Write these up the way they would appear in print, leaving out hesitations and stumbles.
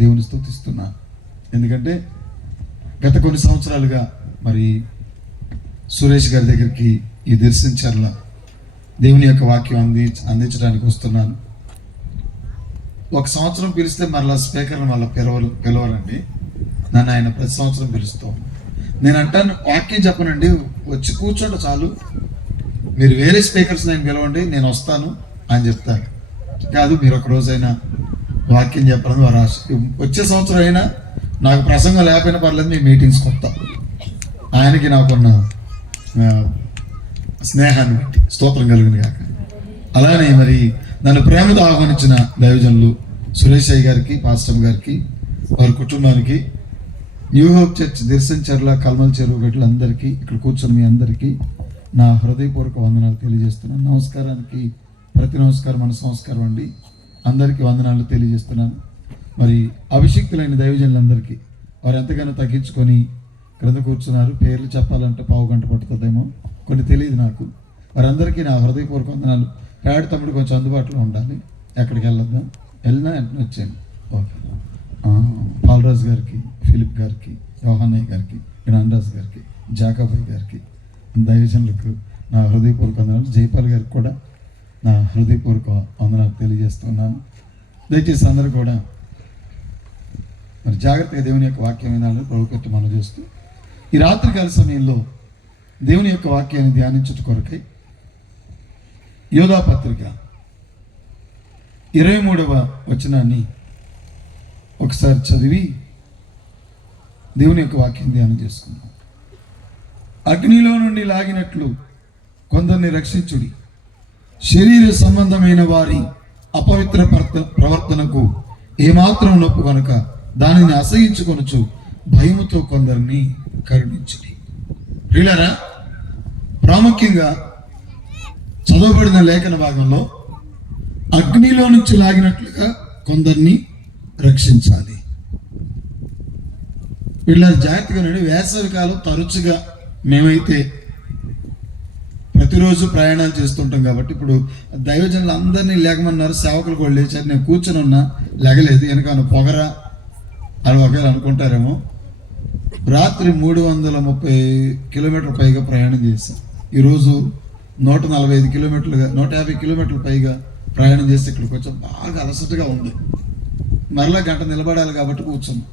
దేవుని స్తుతిస్తున్నా. ఎందుకంటే గత కొన్ని సంవత్సరాలుగా మరి సురేష్ గారి దగ్గరికి ఈ దర్శించర్ల దేవుని యొక్క వాక్యం అందించడానికి వస్తున్నాను. ఒక సంవత్సరం పిలిస్తే మరలా స్పీకర్ని మళ్ళీ పిలవరండి. నన్ను ఆయన ప్రతి సంవత్సరం పిలుస్తాం. నేను అంటాను, వాక్యం చెప్పనండి, వచ్చి కూర్చోండి చాలు, మీరు వేరే స్పీకర్స్ నేను పిలవండి, నేను వస్తాను అని చెప్తాను. కాదు, మీరు ఒక రోజైనా వాక్యం చెప్పడం వారు వచ్చే సంవత్సరం అయినా నాకు ప్రసంగం లేకపోయినా పర్లేదు, మీ మీటింగ్స్కి వస్తా. ఆయనకి నాకున్న స్నేహాన్ని బట్టి స్తోత్రం కలిగింది కాక. అలానే మరి నన్ను ప్రేమతో ఆహ్వానించిన దైవజనులు సురేష్ అయ్య గారికి, పాస్టర్ గారికి, వారి కుటుంబానికి, న్యూ హోప్ చర్చ్ దర్శించర్ల కల్మల్ చెరువు గట్లందరికీ, ఇక్కడ కూర్చొని మీ అందరికీ నా హృదయపూర్వక వందనాలు తెలియజేస్తున్నాను. నమస్కారానికి ప్రతి నమస్కారం మన సంస్కారం అండి. అందరికీ వందనాలు తెలియజేస్తున్నాను. మరి అభిషిక్తులైన దైవజనులందరికీ వారు ఎంతగానో తగ్గించుకొని క్రింద కూర్చున్నారు. పేర్లు చెప్పాలంటే పావు గంట పడుతుందేమో, కొన్ని తెలియదు నాకు. వారందరికీ నా హృదయపూర్వక వందనాలు. ప్యాడ్ తమ్ముడు కొంచెం అందుబాటులో ఉండాలి, ఎక్కడికి వెళ్ళొద్దాం, వెళ్ళినా వెంటనే వచ్చాను. ఓకే. పాలరాజు గారికి, ఫిలిప్ గారికి, యోహాన్నయ్య గారికి, జ్ఞానరాజు గారికి, జాకబయ్య గారికి, దైవజనులకు నా హృదయపూర్వక వందనాలు. జైపాల్ గారికి కూడా నా హృదయపూర్వక వందనాలు తెలియజేస్తున్నాను. దయచేసి అందరూ కూడా మరి జాగ్రత్తగా దేవుని యొక్క వాక్యం వినాలని ప్రభుత్వం మనం చేస్తూ, ఈ రాత్రికాల సమయంలో దేవుని యొక్క వాక్యాన్ని ధ్యానించుట కొరకై యోధా పత్రిక 23వ వచనాన్ని ఒకసారి చదివి దేవుని యొక్క వాక్యం ధ్యానం చేసుకుందాం. అగ్నిలో నుండి లాగినట్లు కొందరిని రక్షించుడి, శరీర సంబంధమైన వారి అపవిత్ర ప్రవర్తనకు ఏమాత్రం నొప్పు కనుక దానిని అసహించుకొనొచ్చు భయముతో కొందరిని కరుణించుడి. ప్రియులారా, ప్రాముఖ్యంగా చదవబడిన లేఖన భాగంలో అగ్నిలో నుంచి లాగినట్లుగా కొందరిని రక్షించాలి. వీళ్ళ జాగ్రత్తగా వేసవి కాలం తరచుగా మేమైతే ప్రతిరోజు ప్రయాణాలు చేస్తుంటాం కాబట్టి, ఇప్పుడు దైవజనులు అందరినీ లేకమన్నారు, సేవకులు కూడా లేచారు, నేను కూర్చొని ఉన్నా లేగలేదు. వెనక పొగరా అని ఒకవేళ అనుకుంటారేమో. రాత్రి 330 కిలోమీటర్ల పైగా ప్రయాణం చేశాం. ఈరోజు 145 కిలోమీటర్లుగా 150 కిలోమీటర్ల పైగా ప్రయాణం చేస్తే ఇక్కడికి కొంచెం బాగా అలసటగా ఉంది. మరలా గంట నిలబడాలి కాబట్టి కూర్చున్నాం,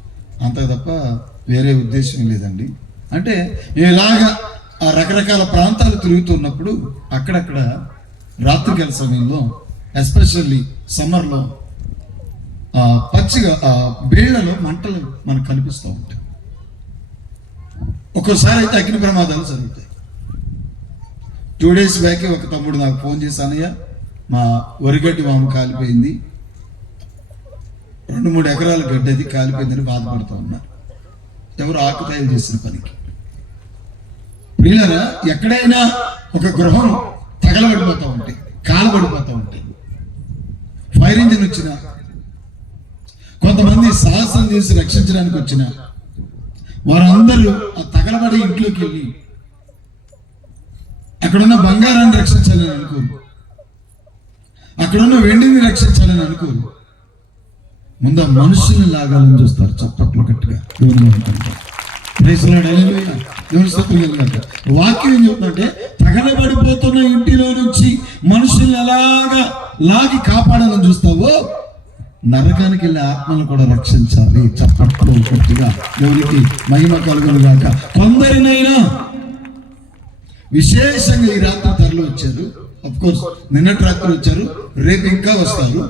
అంతే తప్ప వేరే ఉద్దేశం లేదండి. అంటే ఇలాగా ఆ రకరకాల ప్రాంతాలు తిరుగుతున్నప్పుడు అక్కడక్కడ రాత్రికాల సమయంలో, ఎస్పెషల్లీ సమ్మర్లో, పచ్చిగా బేళ్లలో మంటలు మనకు కనిపిస్తూ ఉంటాయి. ఒక్కోసారి అయితే అగ్ని ప్రమాదాలు జరుగుతాయి. 2 days బ్యాక్ ఒక తమ్ముడు నాకు ఫోన్ చేశానయ్యా, మా వరిగడ్డి వాము కాలిపోయింది, 2-3 ఎకరాల గడ్డది కాలిపోయిందని బాధపడుతూ ఉన్నారు. ఎవరు ఆకుతాయిలు చేసిన పనికి. ప్రియులారా, ఎక్కడైనా ఒక గృహం తగలబడిపోతూ ఉంటాయి, కాలబడిపోతూ ఉంటాయి. ఫైర్ ఇంజిన్ వచ్చిన, కొంతమంది సాహసం చేసి రక్షించడానికి వచ్చిన వారందరూ ఆ తగలబడి ఇంట్లోకి వెళ్ళి అక్కడున్న బంగారాన్ని రక్షించాలని అనుకోరు, అక్కడున్న వెండిని రక్షించాలని అనుకోరు. ముందు మనుషుల్ని లాగాలని చూస్తారు. చప్పట్లు గట్టిగా వాక్యం ఏం చెప్తుందంటే, తగలబడిపోతున్న ఇంటిలో నుంచి మనుషుల్ని ఎలాగా లాగి కాపాడాలని చూస్తావో, నరకానికి వెళ్ళే ఆత్మను కూడా రక్షించాలి. చప్పట్లు గట్టిగా దేవునికి మహిమ కలుగునుగాక. కొందరినైనా విశేషంగా ఈ రాత్రి తరలి వచ్చారు. అఫ్కోర్స్ నిన్నటి రాత్రి వచ్చారు, రేపు ఇంకా వస్తారు.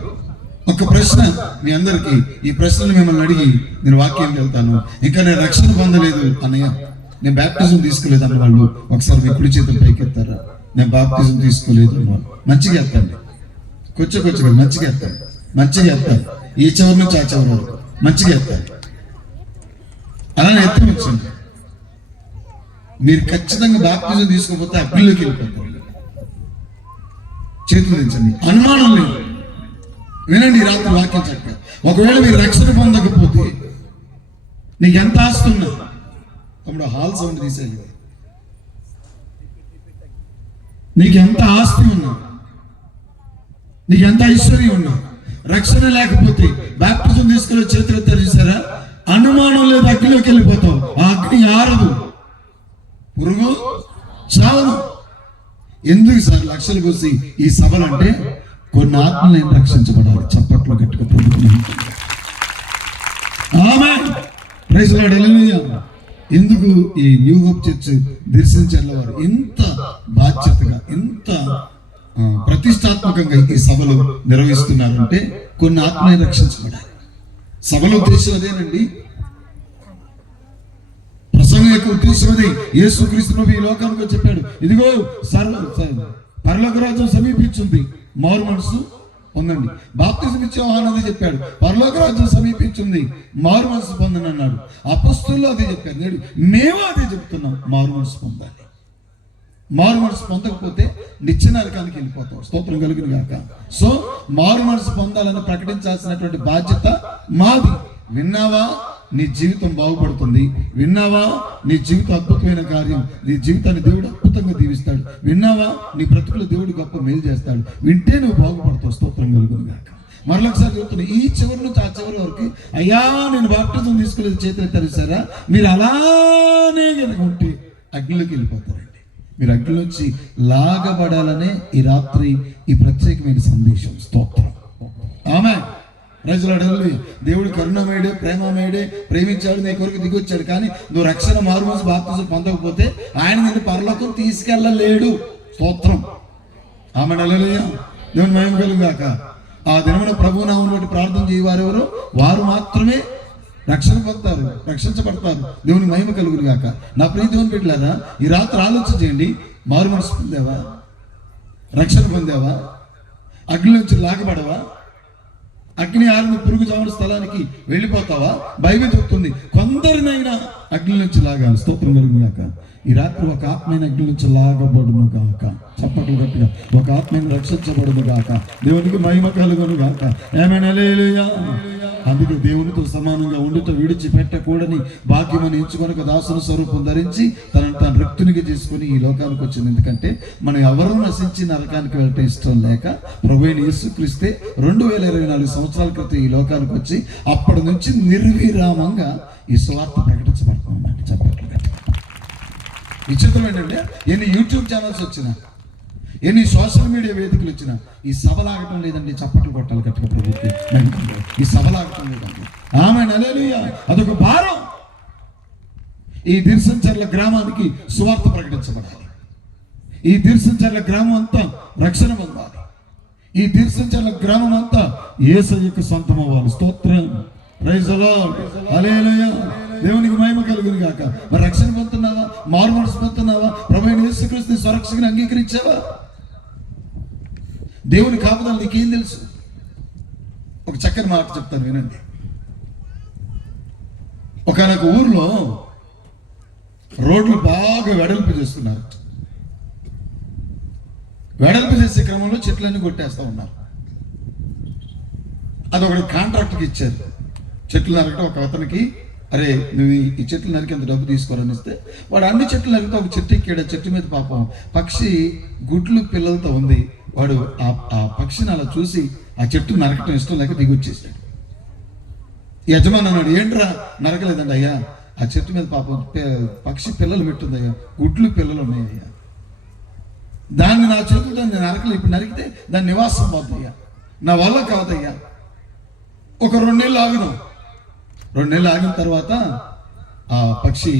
ఒక ప్రశ్న మీ అందరికీ, ఈ ప్రశ్నను మిమ్మల్ని అడిగి నేను వాక్యానికి వెళ్తాను. ఇంకా నేను రక్షణ పొందలేదు అన్నయ్య, నేను బ్యాప్టిజం తీసుకోలేదు అన్న వాళ్ళు ఒకసారి మీ కుడి చేతులు పైకి ఎత్తారా? నేను బాప్టిజం తీసుకోలేదు అన్నవాళ్ళు మంచిగా ఎత్తండి. కొంచెం మంచిగా ఎత్తాను, మంచిగా ఎత్తాను. ఈ చివరి నుంచి ఆ చివరి వరకు మంచిగా ఎత్తాను. అలానే ఎత్తమిచ్చండి. మీరు ఖచ్చితంగా బాప్టిజం తీసుకోకపోతే అగ్నిలోకి వెళ్ళిపోతారు. చేతులు దించండి, అనుమానం లేదు. వినండి ఈ రాత్రి వాక్యం చక్కగా. ఒకవేళ మీరు రక్షణ పొందకపోతే నీకు ఎంత ఆస్తి ఉన్నా, తమ్ముడు హాల్ సౌండ్ తీసేది, నీకు ఎంత ఆస్తి ఉన్నా, నీకు ఎంత ఐశ్వర్యం ఉన్నా, రక్షణ లేకపోతే బాప్టిజం తీసుకుని చేతులెత్తారు అగ్నిలోకి వెళ్ళిపోతావు. ఆ అగ్ని ఆరదు, పురుగు చావదు. ఎందుకు సార్ లక్షలు పోసి ఈ సభలు అంటే కొన్ని ఆత్మలను రక్షించబడాలి. చప్పట్లు గట్టిగా పొందుతున్నాను. ఆమేన్. Praise Lord. హల్లెలూయా. ఎందుకు ఈ న్యూ హోప్ చర్చ్ దర్శించర్ల వారు ఇంత బాధ్యతగా, ఇంత ప్రతిష్టాత్మకంగా ఈ సభలు నిర్వహిస్తున్నారంటే కొన్ని ఆత్మలను రక్షించబడాలి. సభల ఉద్దేశం అదేనండి. ప్రసంగం యొక్క ఉద్దేశం అదే. యేసుక్రీస్తు ప్రభువు ఈ లోకానికి చెప్పాడు, ఇదిగో పరలోక రాజ్యం సమీపించింది, మారు మనసు పొందండి. బాప్తిజం ఇచ్చే యోహాను అదే చెప్పాడు, పరలోక రాజ్యం సమీపించింది, మారు మనసు పొందని అన్నాడు. అపొస్తలులు అదే చెప్పారు. నేడు మేము అదే చెప్తున్నాం, మారు మనసు పొందాలి. మారు మనసు పొందకపోతే నిత్య నరకానికి వెళ్ళిపోతాం. స్తోత్రం కలుగును గాక. సో మారు మనసు పొందాలని ప్రకటించాల్సినటువంటి బాధ్యత మాది. విన్నావా? నీ జీవితం బాగుపడుతుంది. విన్నావా? నీ జీవితం అద్భుతమైన కార్యం, నీ జీవితాన్ని దేవుడు అద్భుతంగా దీవిస్తాడు. విన్నావా? నీ బ్రతుకులు దేవుడు గొప్ప మేలు చేస్తాడు. వింటే నువ్వు బాగుపడతావు. స్తోత్రం కలుగును గాక. మరొకసారి చెప్తున్నా, ఈ చివరి నుంచి ఆ చివరి వరకు, అయ్యా నేను బాప్టిజం తీసుకోలేదు చేతులు తెరిచారా, మీరు అలానే కనుకుంటే అగ్నిలోకి వెళ్ళిపోతారండి. మీరు అగ్ని నుంచి లాగబడాలనే ఈ రాత్రి ఈ ప్రత్యేకమైన సందేశం. స్తోత్రం. ఆమేన్. Praise Lord. హల్లెలూయా. దేవుడు కరుణమయుడే, ప్రేమమయుడే, ప్రేమించాడు, నీ కొరకు దిగొచ్చాడు. కానీ నువ్వు రక్షణ మారుమనసు బాప్తిజం పొందకపోతే ఆయన నిన్ను పరలోకం తీసుకెళ్ళలేడు. స్తోత్రం. ఆమేన్. హల్లెలూయా. దేవుని మహిమ కలుగును గాక. ఆ దినమున ప్రభువు నామమును బట్టి ప్రార్థన చేయవారెవరో వారు మాత్రమే రక్షణ పొందుతారు, రక్షించబడతారు. దేవుని మహిమ కలుగును గాక. నా ప్రియ దేవుని బిడ్డలారా, ఈ రాత్రి ఆలోచన చేయండి. మారు మనసు పొందావా? రక్షణ పొందావా? అగ్ని నుంచి లాగబడవా? అగ్ని ఆరిన పురుగు చావని స్థలానికి వెళ్ళిపోతావా? బైబిల్ చెప్తుంది, కొందరినైనా అగ్ని నుంచి లాగాలి. స్తోత్రం కలుగును గాక. ఈ రాత్రి ఒక ఆత్మైన అగ్ని నుంచి లాగబడును గాక. చప్పట్లు గట్టిగా, ఒక ఆత్మైన రక్షించబడును గాక. దేవునికి మహిమ కలుగును గాక. ఆమేన్. హల్లెలూయా. అందుకే దేవునితో సమానంగా ఉండుట విడిచిపెట్టకూడని భాగ్యమని ఎంచుకొని దాసుని స్వరూపం ధరించి తనను తాను రిక్తునిగా చేసుకుని ఈ లోకానికి వచ్చింది. ఎందుకంటే మనం ఎవరూ నశించి నరకానికి వెళ్ళటం ఇష్టం లేక ప్రభువైన యేసుక్రీస్తే 2024 సంవత్సరాల క్రితం ఈ లోకానికి వచ్చి అప్పటి నుంచి నిర్విరామంగా ఈ స్వార్థ ప్రకటించబడుతుందండి. చెప్పట్లు విచిత్రం ఏంటంటే, ఎన్ని యూట్యూబ్ ఛానల్స్ వచ్చినా, ఎన్ని సోషల్ మీడియా వేదికలు వచ్చినా ఈ సభలాగటం లేదండి. చప్పట్లు కొట్టాలి గట్టిగా ప్రభుకి. ఈ సభలాగటం లేదండి. ఆమేన్. హల్లెలూయా. అదొక భారం. ఈ దిర్సంచర్ల గ్రామానికి సువార్త ప్రకటించబడాలి. ఈ దిర్సంచర్ల గ్రామం అంతా రక్షణ పొందాలి. ఈ దిర్సంచర్ల గ్రామం అంతా యేసయ్యకు సొంతం అవ్వాలి. స్తోత్రం. Praise the Lord. హల్లెలూయా. దేవునికి మహిమ కలుగును గాక. మరి రక్షణ పొందుతున్నావా? మారు మనసు పొందుతున్నావా? ప్రభువైన యేసుక్రీస్తుని స్వరక్షకుని అంగీకరించావా? దేవుని కాపుదల నీకేం తెలుసు? ఒక చక్కని మాట చెప్తాను, వినండి. ఒకనొక ఊర్లో రోడ్లు బాగా వెడల్పు చేస్తున్నారు. వెడల్పు చేసే క్రమంలో చెట్లన్నీ కొట్టేస్తూ ఉన్నారు. అదొకటి కాంట్రాక్ట్కి ఇచ్చారు. చెట్లు నరకడం ఒక అతనికి, అరే నువ్వు ఈ చెట్లు నరికి అంత డబ్బు తీసుకోవాలని ఇస్తే వాడు అన్ని చెట్లు నరికితే ఒక చెట్టు ఎక్కాడు. చెట్టు మీద పాపం పక్షి గుడ్లు పిల్లలతో ఉంది. వాడు ఆ పక్షిని అలా చూసి ఆ చెట్టు నరకటం ఇష్టం లేక దిగొచ్చేసాడు. యజమాని అన్నాడు, ఏంట్రా నరకలేదండి? అయ్యా ఆ చెట్టు మీద పాపం పక్షి పిల్లలు పెట్టుందయ్యా, గుడ్లు పిల్లలు ఉన్నాయ్యా, దాన్ని నా చేతులతో నేను నరకలేదు. ఇప్పుడు నరికితే దాని నివాసం పోద్దయ్యా, నా వల్ల కాదయ్యా. ఒక 2 నెలలు ఆగిన 2 నెలలు ఆగిన తర్వాత ఆ పక్షి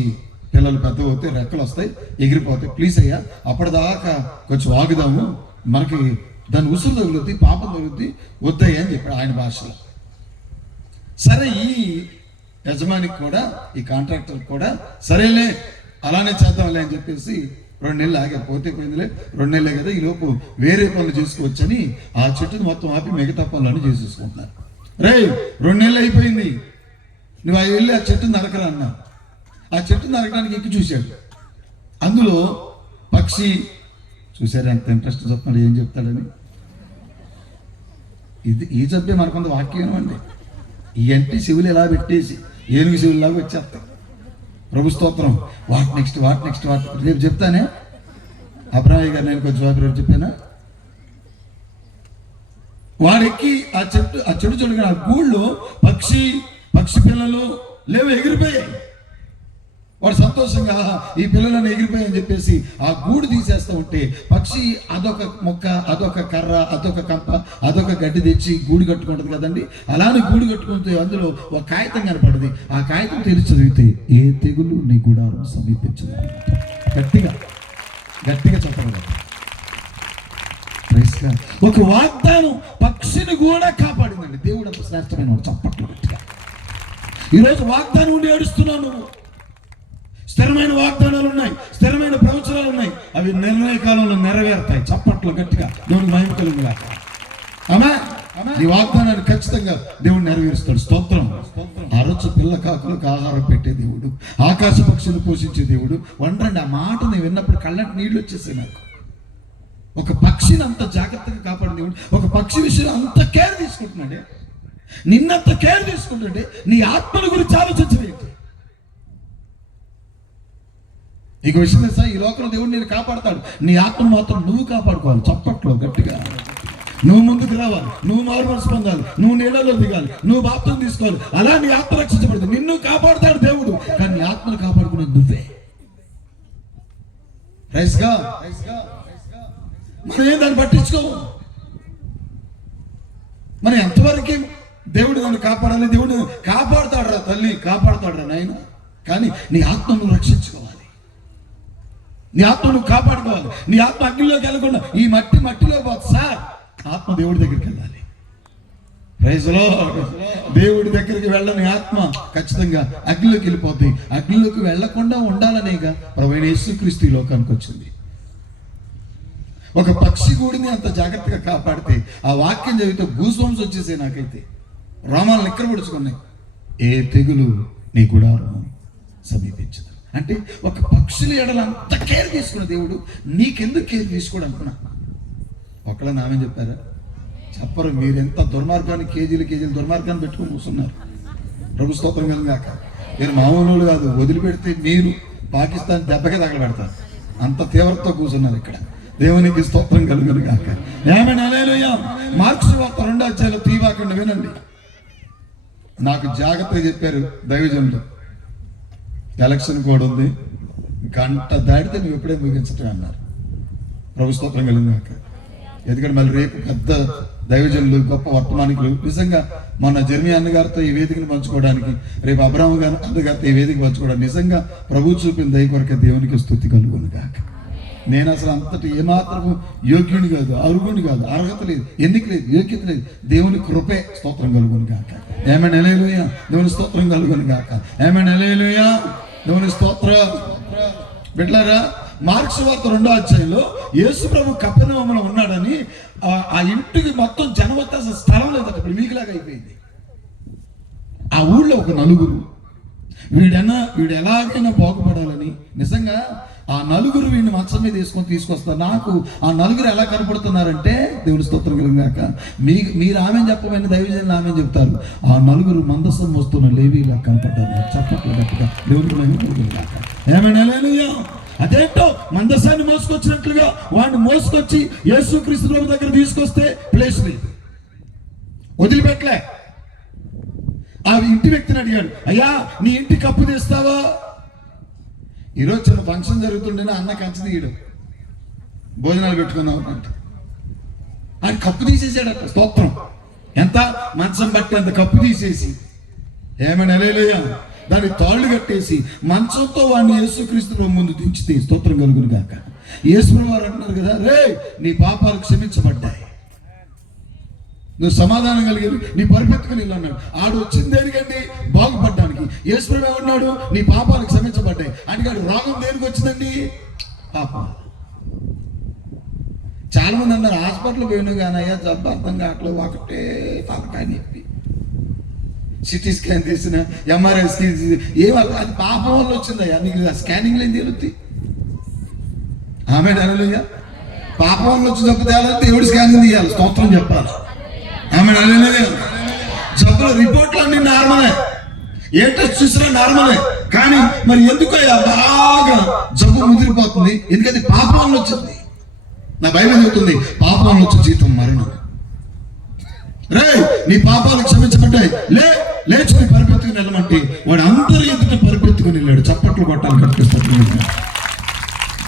పిల్లలు పెద్ద అవుతే రెక్కలు వస్తాయి, ఎగిరిపోతాయి. ప్లీజ్ అయ్యా అప్పటిదాకా కొంచెం ఆగుదాము, మనకి దాని ఉసురు తగులుద్ది, పాపం తగులుద్ది, వద్దయ్యా అని చెప్పాడు ఆయన భాషలో. సరే, ఈ యజమానికి కూడా, ఈ కాంట్రాక్టర్ కూడా సరేలే అలానే చేద్దాంలే అని చెప్పేసి 2 నెలలు ఆగారు. పోతే పోయిందిలే, 2 నెలలే కదా, ఈ లోపు వేరే పనులు చేసుకోవచ్చని ఆ చెట్టును మొత్తం ఆపి మిగతా పనులన్నీ చేసేసుకుంటున్నారు. రే 2 నెలలు అయిపోయింది, నువ్వు ఆ వెళ్ళి ఆ చెట్టును నరకరా అన్నా. ఆ చెట్టును నరకడానికి ఎక్కి చూశాడు. అందులో పక్షి చూశారు ఎంత ఇంట్రెస్ట్ చెప్తున్నాడు, ఏం చెప్తాడని. ఈ చెప్పే మనకొంత వాక్యం అండి. ఈ అంటే శివులు ఎలా పెట్టేసి ఏనుగు శివులాగా వచ్చేస్తాం. ప్రభు స్తోత్రం. వాట్ నెక్స్ట్ రేపు చెప్తానే. అబ్రాహ్మయ్య గారు నేను కొంచెం రేపు చెప్పానా. వాడెక్కి ఆ చెట్టు చూడగా ఆ గూళ్ళో పక్షి పిల్లలు లేవు, ఎగిరిపోయాయి. వాడు సంతోషంగా ఈ పిల్లలను ఎగిరిపోయాయని చెప్పేసి ఆ గూడు తీసేస్తూ ఉంటే పక్షి అదొక మొక్క, అదొక కర్ర, అదొక కంప, అదొక గడ్డి తెచ్చి గూడు కట్టుకుంటుంది కదండి. అలానే గూడు కట్టుకుంటే అందులో ఒక కాగితం కనపడింది. ఆ కాగితం తెరిచి చదివితే ఏ తెగులు నీ గుడారం సమీపించదు. గట్టిగా గట్టిగా చెప్పగలరు. ఒక వాగ్దానం పక్షిని కూడా కాపాడిందండి. దేవుడు అంత శ్రేష్టమైన వాడు. చప్పట్లు గట్టిగా. ఈరోజు వాగ్దానం ఉండి ఏడుస్తున్నావు నువ్వు. స్థిరమైన వాగ్దానాలు ఉన్నాయి, స్థిరమైన ప్రవచనాలు ఉన్నాయి, అవి నిర్ణయ కాలంలో నెరవేరుతాయి. చప్పట్లు గట్టిగా. దేవునికి మహిమ కలుగును. ఆమె ఈ వాగ్దానాన్ని ఖచ్చితంగా దేవుడు నెరవేరుస్తాడు. స్తోత్రం. అరచు పిల్ల కాకులకు ఆహారం పెట్టే దేవుడు, ఆకాశ పక్షులు పోషించే దేవుడు. వండ్రండి, ఆ మాటని విన్నప్పుడు కళ్ళంటి నీళ్ళు వచ్చేసాయి నాకు. ఒక పక్షిని అంత జాగ్రత్తగా కాపాడు దేవుడు. ఒక పక్షి విషయంలో అంత కేర్ తీసుకుంటున్నాడే, నిన్నంత కేర్ తీసుకుంటుంటే నీ ఆత్మల గురించి ఆలోచించలేదు. నీకు విషయం తెలుసా, ఈ లోకంలో దేవుడు నేను కాపాడతాడు, నీ ఆత్మను మాత్రం నువ్వు కాపాడుకోవాలి. చప్పట్లో గట్టిగా. నువ్వు ముందుకు రావాలి, నువ్వు మారుమనసు పొందాలి, నువ్వు నీళ్ళలో దిగాలి, నువ్వు బాప్తిసం తీసుకోవాలి. అలా నీ ఆత్మ రక్షించబడుతుంది. నిన్ను కాపాడుతాడు దేవుడు, కానీ నీ ఆత్మను కాపాడుకునేది నువ్వే. రైస్గా మనం ఏం దాన్ని పట్టించుకో. మరి ఎంతవరకు దేవుడు నన్ను కాపాడాలి, దేవుడు కాపాడుతాడురా తల్లి, కాపాడుతాడురా నాయన. కానీ నీ ఆత్మను రక్షించుకోవాలి, నీ ఆత్మను కాపాడుకోవాలి. నీ ఆత్మ అగ్నిలోకి వెళ్ళకుండా ఈ మట్టిలో పోతుంది సార్. ఆత్మ దేవుడి దగ్గరికి వెళ్ళాలి. Praise Lord. దేవుడి దగ్గరికి వెళ్ళని ఆత్మ ఖచ్చితంగా అగ్నిలోకి వెళ్ళిపోతుంది. అగ్నిలోకి వెళ్లకుండా ఉండాలనేగా ప్రభువైన యేసుక్రీస్తు ఈ లోకానికి వచ్చింది. ఒక పక్షి గూడిని అంత జాగ్రత్తగా కాపాడితే ఆ వాక్యం చదివితే గూస్బంప్స్ వచ్చేసాయి నాకైతే. రోమాలు నిక్కర పొడుచుకున్నాయి. ఏ తెగులు నీ గుడారం సమీపించదు. అంటే ఒక పక్షుల ఎడల అంత కేర్ తీసుకున్న దేవుడు నీకెందుకు కేర్ తీసుకోడు అనుకున్నా. ఒకళ్ళ నామే చెప్పారా? చెప్పరు. మీరు ఎంత దుర్మార్గాన్ని కేజీలు దుర్మార్గాన్ని పెట్టుకుని కూర్చున్నారు. ప్రభు స్తోత్రం కలిగాక. నేను మామూలు కాదు, వదిలిపెడితే మీరు పాకిస్తాన్ దెబ్బకే తగలబెడతారు. అంత తీవ్రతతో కూర్చున్నారు ఇక్కడ. దేవునికి స్తోత్రం కలుగును గాక. ఏమైనా హల్లెలూయా. మార్క్స్ వార్త 2వ అధ్యాయంలో తీవాకుండా వినండి. నాకు జాగ్రత్తగా చెప్పారు దైవజనులు. ఎలక్షన్ కోడ్ ఉంది, గంట దాటితే నువ్వు ఎప్పుడే ముగించటం అన్నారు. ప్రభు స్తోత్రం కలుగును గాక. ఎందుకంటే మళ్ళీ రేపు పెద్ద దైవజనులు, గొప్ప వర్తమానికులు, నిజంగా మన జర్మీ అన్నగారితో ఈ వేదికను పంచుకోవడానికి, రేపు అబ్రహం గారు అన్నగారితో ఈ వేదిక పంచుకోవడానికి నిజంగా ప్రభు చూపిన దయ కొరకే దేవునికి స్తుతి కలుగును గాక. నేను అసలు అంతటి ఏమాత్రము యోగ్యుని కాదు, అర్హుని కాదు, అర్హత లేదు, ఎన్నిక లేదు, యోగ్యత లేదు. దేవుని కృపే. స్తోత్రం కలుగును గాక. ఏమైనా హల్లెలూయా. దేవుని స్తోత్రం కలుగును గాక. ఏమైనా హల్లెలూయా. దేవుని స్తోత్రం. బిడ్డలారా, మార్క్స్ వార్త 2వ అధ్యాయంలో యేసు ప్రభు కపెర్నహూములో ఉన్నాడని ఆ ఇంటికి మొత్తం జనం వస్తే అసలు స్థలం లేదట. ఇప్పుడు మీకులాగా అయిపోయింది. ఆ ఊళ్ళో ఒక నలుగురు వీడు ఎలాగైనా బాగుపడాలని నిజంగా ఆ నలుగురు వీడిని మంచం మీద తీసుకొస్తారు. నాకు ఆ నలుగురు ఎలా కనపడుతున్నారంటే, దేవుని స్తోత్రం కలుగుగాక. మీరు ఆమె చెప్పమని దైవజనులు ఆమె చెప్తారు. ఆ నలుగురు మందసం వస్తున్న లేవీలా కనపడ్డారు. చప్పట్లు గట్టిగా. దేవునికి మహిమ కలుగుగాక. ఏమైనా హల్లెలూయా. అదేంటో మందసాన్ని మోసుకొచ్చినట్లుగా వాడిని మోసుకొచ్చి యేసుక్రీస్తు ప్రభు దగ్గర తీసుకొస్తే ప్లేస్ లేదు, వదిలిపెట్టలే. ఆ ఇంటి వ్యక్తిని అడిగాడు, అయ్యా నీ ఇంటి కప్పు తీస్తావా? ఈరోజు చిన్న ఫంక్షన్ జరుగుతుండేనా అన్న కంచి తీయడు, భోజనాలు పెట్టుకున్నావు అంట. ఆయన కప్పు తీసేసాడట. స్తోత్రం. ఎంత మంచం బట్టి అంత కప్పు తీసేసి, ఏమైనా హల్లెలూయా, దాన్ని తాళ్ళు కట్టేసి మంచంతో వాడిని యేసుక్రీస్తు ముందు దించితే స్తోత్రం కలుగును గాక. యేసు వారు అంటున్నారు కదా, రే నీ పాపాలు క్షమించబడ్డాయి, నువ్వు సమాధానం కలిగారు, నీ పరిపెత్తుకుని ఇల్లు అన్నాడు. ఆడు వచ్చింది దేనికండి? బాగుపడ్డానికి. యేసు ప్రభు ఏమన్నాడు? నీ పాపాలు క్షమించబడ్డాయి. అంటే రోగం దేనికి వచ్చిందండి? పాపం. చాలా మంది అన్నారు హాస్పిటల్ పోయినా కానీ అయ్యా జబ్బు అర్థం కావట్లేదు, ఒకటే తలకాయ నొప్పి, సిటీ స్కాన్ తీసిన, ఎంఆర్ఐ స్కాన్ తీసి, అది పాపం వల్ల వచ్చిందయ్యా. నీకు స్కానింగ్లో ఏం తేలుద్ది? ఆమె హల్లెలూయా. పాపం వల్ల వచ్చి జబ్బు తేయాలంటే దేవుడు స్కానింగ్ తీయాలి. స్తోత్రం చెప్పాలి. ఆమె హల్లెలూయా. జబ్బుల రిపోర్ట్లు అన్ని నార్మలే, ఏ టెస్ట్ చూసినా నార్మలే. కానీ మరి ఎందుకో బాగా జబ్బు ముదిరిపోతుంది? ఎందుకంటే పాపం వల్ల వచ్చింది. నా బైబిల్ చెబుతుంది, పాపం వల్ల వచ్చే జీతం మరణం. రే నీ పాపాలు క్షమించబడ్డాయి, లేచి పరిపెత్తుకుని వెళ్ళమంటే వాడు అందరి ఎదుట పరిపెత్తుకుని పరిగెత్తుకుని వెళ్ళాడు. చప్పట్లు కొట్టాలి కనిపిస్తుంది.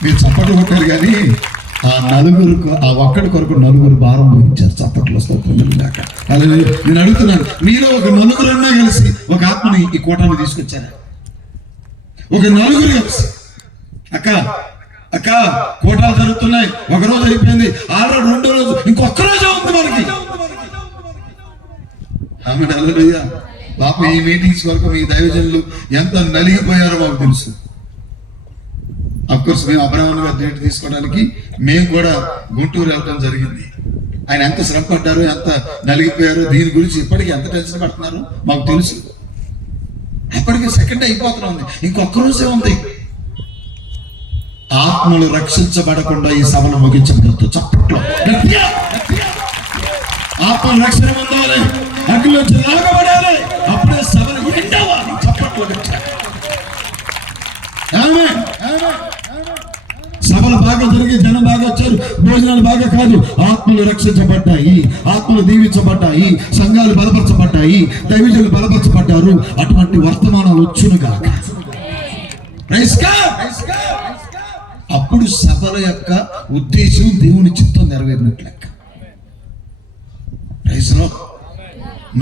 మీరు చప్పట్లు కొట్టారు కానీ ఆ నలుగురు, ఆ ఒక్కడి కొరకు నలుగురు భారం వహించారు. చప్పట్లు స్తోత్రం. అలా నేను అడుగుతున్నాను, మీరు ఒక నలుగురన్నా కలిసి ఒక ఆత్మని ఈ కూటాన్ని తీసుకొచ్చారా? ఒక నలుగురు కలిసి అక్క కూటాలు జరుగుతున్నాయి, ఒక రోజు అయిపోయింది, ఆల్రెడీ రెండో రోజు, ఇంకొక రోజు ఉంది మనకి. ఆమె హల్లెలూయా. పాప ఈ మీటింగ్స్ వరకు మీ దైవజనులు ఎంత నలిగిపోయారో మాకు తెలుసు. అఫ్కోర్స్ మేము అబ్రహాం గారి డేట్ తీసుకోవడానికి మేము కూడా గుంటూరు వెళ్ళడం జరిగింది. ఆయన ఎంత శ్రమ పడ్డారు, ఎంత నలిగిపోయారు, దీని గురించి ఇప్పటికీ ఎంత టెన్షన్ పడుతున్నారు మాకు తెలుసు. అప్పటికి సెకండ్ అయిపోతున్నా ఉంది, ఇంకొక రోజే ఉంది. ఆత్మలు రక్షించబడకుండా ఈ సభను ముగించబడదు. చప్పట్లో ఆత్మలు రక్షణ పొందాలి, అగ్నిలోంచి లాగబడాలి, అప్పుడే సభను ఎండవాలి. చప్పట్లో సభలు బాగా జరిగి జనం బాగా వచ్చారు, భోజనాలు బాగా కాదు, ఆత్మలు రక్షించబడ్డాయి, ఆత్మలు దీవించబడ్డాయి, సంఘాలు బలపరచబడ్డాయి, దైవజనులు బలపరచబడ్డారు. అటువంటి వర్తమానాలు వచ్చునుగా. అప్పుడు సభల యొక్క ఉద్దేశం దేవుని చిత్తం నెరవేరినట్లు లెక్క.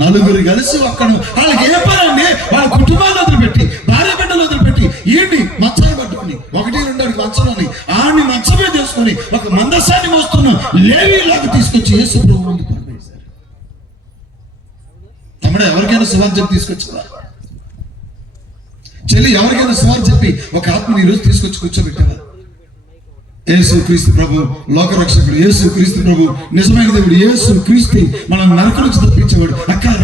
నలుగురు కలిసి ఒక్కడు, వాళ్ళకి ఏ పని అండి, వాళ్ళ కుటుంబాన్ని వదిలిపెట్టి, భార్య బిడ్డలు వదిలిపెట్టి, ఏంటి మంచాలు పట్టుకుని, 1-2 అడుగు మంచంలోని ఆడిని మంచమే చేసుకుని ఒక మందసాన్ని మోస్తున్న లేవీలాగా తీసుకొచ్చి యేసు ప్రభువు ముందు పనిచేశారు. తమ్ముడు, ఎవరికైనా సువార్త చెప్పి తీసుకొచ్చావా? చెల్లి, ఎవరికైనా సువార్త చెప్పి ఒక ఆత్మని ఈరోజు తీసుకొచ్చి కూర్చోబెట్టావా? యేసు క్రీస్తు ప్రభు లోకరక్షకుడు, యేసు క్రీస్తు ప్రభు నిజమైన దేవుడు, యేసు క్రీస్తు మనం నరకం నుంచి తప్పించేవాడు.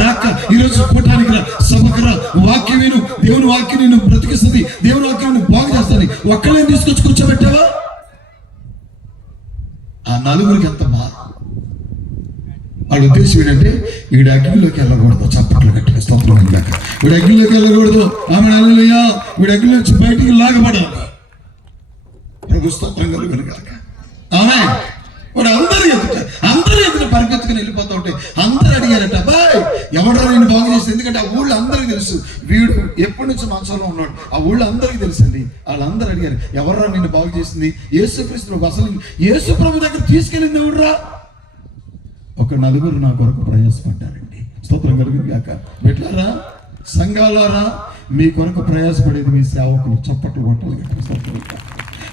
రాక ఈరోజు కూటానికి రా, సభకు రా, వాక్యం విను, దేవుని వాక్యం నిన్ను బ్రతికిస్తుంది, దేవుని వాక్యాన్ని బాగు చేస్తుంది. ఒక్కళ్ళే తీసుకొచ్చి కూర్చోబెట్టావా? ఆ నలుగురికి ఎంత బాధ. వాళ్ళ ఉద్దేశం ఏంటంటే వీడి అగ్నిలోకి వెళ్ళకూడదు. చప్పట్లు గట్టిగా స్తోత్రం కాక. వీడి అగ్నిలోకి వెళ్ళకూడదు. ఆమె హల్లెలూయా. వీడి అగ్ని నుంచి బయటికి లాగబడాలి. స్తోత్రం కలుగును గాక. ఆమె వాడు అందరూ ఎదుట పరిగెత్తుకుని వెళ్ళిపోతా ఉంటే అందరూ అడిగారట, అబ్బాయి ఎవడో నేను బాగు చేసి. ఎందుకంటే ఆ ఊళ్ళో అందరికీ తెలుసు వీడు ఎప్పటి నుంచి మంచంలో ఉన్నాడు. ఆ ఊళ్ళో అందరికీ తెలుసండి. వాళ్ళందరూ అడిగారు, ఎవరా నిన్ను బాగు చేసింది? యేసుక్రీస్తు ప్రభు. అసలు యేసు ప్రభు దగ్గర తీసుకెళ్ళింది ఎవడురా? ఒక నలుగురు నా కొరకు ప్రయాసపడ్డారండి. స్తోత్రం కలుగును గాక. పెట్టారా సంఘాలారా, మీ కొరకు ప్రయాసపడేది మీ సేవకులు. చప్పట్లు కొట్టాలి. స్తోత్రం.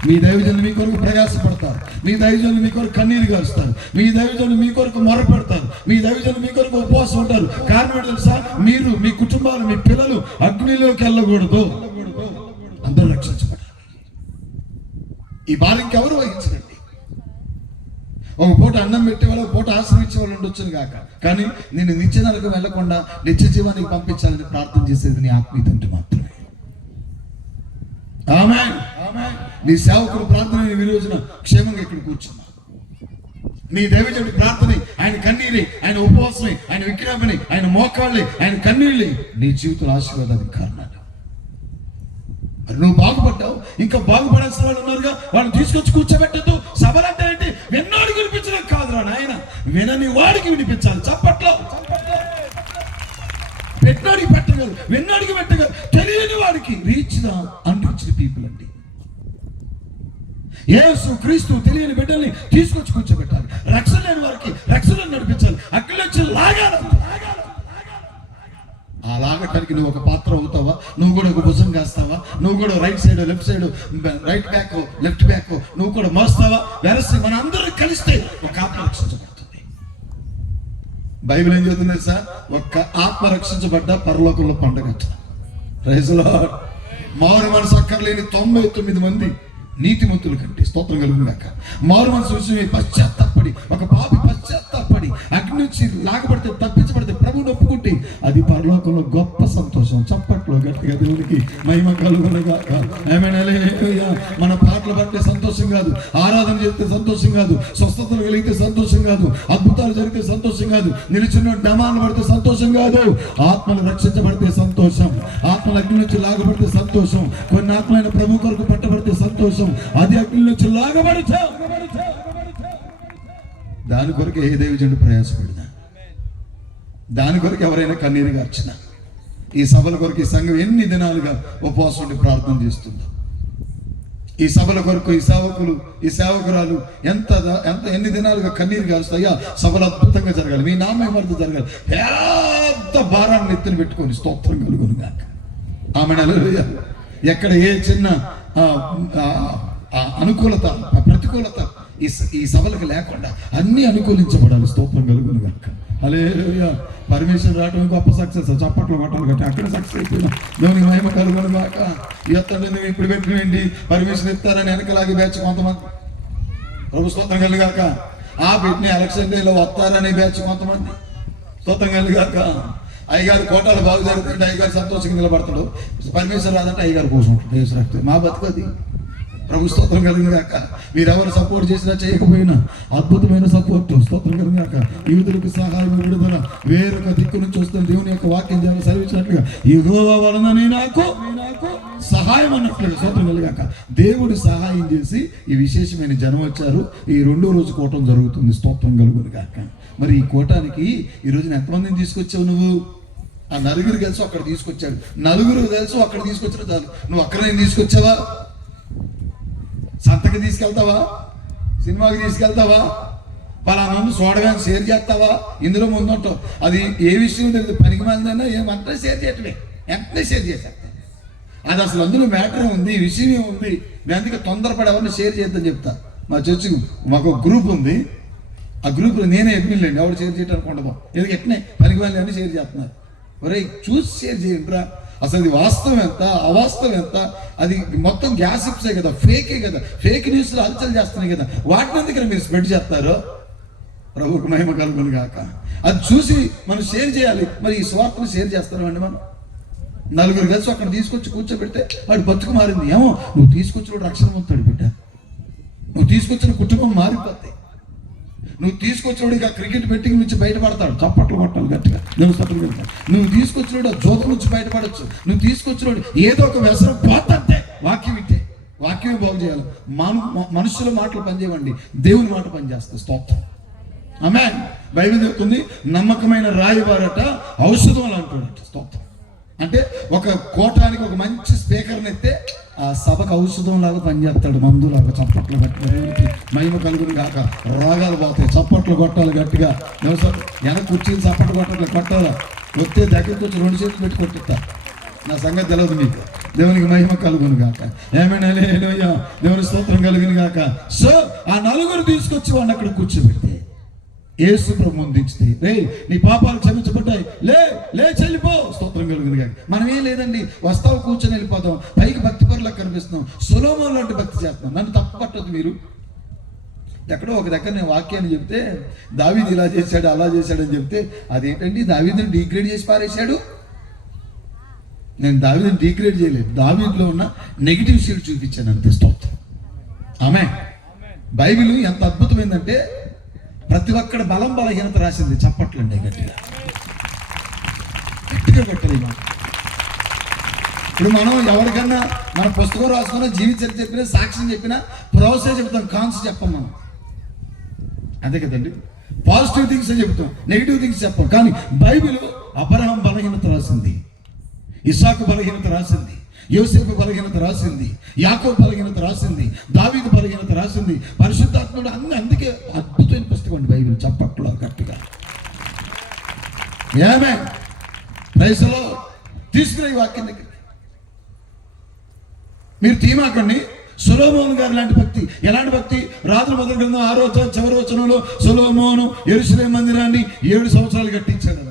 మీ దైవజనులు మీ కొరకు ప్రయాసపడతారు, మీ దైవజనులు మీ కొరకు కన్నీరు గారుస్తారు, మీ దైవజనులు మీ కొరకు మొరపెడతారు, మీ దైవజనులు మీ కొరకు ఉపవాసం ఉంటారు. కారణం ఏంటో తెలుసా? మీరు, మీ కుటుంబాలు, మీ పిల్లలు అగ్నిలోకి వెళ్ళకూడదు, అందరూ రక్షించబడాలి. ఈ బాధ ఇంకెవరు వహించరండి. ఒక పూట అన్నం పెట్టే వాళ్ళు, ఒక పూట ఆశ్రమించే వాళ్ళు ఉండొచ్చును కాక, కానీ నేను నిత్య నరకం వెళ్లకుండా నిత్య జీవానికి పంపించాలని ప్రార్థన చేసేది నీ ఆత్మీయ తండ్రి మాత్రమే. ఆమేన్. నీ సేవకుడు ప్రార్థన ఈ రోజున క్షేమంగా ఇక్కడ కూర్చున్నా. నీ దైవజనుడి ప్రార్థన, ఆయన కన్నీరి, ఆయన ఉపవాసం, ఆయన విక్రమని, ఆయన మోకాళ్ళి, ఆయన కన్నీళ్ళి నీ జీవితంలో ఆశీర్వాదానికి కారణాలు. మరి నువ్వు బాగుపడ్డావు, ఇంకా బాగుపడాల్సిన వాళ్ళు ఉన్నారుగా, వాళ్ళని తీసుకొచ్చి కూర్చోబెట్టద్దు. సభలంటే ఏంటి? విన్నోడికి వినిపించడం కాదురా నాయన, వినని వాడికి వినిపించాలి. చప్పట్లో పెట్టినోడికి పెట్టగలరు, విన్నోడికి పెట్టగలరు, తెలియని వాడికి రీచ్ ద అన్రీచ్డ్ పీపుల్ అండి. యేసు క్రీస్తు తెలియని బిడ్డల్ని తీసుకొచ్చి కూర్చోబెట్టాలి. రక్షణ లేని వారికి రక్షణ నడిపించాలి. అక్కడి నుంచి లాగాలి. ఆ లాగటానికి నువ్వు ఒక పాత్ర అవుతావా? నువ్వు కూడా ఒక భుజం కాస్తావా? నువ్వు కూడా right side, left side, right back, left back నువ్వు కూడా మోస్తావా? వెరసి మన అందరూ కలిస్తే ఒక ఆత్మ రక్షించబడుతుంది. బైబిల్ ఏం చెబుతుంది సార్? ఒక్క ఆత్మ రక్షించబడ్డ పరలోకంలో పండగ. Praise the Lord. మారు మనసు అక్కర్లేని 99 మంది నీతిమంతుల కంటే, స్తోత్రం కలుగుగాక, మారు మనసు విషయమై పశ్చాత్తాపడి, ఒక పాపి పశ్చాత్తాపడి అగ్ని నుంచి లాగబడితే, తప్పించబడితే, ప్రభువుని ఒప్పుకుంటే అది పరలోకంలో గొప్ప సంతోషం. చప్పట్లో గట్టిగా దేవునికి మహిమ కలుగుగాక. ఆమేన్. హల్లెలూయా. మన పాటలు పడితే సంతోషం కాదు, ఆరాధన చేస్తే సంతోషం కాదు, స్వస్థతలు కలిగితే సంతోషం కాదు, అద్భుతాలు జరిగితే సంతోషం కాదు, నిలిచిన డమాలు పడితే సంతోషం కాదు. ఆత్మలు రక్షించబడితే సంతోషం, ఆత్మలు అగ్ని నుంచి లాగబడితే సంతోషం, కొన్ని ఆత్మలైన ప్రభు కొరకు పట్టబడితే సంతోషం. అది అగ్ని నుంచి లాగబడితే, దాని కొరకు ఏ దైవజనుడు ప్రయాసపడినా, దాని కొరకు ఎవరైనా కన్నీరు గార్చినా, ఈ సభల కొరకు ఈ సంఘం ఎన్ని దినాలుగా ఉపవాసం ఉండి ప్రార్థన చేస్తుందో, ఈ సభల కొరకు ఈ సేవకులు ఈ సేవకురాలు ఎంత ఎన్ని దినాలుగా కన్నీరు కాలుస్తాయా, సభలు అద్భుతంగా జరగాలి, మీ నామమహిమార్థం జరగాలి, పెద్ద భారాన్ని ఎత్తున పెట్టుకొని స్తోత్రం కలుగును గాక. ఆమె హల్లెలూయా. ఎక్కడ ఏ చిన్న అనుకూలత ప్రతికూలత ఈ సభలకు లేకుండా అన్ని అనుకూలించబడాలి, స్తోత్రం కలుగును గాక. హల్లెలూయా. పర్మిషన్ రావడం గొప్ప సక్సెస్, చప్పట్లు కొట్టాలి కట్టి అక్కడ సక్సెస్ అయిపోయినా దేవుని మహిమ కలుగును గాక. ఎత్తండి నువ్వు ఇప్పుడు పెట్టినండి పర్మిషన్ ఇస్తారని వెనకలాగి బ్యాచ్ కొంతమంది, ప్రభు స్తోత్రం కలుగాక. ఆ పెట్టిన ఎలక్షన్ డేలో వస్తారని బ్యాచ్ కొంతమంది, స్తోత్రం కలుగాక. అయ్యగారు కోటాలు బాగు జరుగుతుంటే అయ్యగారు సంతోషంగా నిలబడతాడు, పర్మిషన్ రాదంటే అయ్యగారు కూర్చుంటాడు. మా బతుకది. ప్రభు స్తోత్రం కలిగిన గాక. మీరెవరు సపోర్ట్ చేసినా చేయకపోయినా అద్భుతమైన సపోర్ట్, స్తోత్రం కలిగిన గాక. యూదులకు సహాయం విడుదల వేరొక దిక్కు నుంచి వస్తుంది. దేవుని యొక్క వాక్యం చేయాలి సెలవిచ్చినట్లుగా యెహోవా వలన నాకు సహాయం అన్నట్లుగా, స్తోత్రం కలిగాక. దేవుడు సహాయం చేసి ఈ విశేషమైన జనం వచ్చారు. ఈ 2వ రోజు కూటం జరుగుతుంది, స్తోత్రం కలుగును గాక. మరి ఈ కూటానికి ఈ రోజున ఎంతమందిని తీసుకొచ్చావు నువ్వు? ఆ నలుగురు కలిసి అక్కడ తీసుకొచ్చాడు, నలుగురు కలిసి అక్కడ తీసుకొచ్చాడు చాలు. నువ్వు అక్కడ తీసుకొచ్చావా? సంతకి తీసుకెళ్తావా? సినిమాకి తీసుకెళ్తావా? పలానా చూడగానే షేర్ చేస్తావా? ఇందులో ముందుంటావు. అది ఏ విషయం తెలియదు, పనికి మందైనా ఏమంతా షేర్ చేయటమే, వెంటనే షేర్ చేసేస్తా. అది అసలు అందులో మ్యాటర్ ఉంది, విషయం ఏముంది. నేను అందుకే తొందరపడి ఎవరిని షేర్ చేద్దని చెప్తా. మా చర్చికి మాకు ఒక గ్రూప్ ఉంది, ఆ గ్రూప్లో నేనే ఎడ్మిన్లేండి, ఎవరు షేర్ చేయడానికి ఉండదు. ఎందుకు ఎట్నే పనికి వాళ్ళు అని షేర్ చేస్తున్నారు. ఒరే చూసి షేర్ చేయండిరా. అసలు అది వాస్తవం ఎంత అవాస్తవం ఎంత, అది మొత్తం గ్యాసిప్సే కదా, ఫేకే కదా, ఫేక్ న్యూస్లో హల్చల్ చేస్తున్నాయి కదా, వాటిని ఎందుకు మీరు స్ప్రెడ్ చేస్తారు? ప్రభువుకు మహిమ కలుగును గాక. అది చూసి మనం షేర్ చేయాలి. మరి ఈ స్వార్థను షేర్ చేస్తామండి మనం? నలుగురు కలిసి అక్కడ తీసుకొచ్చి కూర్చోబెడితే వాడు బతుకు మారింది. ఏమో నువ్వు తీసుకొచ్చిన రక్షణ పొందుతాడు బిడ్డ, నువ్వు తీసుకొచ్చిన కుటుంబం మారిపోతాయి. నువ్వు తీసుకొచ్చినోడు ఇక క్రికెట్ బెట్టింగ్ నుంచి బయటపడతాడు, చప్పట్లు కొట్టాలి గట్టిగా, దేవుడు వెళ్తాడు. నువ్వు తీసుకొచ్చినోడు జోతం నుంచి బయటపడచ్చు, నువ్వు తీసుకొచ్చినోడు ఏదో ఒక వ్యసనం పోతంటే వాక్యం ఇట్టే, వాక్యమే బాగు చేయాలి. మనుషుల మాటలు పనిచేయండి, దేవుని మాట పనిచేస్తుంది. స్తోత్రం. ఆమేన్. బైబిల్ చెప్తుంది నమ్మకమైన రాయవారట ఔషధం అంటాడట. స్తోత్రం. అంటే ఒక కోటానికి ఒక మంచి స్పీకర్ని ఎత్తే ఆ సభకు ఔషధం లాగా పనిచేస్తాడు, మందులాగా. చప్పట్లు గట్టిగా, దేవునికి మహిమ కలుగును గాక. రోగాలు పోతాయి, చప్పట్లు కొట్టాలి గట్టిగా. వెనక కుర్చీలు చప్పట్లు కొట్టాలి. వస్తే దగ్గరికి వచ్చి 2 చేతులు పెట్టి కొట్టిస్తా. నా సంగతి తెలియదు మీకు. దేవునికి మహిమ కలుగును గాక. ఏమైనా దేవుని స్తోత్రం కలుగును గాక. సో ఆ నలుగురు తీసుకొచ్చి వాడిని అక్కడ కూర్చోబెడితే యేసు ప్రభు ముందుంచితే, రే నీ పాపాలు క్షమించబడ్డాయి, లే చెల్లిపో, స్తోత్రం కలుగును గాక. మనం ఏం లేదండి, వస్తావు కూర్చొని వెళ్ళిపోతాం, పైకి భక్తి పరులకు కనిపిస్తున్నాం, సొలొమోను లాంటి భక్తి చేస్తున్నాం. నన్ను తప్పు పట్టదు మీరు. ఎక్కడో ఒక దగ్గర నేను వాక్యాన్ని చెప్తే దావీదు ఇలా చేశాడు అలా చేశాడని చెప్తే, అదేంటండి దావీదుని డీగ్రేడ్ చేసి పారేశాడు. నేను దావీదుని డీగ్రేడ్ చేయలేదు, దావీదులో ఉన్న నెగిటివ్ సైడ్ చూపించాను అంతే. స్తోత్రం. ఆమేన్. బైబిల్ ఎంత అద్భుతమైందంటే ప్రతి ఒక్కడ బలం బలహీనత రాసింది. చప్పట్లండి గట్టిగా కొట్టాలి. ఇప్పుడు మనం ఎవరికన్నా మన పుస్తకం రాసుకున్నా, జీవిత చరిత్ర చెప్పినా, సాక్ష్యం చెప్పినా ప్రాసెస్ చెప్తాం, కాన్స్ చెప్పం మనం, అంతే కదండి. పాజిటివ్ థింగ్స్ చెప్తాం, నెగిటివ్ థింగ్స్ చెప్పం. కానీ బైబిల్ అబ్రహాం బలహీనత రాసింది, ఇస్సాకు బలహీనత రాసింది, యోసేపు బలహీనత రాసింది, యాకోబు బలహీనత రాసింది, దావీదు బలహీనత రాసింది, పరిశుద్ధాత్ముడు అందుకే అద్భుతమైన పుస్తకం అండి బైబిల్. చప్పట్లో గట్టిగా ఆమేన్. Praise the lord. తీసుకునే వాక్యం దగ్గర మీరు తీమాకండి. సొలొమోను గారు లాంటి భక్తి, ఎలాంటి భక్తి? రాజుల మొదటి గ్రంథం 6వ చివరి వచనంలో సొలొమోను యెరూషలేము మందిరాన్ని 7 సంవత్సరాలు కట్టించాడు.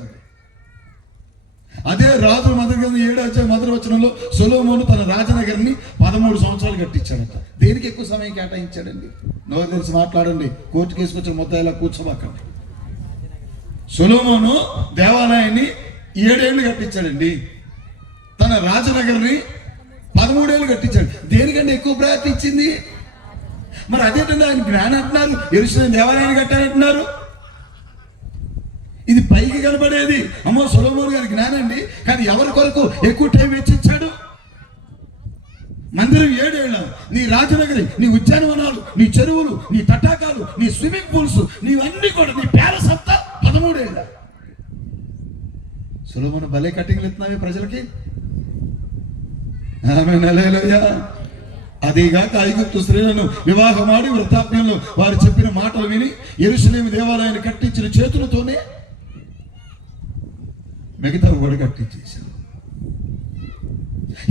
అదే రాజుల మొదటి గ్రంథం 7వ మొదటి వచనంలో సొలొమోను తన రాజనగర్ని 13 సంవత్సరాలు కట్టించాడట. దేనికి ఎక్కువ సమయం కేటాయించాడండి? నోరు తెలిసి మాట్లాడండి. కోర్టు కేసుకొచ్చిన మొత్తం ఇలా కూర్చోబాకండి. సొలొమోను దేవాలయాన్ని 7 ఏళ్ళు కట్టించాడండి, తన రాజనగర్ని 13 ఏళ్ళు కట్టించాడు. దేనికంటే ఎక్కువ ప్రయారిటీ ఇచ్చింది? మరి అదేంటంటే ఆయన జ్ఞానం అంటున్నారు, యెరూషలేము దేవాలయాన్ని కట్టారంటున్నారు. ఇది పైకి కనబడేది అమ్మో సొలొమోను గారి జ్ఞానం అండి, కానీ ఎవరి కొరకు ఎక్కువ టైం వెచ్చించాడు? మందిరం 7 ఏళ్ళ, నీ రాజనగరి, నీ ఉద్యానవనాలు, నీ చెరువులు, నీ తటాకాలు, నీ స్విమ్మింగ్ పూల్స్, నీవన్నీ కూడా నీ ప్యాలెస్ అంతా 13 ఏళ్ళ. సొలొమోను భలే కటింగ్లు ఇస్తున్నావే ప్రజలకి. ఆమేన్, హల్లెలూయా. అదేగాక ఐగుప్తు స్త్రీలను వివాహమాడి వృద్ధాప్యంలో వారు చెప్పిన మాటలు విని యెరూషలేము దేవాలయాన్ని కట్టించిన చేతులతోనే మిగతా కూడా కట్టించేశారు.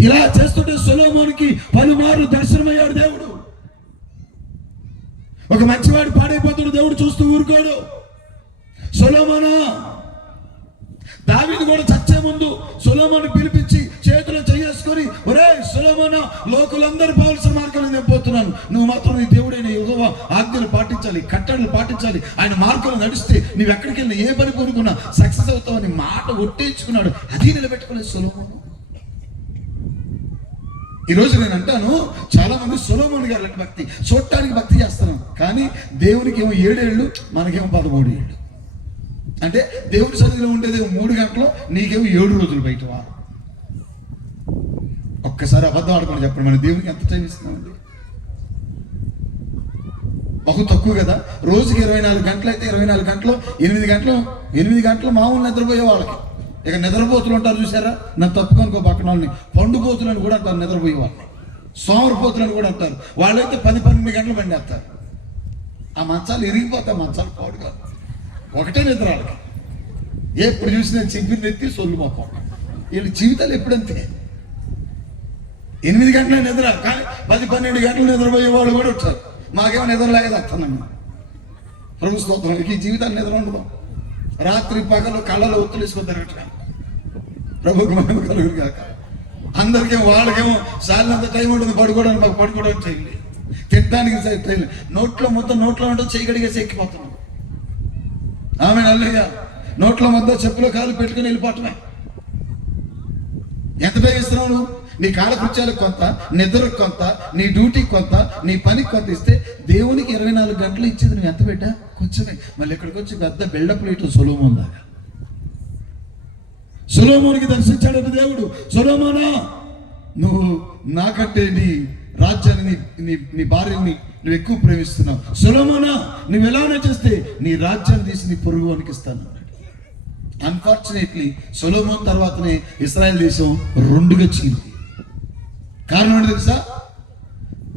ఇలా చేస్తుంటే సొలొమోనుకి పలుమార్లు దర్శనమయ్యాడు దేవుడు. ఒక మంచివాడు పాడైపోతాడు, దేవుడు చూస్తూ ఊరుకోడు. సొలొమోనా, దావీదు కూడా చచ్చే ముందు సొలొమోను పిలిపించి చేతిలో చేసుకొని, ఒరే సొలొమోనా, లోకులందరూ పోవలసిన మార్గంలో నేను పోతున్నాను, నువ్వు మాత్రం నీ దేవుడైన యెహోవా ఆజ్ఞలు పాటించాలి, కట్టడలు పాటించాలి, ఆయన మార్గంలో నడిస్తే నువ్వు ఎక్కడికి వెళ్ళినా ఏ పని కొనుక్కున్నా సక్సెస్ అవుతావని మాట ఒట్టేయించుకున్నాడు. అది నిలబెట్టుకోలేదు సొలొమోను. ఈరోజు నేను అంటాను, చాలా మంది సొలొమోను గారి భక్తి చూడటానికి భక్తి చేస్తున్నాం, కానీ దేవునికి ఏమో 7 ఏళ్ళు, మనకేమో 13 ఏళ్ళు. అంటే దేవుడి సన్నిధిలో ఉండేది 3 గంటలు, నీకేమో 7 రోజులు బయట వారు. ఒక్కసారి అబద్ధం ఆడుకొని చెప్పండి, మన దేవునికి ఎంత టైం ఇస్తున్నామండి? బహు తక్కువ కదా. రోజుకి 24 గంటలు అయితే 24 గంటలు 8 గంటలు మామూలు నిద్రపోయే వాళ్ళకి. ఇక నిద్రపోతులు ఉంటారు చూసారా, నన్ను తప్పుకొనుకో పక్కన వాళ్ళని పండుపోతులు అని కూడా అంటారు, నిద్రపోయే వాళ్ళని సోమరిపోతులు అని కూడా అంటారు. వాళ్ళైతే 10-12 గంటలు బండేస్తారు. ఆ మంచాలు ఇరిగిపోతాయి, మంచాలు పాడు కాదు, ఒకటే నిద్ర వాళ్ళకి. ఎప్పుడు చూసినా చింపిని ఎత్తి సొల్లు మొప్ప. వీళ్ళ జీవితాలు ఎప్పుడంతే 8 గంటల నిద్ర, కానీ 10-12 గంటలు నిద్రపోయే వాళ్ళు కూడా వచ్చారు. మాకేమో నిద్ర లేక వస్తున్నాను. ప్రభు స్తోత్రం. ఈ జీవితాలు నిద్ర ఉండదు. రాత్రి పగలు కళ్ళలో ఒత్తులు వేసుకొని తిరగట్లేదు. ప్రభుకు మహిమ కలుగును గాక. అందరికేమో వాళ్ళకేమో సాలినంత టైం ఉంటుంది పడుకోవడానికి, మాకు పడుకోవడానికి టైం లేదు, తిట్టడానికి టైం లేదు. నోట్లో ఉంటుంది, చేయి కడిగేసి ఎక్కిపోతున్నాం. ఆమేన్, హల్లెలూయా. నోట్లో మొత్తం చెప్పులో కాలు పెట్టుకుని వెళ్ళిపోవటమే. ఎంత టైం ఇస్తున్నావు నువ్వు? నీ కాలకృత్యాలకు కొంత, నిద్రకు కొంత, నీ డ్యూటీకి కొంత, నీ పనికి కొంత ఇస్తే దేవునికి 24 గంటలు ఇచ్చేది నువ్వు ఎంత పెట్టా? కొంచెమే. మళ్ళీ ఇక్కడికి వచ్చి పెద్ద బిల్డప్ లేటు సొలొమోను లాగా. సొలొమోనుకి దర్శించాడు దేవుడు. సొలొమోనా, నువ్వు నాకంటే నీ రాజ్యాన్ని, నీ భార్యని నువ్వు ఎక్కువ ప్రేమిస్తున్నావు. సొలొమోనా, నువ్వు ఎలానే చేస్తే నీ రాజ్యాన్ని తీసి నీ పొరుగు వానికి ఇస్తాను. అన్ఫార్చునేట్లీ సొలొమోను తర్వాతనే ఇశ్రాయేల్ దేశం 2గా చీలింది. కారణం ఏంటి తెలుసా?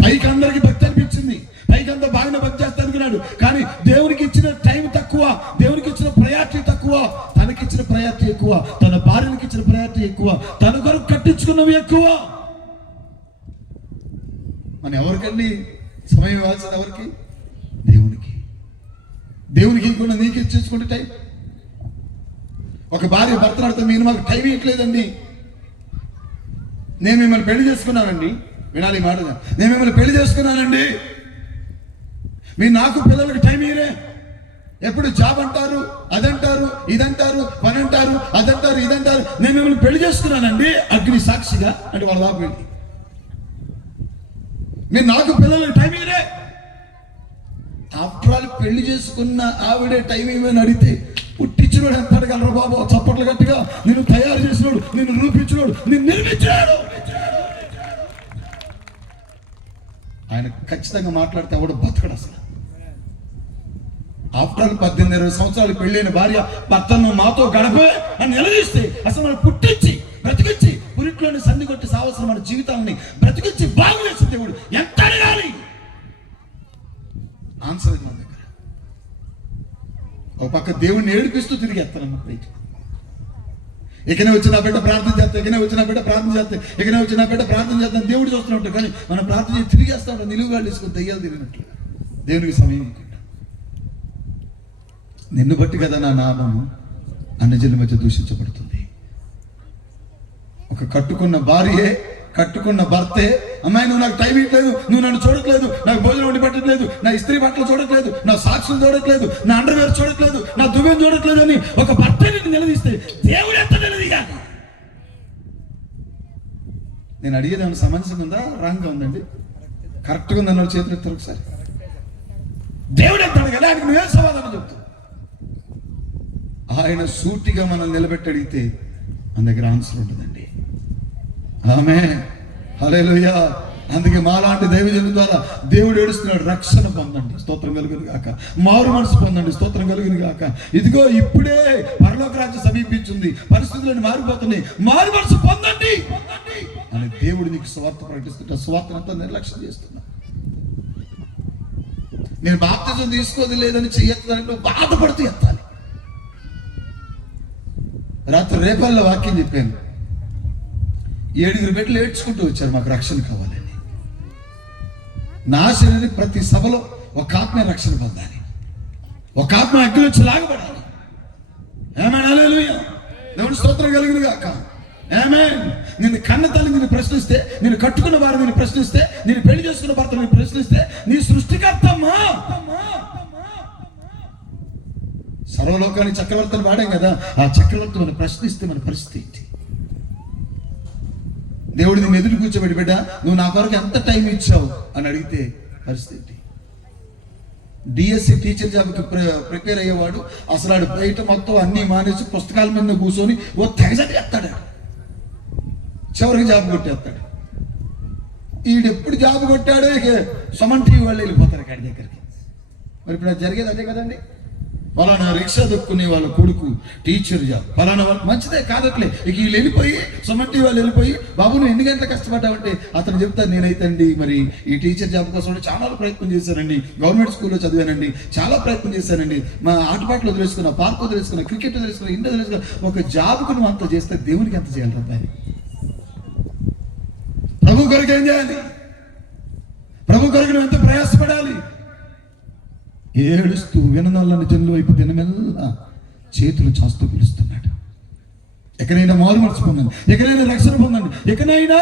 పైకి అందరికి భక్తి అనిపించింది, పైకి అంతా బాగానే భక్తి చేస్తా అనుకున్నాడు, కానీ దేవునికి ఇచ్చిన టైం తక్కువ, దేవునికి ఇచ్చిన ప్రయారిటీ తక్కువ, తనకిచ్చిన ప్రయారిటీ ఎక్కువ, తన భార్యకి ఇచ్చిన ప్రయారిటీ ఎక్కువ, తన కొరకు కట్టించుకున్నవి ఎక్కువ. మన ఎవరికండి సమయం ఇవ్వాల్సింది? ఎవరికి? దేవునికి. దేవునికి ఇవ్వకుండా నీకు ఇచ్చేసుకుంటే టైం. ఒక భార్య భర్త అడితే, మీరు మాకు టైం ఇవ్వట్లేదండి, నేను మిమ్మల్ని పెళ్లి చేసుకున్నానండి, వినాలి మాట, నేను మిమ్మల్ని పెళ్లి చేసుకున్నానండి, మీరు నాకు పిల్లలకి టైం ఇయ్యరే, ఎప్పుడు జాబ్ అంటారు, అదంటారు, ఇదంటారు, పని అంటారు, అదంటారు, ఇదంటారు, నేను మిమ్మల్ని పెళ్లి చేసుకున్నానండి అగ్ని సాక్షిగా అంటే వాళ్ళ దాకా వెళ్ళి, మీరు నాకు పిల్లలకి టైం ఇయ్యరే. ఆఫ్టర్ ఆల్ పెళ్లి చేసుకున్న ఆవిడే టైం ఇవ్వని అడిగితే పుట్టించినోడు ఎంత అడగలరు బాబు? చప్పట్లు గట్టిగా. నేను తయారు చేసినోడు, నేను రూపించినోడు, నేను నిర్మించాడు. ఆయన ఖచ్చితంగా మాట్లాడితే ఎవడు బతకడు అసలు. ఆఫ్టర్ ఆల్ 18-20 సంవత్సరాలు పెళ్ళైన భార్య భర్తను మాతో గడపే అని నిలదీస్తే అసలు మనం పుట్టించి బ్రతికించి పురిట్లోని సంధి కొట్టి సావసరం మన జీవితాలని బ్రతికించి బాగు చేసిన దేవుడు ఎంత అడగాలి? ఆన్సర్ ఇది మన దగ్గర. ఒక పక్క దేవుడిని ఏడిపిస్తూ తిరిగి ఎత్తానమ్మా పైకి. ఇకనే వచ్చిన బిడ్డ ప్రార్థన చేస్తే, ఇకనే వచ్చిన బిడ్డ ప్రార్థన చేస్తే, ఇకనే వచ్చిన బిడ్డ ప్రార్థన చేస్తాను దేవుడు చూస్తున్నట్టు, కానీ మనం ప్రార్థన చేసి తిరిగేస్తా ఉంటాం, నిలువుగాళ్ళు తీసుకొని దయ్యాలు తిరిగినట్లు. దేవునికి సమయం ఇవ్వకుండా. నిన్ను బట్టి కదా నా నామము అన్యజనుల మధ్య దూషించబడుతుంది. ఒక కట్టుకున్న భార్యే, కట్టుకున్న భర్తే, అమ్మాయి నువ్వు నాకు టైం ఇవ్వట్లేదు, నువ్వు నన్ను చూడట్లేదు, నాకు భోజనం వండి పెట్టట్లేదు, నా ఇస్త్రీ బట్టలు చూడట్లేదు, నా సాక్షులు చూడట్లేదు, నా అండర్వేర్ చూడట్లేదు, నా దువ్వెన చూడట్లేదు అని ఒక భర్త నిన్ను నిలదీస్తే దేవుడు ఎంత నిలదీయాలి? నేను అడిగేది ఏమైనా సమంజసంగా ఉందా, రాంగ్గా ఉందండి? కరెక్ట్గా ఉందన్న చేతులు ఎత్తారు ఒకసారి. దేవుడు ఎంత అడగాలి? ఆయనకు నువ్వే సమాధానం చెప్తావు. ఆయన సూటిగా మనం నిలబెట్టి అడిగితే మన దగ్గర ఆన్సర్ ఉంటుందండి. ఆమేన్, హల్లెలూయా. అందుకే మాలాంటి దైవజనుల ద్వారా దేవుడు ఏడుస్తున్నాడు, రక్షణ పొందండి, స్తోత్రం కలుగును గాక. మారు మనసు పొందండి, స్తోత్రం కలుగును గాక. ఇదిగో ఇప్పుడే పరలోక రాజ్యం సమీపించింది, పరిస్థితులను మారిపోతున్నాయి, మారు మనసు పొందండి అని దేవుడు నీకు సువార్త ప్రకటిస్తుంటే సువార్తనంతా నిర్లక్ష్యం చేస్తున్నా. నేను బాప్తిజం తీసుకోదు లేదని చెయ్యొద్దని నువ్వు బాధపడుతూ ఎత్తాలి. రాత్రి రేపల్లో వాక్యం చెప్పాను, 7 బిడ్డలు ఏడ్చుకుంటూ వచ్చారు, మాకు రక్షణ కావాలని. నా శరీరం ప్రతి సభలో ఒక ఆత్మ రక్షణ పొందాలి, ఒక ఆత్మ అగ్ని నుంచి లాగబడాలి. ఆమేన్, హల్లెలూయా, దేవుని స్తోత్రం కలుగును గాక. ఆమేన్. నిన్ను కన్న తల్లి నిన్ను ప్రశ్నిస్తే, నిన్ను కట్టుకున్న వారు నిన్ను ప్రశ్నిస్తే, నేను పెళ్లి చేసుకున్న భర్త నిన్ను ప్రశ్నిస్తే, నీ సృష్టికర్తమ్మా సర్వలోకాన్ని చక్రవర్తిని వాడాం కదా, ఆ చక్రవర్తి మనం ప్రశ్నిస్తే మన పరిస్థితి ఏంటి? దేవుడు నిన్ను ఎదురు కూర్చోబెట్టి, బిడ్డ నువ్వు నా కొరకు ఎంత టైం ఇచ్చావు అని అడిగితే పరిస్థితి. డిఎస్సి టీచర్ జాబ్కి ప్రిపేర్ అయ్యేవాడు అసలు ఆడు బయట మొత్తం అన్ని మానేసి పుస్తకాల మీద కూర్చొని ఓ తెగజటి ఎత్తాడు, చివరికి జాబ్ కొట్టేస్తాడు. ఈడెప్పుడు జాబ్ కొట్టాడో ఇక సుమన్ టీవీ వాళ్ళు వెళ్ళిపోతారు కాడి దగ్గరికి. మరి ఇప్పుడు అది జరిగేది అదే కదండి. ఫలానా రిక్షా దొక్కునే వాళ్ళ కొడుకు టీచర్ జాబ్, ఫలానా వాళ్ళు మంచిదే కాదట్లే. ఇక వీళ్ళు వెళ్ళిపోయి సుమన్ టీవీ వాళ్ళు వెళ్ళిపోయి, బాబు నువ్వు ఎన్ని గంటలు కష్టపడ్డావంటే అతను చెప్తాను, నేనైతే అండి మరి ఈ టీచర్ జాబ్ కోసం చాలా ప్రయత్నం చేశానండి, గవర్నమెంట్ స్కూల్లో చదివానండి, చాలా ప్రయత్నం చేశానండి, మా ఆటపాటలు వదిలేసుకున్నా, పార్క్ వదిలేసుకున్నా, క్రికెట్ వదిలేసుకున్నా, ఇంటి వదిలేసుకున్నా, ఒక జాబ్కు నువ్వు అంత చేస్తే దేవునికి ఎంత చేయాలి అబ్బాయి? ప్రభు కొరకు ఏం చేయాలి? ప్రభు కొరకు నువ్వు ఎంత ప్రయాసపడాలి? ఏడుస్తూ విననొల్లని జనుల వైపు దినమెల్లా చేతులు చాస్తూ పిలుస్తున్నాడు. ఎక్కడైనా మారు మనసు పొందండి, ఎక్కడైనా రక్షణ పొందండి, ఎక్కడైనా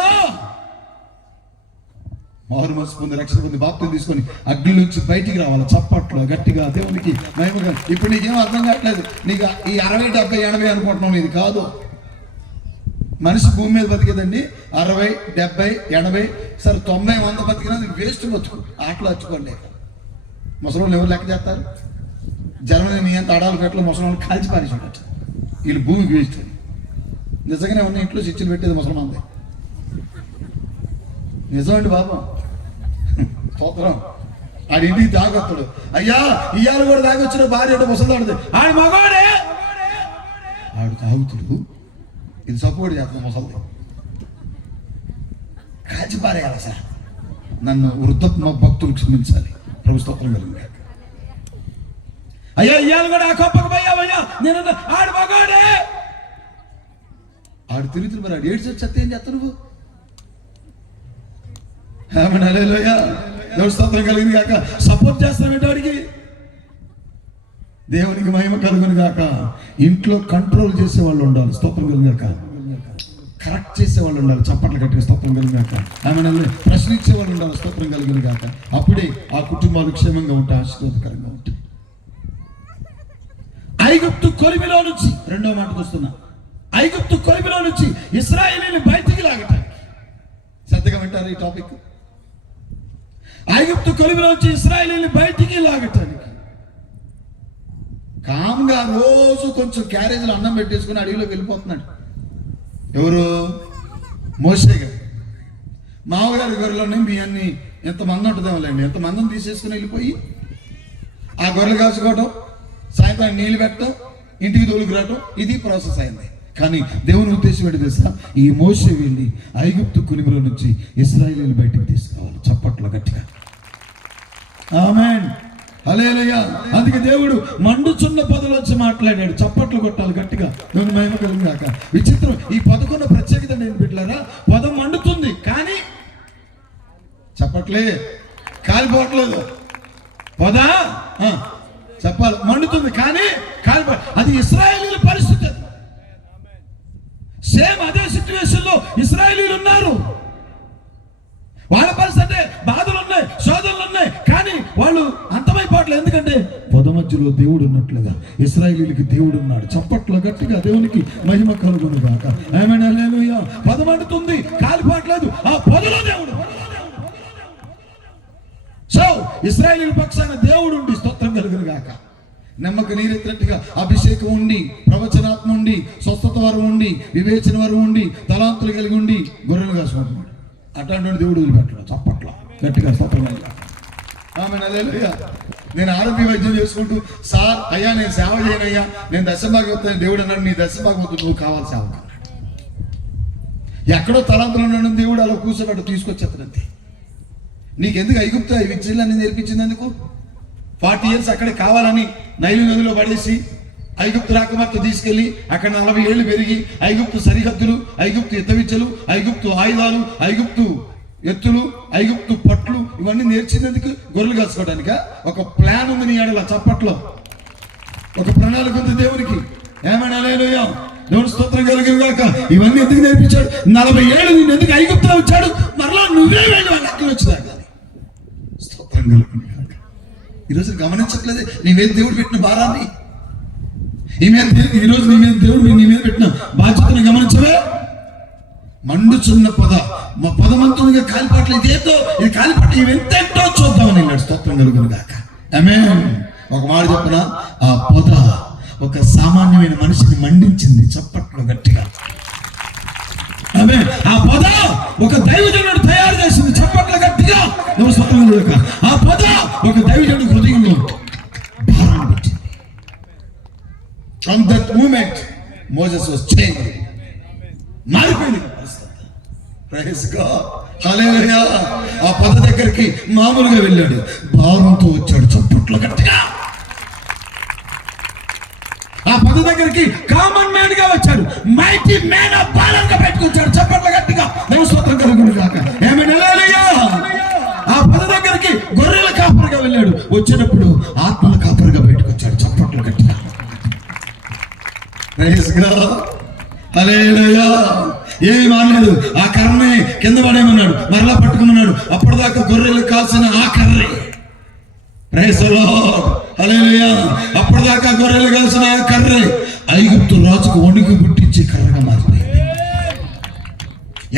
మారు మనసు పొంది రక్షణ పొంది బాప్తిజం తీసుకొని అగ్ని నుంచి బయటికి రావాలి. చప్పట్లో గట్టిగా దేవునికి మహిమగా. ఇప్పుడు నీకేం అర్థం కావట్లేదు, నీకు ఈ 60, 70, 80 అనుకుంటున్నావు, ఇది కాదు. మనిషి భూమి మీద బతికేదండి 60, 70, 80, సరే 90, 100 బతికినా వేస్ట్ బతుకు, ఆటలు వచ్చుకోండి. ముసలి ఎవరు లెక్క చేస్తారు? జర్మనీ నీ అంత ఆడాలు పెట్టలో ముసలి కాల్చి పారేసి ఉండొచ్చు, వీళ్ళు భూమికి వేస్ట్ అని. నిజంగానే ఉన్న ఇంట్లో స్విచ్లు పెట్టేది ముసలమంది, నిజమండి బాబా. స్తోత్రం. ఆడి ఇంటికి తాగొస్తాడు, అయ్యా ఇయ్యాలు కూడా తాగొచ్చిన భార్య ముసలిదాడుతుంది, ఆడి మగవాడే ఆడు తాగుతుడు, ఇది సపోర్ట్ చేస్తుంది ముసలిది, కాల్చి పారేయాలి సార్. నన్ను వృద్ధత్మ భక్తులు క్షమించాలి, ప్రభు స్తోత్రం కలిగింది. అయ్యా ఇయ్యాలు కూడా ఆ కొప్పకు పోయావయ్యా, నేను ఆడు మగాడే ఆడు తిరుగుతుడు, మరి ఆడు ఏడ్చి చెత్త ఏం చేస్తా నువ్వు? హల్లెలూయా, దేవుని స్తోత్రం కలిగింది కాక. సపోర్ట్ చేస్తామేంటి వాడికి? దేవునికి మహిమ కలుగును గాక. ఇంట్లో కంట్రోల్ చేసే వాళ్ళు ఉండాలి, స్తోత్రం కలిగిన గాక. కరెక్ట్ చేసే వాళ్ళు ఉండాలి, చప్పట్లు గట్టిగా స్తోత్రం కలిగిన గాక. ఆమె ప్రశ్నించే వాళ్ళు ఉండాలి, స్తోత్రం కలిగిన గాక. అప్పుడే ఆ కుటుంబాలు క్షేమంగా ఉంటాయి, ఆశీర్వాదకరంగా ఉంటాయి. ఐగుప్తు కొలిమిలో నుంచి, రెండో మాటకు వస్తున్నా, ఐగుప్తు కొలిమిలో నుంచి ఇశ్రాయేలీని బయటికి లాగటానికి. శ్రద్ధగా వింటారు ఈ టాపిక్. ఐగుప్తు కొలిమిలో నుంచి ఇశ్రాయేలీని బయటికి లాగటానికి కామ్గా రోజు కొంచెం క్యారేజీలో అన్నం పెట్టేసుకుని అడవిలోకి వెళ్ళిపోతున్నాడు. ఎవరు? మోషే గారు. మామగారి గొర్రెలోనే మీ అన్ని ఎంతమంది ఉంటుందేమోలేండి, ఎంతమందిని తీసేసుకుని వెళ్ళిపోయి ఆ గొర్రెలు కాచుకోవటం, సాయంత్రం నీళ్ళు పెట్టడం, ఇంటికి తోలుకురావటం, ఇది ప్రాసెస్ అయింది. కానీ దేవుని ఉద్దేశం ఏంటి తెలుసా? ఈ మోషే వెళ్ళి ఐగుప్తు కొలిమిలో నుంచి ఇశ్రాయేలీయులు బయటికి తీసుకురావాలి. చప్పట్లు గట్టిగా ఆమేన్, హల్లెలూయా. అందుకే దేవుడు మండుచున్న పొదలోంచి మాట్లాడాడు, చప్పట్లు కొట్టాలి గట్టిగా, దేవుని మహిమ కలిగింది గాక. విచిత్రం, ఈ పొదకున్న ప్రత్యేకత నేను బిడ్డలారా, పొద మండుతుంది కానీ చప్పట్లే కాలిపోవట్లేదు. పొద చెప్పాలి, మండుతుంది కానీ కాలిపో. అది ఇశ్రాయేలీయుల పరిస్థితి. సేమ్ అదే సిచ్యువేషన్ లో ఇశ్రాయేలీయులు ఉన్నారు. వాళ్ళ పరిస్థితి అంటే బాధలు ఉన్నాయి, శోధనలు ఉన్నాయి, కానీ వాళ్ళు అంతమైపోవట్లేదు. ఎందుకంటే పొద మధ్యలో దేవుడు ఉన్నట్లుగా ఇశ్రాయేలీయులకి దేవుడు ఉన్నాడు. చప్పట్లో గట్టిగా దేవునికి మహిమ కలుగును గాక. ఆమేన్, హల్లెలూయా. పొద మండుతుంది, కాలిపోవట్లేదు, ఆ పొదలో దేవుడు. సో ఇశ్రాయేలీయుల పక్షాన దేవుడు ఉండి స్తోత్రం కలుగును గాక. నమ్మక నీరెత్తినట్టుగా అభిషేకం ఉండి, ప్రవచనాత్మ ఉండి, స్వస్థత వరం ఉండి, వివేచన వరం ఉండి, తలాంతులు కలిగి ఉండి గొర్రెలు కాసుకుంటున్నాడు. అట్లాంటి దేవుడు వదిలిపెట్టడం చప్పట్ల గట్టిగా స్తోత్రం. ఆమె హల్లెలూయా. నేను ఆరోగ్య వైద్యం చేసుకుంటూ సార్ అయ్యా నేను సేవ చేయనయ్యా, నేను దశభాగం వస్తాను. దేవుడు అన్నాడు నీ దశభాగం వద్దు, నువ్వు కావాలి సేవ అన్నాడు. ఎక్కడో తలాంతులు ఉన్నాడు దేవుడు అలా కూర్చోబెట్టు తీసుకొచ్చేస్తానంతే. నీకెందుకు ఐగుప్తు ఈ విద్యలన్నీ నేర్పించింది ఎందుకు? 40 years అక్కడే కావాలని నైలు నదిలో పడేసి ఐగుప్తు రాకమార్తె తీసుకెళ్లి అక్కడ 40 ఏళ్ళు పెరిగి ఐగుప్తు సరిహద్దులు, ఐగుప్తు యుద్ధ విద్యలు, ఐగుప్తు ఆయుధాలు, ఐగుప్తు ఎత్తులు, ఐగుప్తు పట్లు ఇవన్నీ నేర్చినందుకు గొర్రెలు కాసుకోవడానిక? ఒక ప్లాన్ ఉంది నీ ఎడల చప్పట్లో, ఒక ప్రణాళిక ఉంది దేవునికి. ఏమైనా హల్లెలూయా, దేవుని స్తోత్రం కలుగును గాక. ఇవన్నీ ఎందుకు నేర్పించాడు? 40 ఏళ్ళు నేను ఎందుకు ఐగుప్తులో వచ్చాడు, మరలా నువ్వే వెళ్ళి వాళ్ళ అక్కడ వచ్చినా స్తోత్రం కలుగును గాక. ఈరోజు గమనించట్లేదు నీవేం దేవుడు పెట్టిన భారాన్ని, ఈరోజు నీ మీద దేవుడు నీ మీద పెట్టిన బాధ్యతను గమనించవే. మండుచున్న పదమంతునిగా కాలిపాట్లు ఇదేదో ఇది కాలిపాట్లు ఇవెంతేంటో చూద్దామని వెళ్ళాడు. స్తోత్రం కలుగును గాక. ఆమేన్. ఒక మాట చెప్పిన ఆ పొద ఒక సామాన్యమైన మనిషిని మండించింది. చప్పట్లు గట్టిగా. ఆమేన్. ఆ పొద ఒక దైవజనుడు తయారు చేసింది. చప్పట్లు గట్టిగా. స్తోత్రం కలుగును గాక. ఆ పొద ఒక దైవజనుడి హృదయంలో భారాన్ని పెట్టింది. From that moment Moses was changed. మారిపోయింది. Praise God. హల్లెలూయా. ఆ పద దగ్గరికి మామూలుగా వెళ్ళాడు, భారంతో వచ్చాడు. చప్పట్లు గట్టిగా. ఆ పద దగ్గరికి కామన్ మ్యాన్ గా వచ్చాడు, మైటీ మ్యాన్ ఆఫ్ భారంగా పెట్టుకొచ్చాడు. చప్పట్లు గట్టిగా. దేవుని స్తోత్రం కలుగును గాక. ఆమేన్. హల్లెలూయా. ఆ పద దగ్గరికి గొర్రెల కాపరిగా వెళ్ళాడు, వచ్చినప్పుడు ఆత్మల కాపరిగా పెట్టుకొచ్చాడు. చప్పట్లు గట్టిగా. Praise God. హల్లెలూయా. ఏమి మానలేదు. ఆ కర్రని కింద పడేయమన్నాడు, మరలా పట్టుకున్నాడు. అప్పటిదాకా గొర్రెలు కాసిన ఆ కర్రే. Praise the Lord. హల్లెలూయా. అప్పటిదాకా గొర్రెలు కాసిన ఆ కర్రే ఐగుప్తు రాజుకు వణుకు పుట్టించి కర్రగా మారిపోయింది.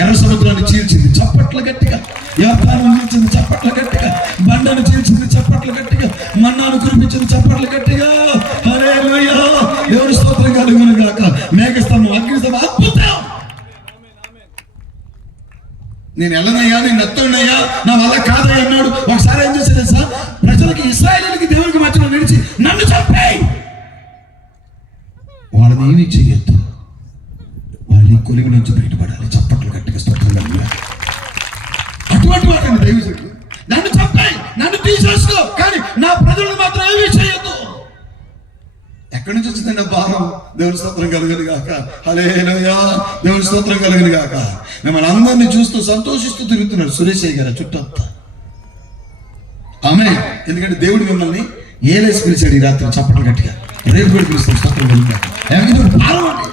ఎర్ర సముద్రాన్ని చీల్చింది. చప్పట్ల గట్టిగా. యాపారం చీల్చింది. చప్పట్ల గట్టిగా. బండను చీల్చింది. చప్పట్ల గట్టిగా. మన్నాను కురిపించింది. చప్పట్ల గట్టిగా. హల్లెలూయా. దేవుని స్తోత్రం కలుగును గాక. మేఘస్తంభం, అగ్నిస్తంభం, అద్భుతం. నేను వెళ్ళనయ్యా, నేను ఎత్తనయ్యా, నా వల్ల కాదయ్యా అన్నాడు. ఒకసారి ఏం చేశాడు సార్, ప్రజలకి ఇశ్రాయేలీయులకి దేవునికి మధ్యలో నిలిచి నన్ను చంపేయి, వాళ్ళని ఏమీ చెయ్యొద్దు, వాళ్ళని కొలిమి నుంచి బయటపడాలి. చప్పట్లు గట్టిగా స్తోత్రం కలుగును గాక. అటువంటి వాడిని దైవజనుడు, నన్ను చంపేయి, నన్ను తీసేసుకో, కానీ నా ప్రజలను మాత్రం ఏమీ చేయొద్దు. ఎక్కడి నుంచి వచ్చిందండి భారం? దేవుని స్తోత్రం కలుగును గాక. హల్లెలూయా. దేవుని స్తోత్రం కలుగును గాక. మిమ్మల్ని అందరినీ చూస్తూ సంతోషిస్తూ తిరుగుతున్నారు సురేషయ్య గారు చుట్టంతా. ఆమేన్. ఎందుకంటే దేవుడు మిమ్మల్ని ఏలేసి పిలిచాడు ఈ రాత్రి. చప్పట్లు గట్టిగా. రేపు కూడా పిలుస్తాడు. స్తోత్రం కలుగును గాక. భారం అండి.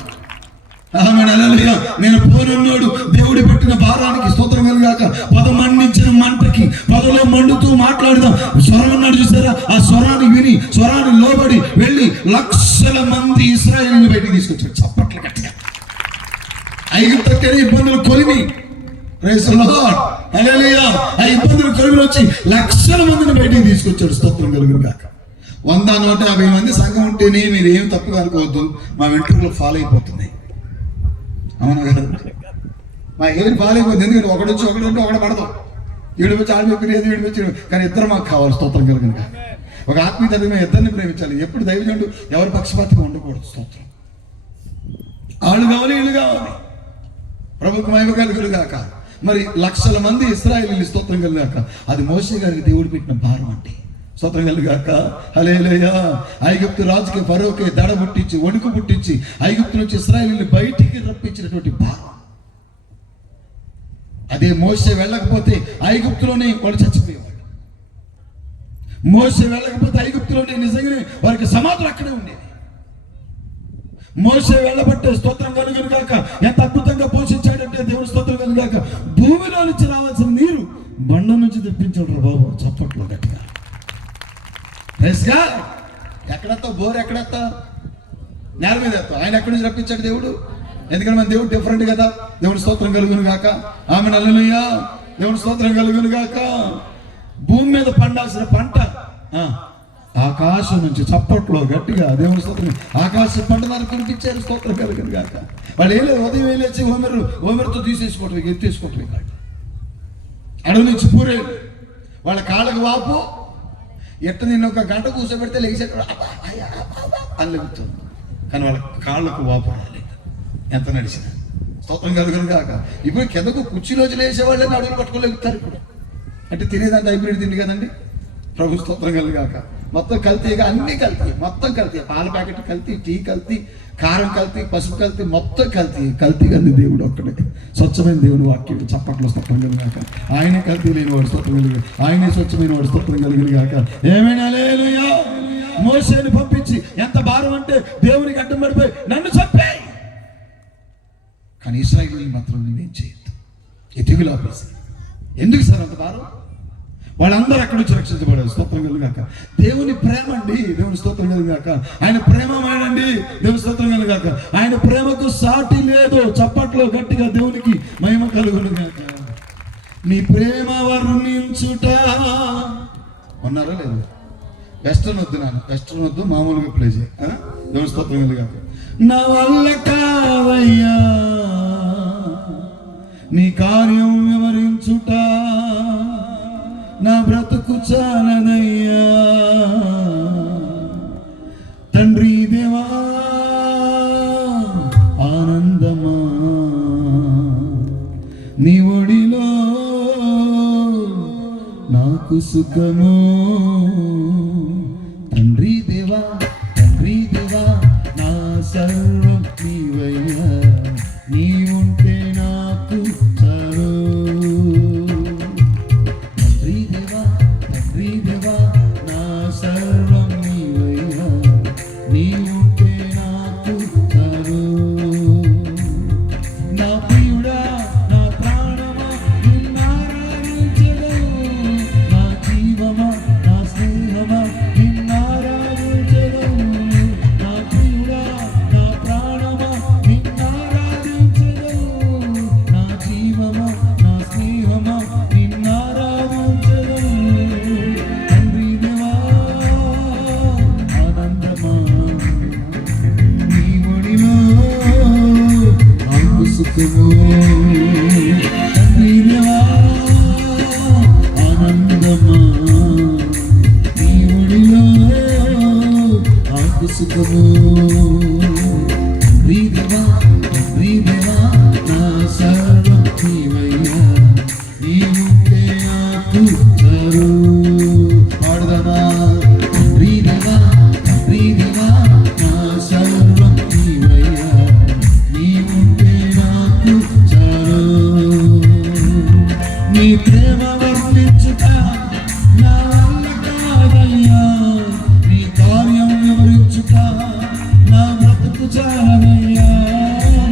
ఆమేన్. హల్లెలూయా. నేను పోనున్నాడు దేవుడు పెట్టిన భారానికి. స్తోత్రం కలుగును గాక. పద మండించిన మంటకి పదలో మండుతూ మాట్లాడుదాం. స్వరం అన్నాడు చూసారా? ఆ స్వరాన్ని విని స్వరాన్ని లోబడి వెళ్ళి లక్షల మంది ఇశ్రాయేలీయులను బయటికి తీసుకొచ్చాడు. చప్పట్లు గట్టిగా. ఐగుప్తు ఇబ్బందులు కొలిమి. Praise the Lord. హల్లెలూయా. ఆ ఇబ్బందులు కొలిమి వచ్చి లక్షల మందిని బయటికి తీసుకొచ్చాడు. స్తోత్రం కలుగును గాక. 100, 150 మంది సంఘం ఉంటేనే మీరు ఏం తప్పుగా అనుకోవద్దు, మా వెంట్రుకలు ఫాలో అయిపోతున్నాయి. అవునా కదా? మా ఏది ఫాలో అయిపోతుంది. ఎందుకంటే ఒకడు వచ్చి ఒకడు పడదు. ఈడు వచ్చి ఆడు చెప్పినది, ఈడు వచ్చి, కానీ ఇద్దరు మాకు కావాలి. స్తోత్రం కలుగును గాక. ఒక ఆత్మీయత మేము ఇద్దరిని ప్రేమించాలి. ఎప్పుడు దైవజనుడు ఎవరి పక్షపాతిగా ఉండకూడదు. స్తోత్రం. వాళ్ళు కావాలి, వీళ్ళు కావాలి. ప్రభుత్వ మహిమ కలుగును గాక. మరి లక్షల మంది ఇశ్రాయేలీయులు. స్తోత్రం కలుగును గాక. అది మోషే గారికి దేవుడు పెట్టిన భారం అంటే. స్తోత్రం కలుగును గాక. హల్లెలూయా. ఐగుప్తు రాజుకి ఫరోకి దడ పుట్టించి వణుకు పుట్టించి ఐగుప్తు నుంచి ఇశ్రాయేలీయులు బయటికి రప్పించినటువంటి భారం. అదే మోషే వెళ్ళకపోతే ఐగుప్తులోనే వాడు చచ్చిపోయేవాడు. మోషే వెళ్ళకపోతే ఐగుప్తులోనే నిజంగానే వారికి సమాధులు అక్కడే ఉండేది. మోషే వెళ్ళబట్టే. స్తోత్రం కలుగును గాక. ఎంత అద్భుతంగా పోషించాడంటే దేవుని స్తోత్రం కలుగును గాక. భూమిలో నుంచి రావాల్సిన నీరు బండ నుంచి తెప్పించాడు బాబు. చప్పట్లో గట్టిగా. ఎక్కడెత్తా బోర్? ఎక్కడెత్తా? నేల మీద ఎత్తా. ఆయన ఎక్కడి నుంచి రప్పించాడు దేవుడు? ఎందుకంటే మన దేవుడు డిఫరెంట్ కదా. దేవుని స్తోత్రం కలుగును గాక. ఆమేన్. హల్లెలూయా. దేవుని స్తోత్రం కలుగును గాక. భూమి మీద పండాల్సిన పంట ఆకాశం నుంచి. చప్పట్లో గట్టిగా. దేవుని స్తోత్రం. ఆకాశం పంట నాకు కురిపించారు. స్తోత్రం కలుగును గాక. వాళ్ళు ఏం లేదు, ఉదయం వెళ్ళేసి హోమెరుతో తీసేసుకోవటం, ఎత్తేసుకోవటం కాదు. అడవి నుంచి పూరేలు, వాళ్ళ కాళ్ళకు వాపు. ఎట్ట నేను ఒక గంట కూర్చోబెడితే లేచేట అని లెగుతుంది, కానీ వాళ్ళ కాళ్ళకు వాపు రాలేదు ఎంత నడిచిన. స్తోత్రం కలుగును కాక. ఇప్పుడు కిందకు కుర్చీలోంచి లేచేవాళ్ళని అడుగులు పట్టుకోలేగుతారు ఇప్పుడు. అంటే తినేదాన్ని హైబ్రిడ్ తిండి కదండి. ప్రభు స్తోత్రం కలుగాక. మొత్తం కల్తీగా, అన్నీ కల్తీ, మొత్తం కల్తీ. పాల ప్యాకెట్ కల్తీ, టీ కల్తీ, కారం కల్తీ, పసుపు కల్తీ, మొత్తం కల్తీ. కల్తీ కల్తీ దేవుడు ఒక్కడే స్వచ్ఛమైన దేవుడు. వాక్యం చప్పట్లో స్తోత్రం కలుగాక. ఆయనే కల్తీ లేని వాడు స్తోత్రం కలిగి, ఆయనే స్వచ్ఛమైన వాడు స్తోత్రం కలిగిన గాక. ఏమైనా హల్లెలూయా. మోషేని పంపించి ఎంత భారం అంటే దేవునికి అడ్డం పడిపోయి నన్ను చంపే, కానీ ఇశ్రాయేలీయులు మాత్రం నువ్వేం చేయొద్దు. ఎతివిలో ఆపేసి. ఎందుకు సార్ అంత భారం? వాళ్ళందరూ అక్కడి నుంచి రక్షించబడారు. స్తోత్రం కలుగాక. దేవుని ప్రేమ అండి, దేవుని స్తోత్రం కలుగాక. ఆయన ప్రేమమేనండి, దేవుని స్తోత్రం కలుగాక. ఆయన ప్రేమకు సాటి లేదు. చప్పట్లో గట్టిగా దేవునికి మహిమ కలుగునుగాక. నీ ప్రేమ వర్ణించుట. ఉన్నారా లేదు? వెస్టర్న్ వద్దు, నాన్న వెస్టర్న్ వద్దు, మామూలుగా ప్లే చేయి. దేవుని స్తోత్రం కలుగాక. నా వల్ల కావయ్యా నీ కార్యం వివరించుట, నా బ్రతుకు చాలదయ్యా తండ్రి దేవా. ఆనందమా నీ ఒడిలో నాకు సుఖము. తండ్రి దేవా, తండ్రి దేవా, నా సర్వం నీవయ్యా. నీ ఉంటే నాకు చాలు. సర్వం నీవయ్యా, నీ ఉంటే నాకు చాలు. నా ప్రియుడా, నా ప్రాణమా, నిన్నారాధించెదను. నా జీవమా, నా స్నేహమా, నిన్నారాధించెదను. నా ప్రియుడా, నా ప్రాణమా, నిన్నారాధించెదను. నా జీవమా, నా స్నేహమా, నిన్నారాధించెదను. సుఖము ఆనందమా నీ ఒడిలో నాకు సుఖము. ప్రియదేవా, ప్రియదేవా, నా సర్వం నీవయ్యా. నీ ఉంటే నాకు చాలు. పాడదామా? ప్రియదేవా, ప్రియదేవా, నా సర్వం నీవయ్యా. నీ ఉంటే చాలు. నీ ప్రేమ వర్ణించుట నా వల్ల కాదయ్యా. నీ కార్యం వివరించుట నా బ్రతుకు చాలదయ్యా.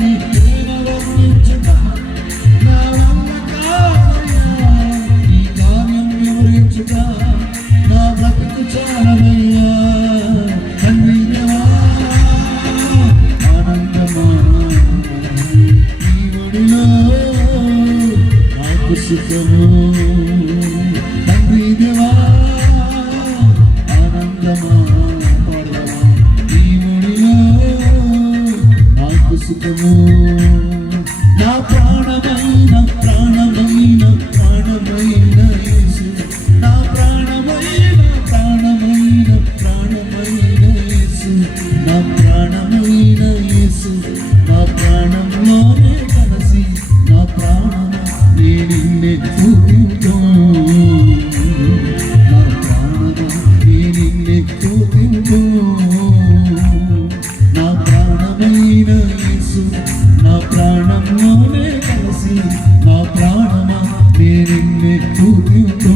నీ ప్రేమ వర్ణించుట నా వల్ల కాదయ్యా. నీ కార్యం వివరించుట నా బ్రతుకు చాలదయ్యా. తండ్రి దేవా, ఆనందమా నాకు సుఖము. తండ్రి దేవా, ఆనందమా నీ ఒడిలో నాకు సుఖము. నా ప్రాణమైన ప్రాణమైన ప్రాణమైన యేసు, నా ప్రాణమైన ప్రాణమైన ప్రాణమైన యేసు, నా ప్రాణమైన యేసు, నా ప్రాణంలోనే కలిసి నా ప్రాణం నిన్నే స్తుతించు. నా ప్రాణమా నిన్నే స్తుతించు. నా ప్రాణమైన యేసు, నా ప్రాణంలోనే కలిసి నా ప్రాణమా నిన్నే స్తుతించు.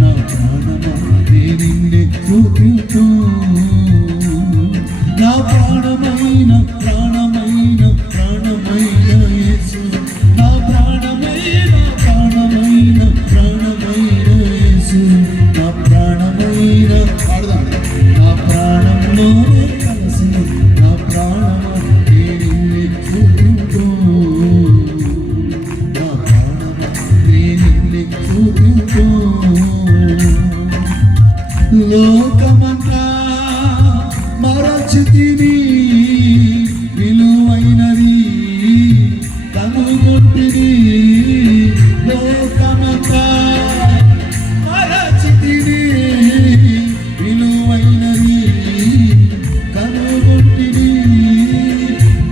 నా ప్రాణమా నిన్నే స్తుతించు. నా ప్రాణమైన ప్రాణమైన ప్రాణమైన యేసు, నా ప్రాణమైన ప్రాణమైన ప్రాణమైన యేసు, నా ప్రాణమైన నా ప్రాణంలోనే కలిసి నా ప్రాణమా నిన్నే స్తుతించు. నా ప్రాణమా నిన్నే స్తుతించు. లోకమంతా మరచితిని విలువైనది కనుగొంటిని లోకమంతా మరచితిని, విలువైనది కనుగొంటిని.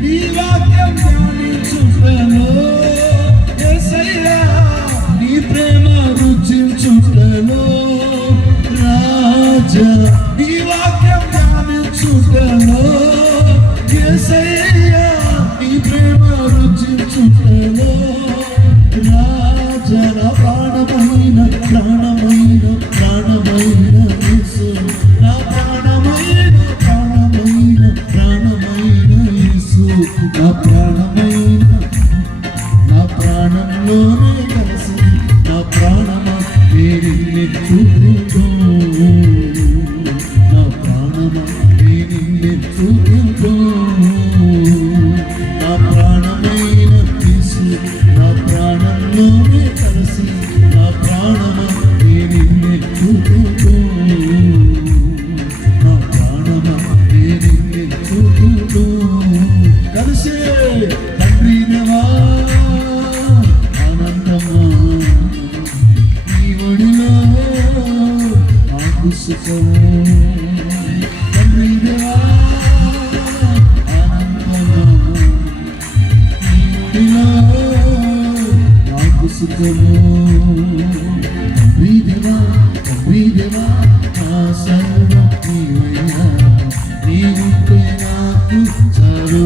నీ వాక్యం ధ్యానించుటలో యేసయ్యా, నీ ప్రేమ రుచించుటలో రాజా, నీ వాక్యం ధ్యానించుటలో యేసయ్యా, నీ ప్రేమ రుచించుటలో రాజా. నా ప్రాణమైన ప్రాణమైన ప్రాణమైన యేసు, నా ప్రాణమైన ప్రాణమైన ప్రాణమైన యేసు, నా ప్రాణమైన నా ప్రాణంలోనే కలిసి నా ప్రాణమా నేనెత్తుకుంటూ, నా ప్రాణమా నేనెత్తుకుంటూ, నా ప్రాణమైన యేసు, నా ప్రాణంలోనే కలిసి నా ప్రాణమా నేనెత్తుకుంటూ, నా ప్రాణమా నేనెత్తుకుంటూ. కలిసే తండ్రి దేవా ఆనందమా, నీ ఒడిలో నాకు సుఖము. తండ్రి దేవా ఆనందమా, నీ ఒడిలో నాకు సుఖము. తండ్రి దేవా నా సర్వం నీవయ్యా, నీ ఉంటే నాకు చాలు.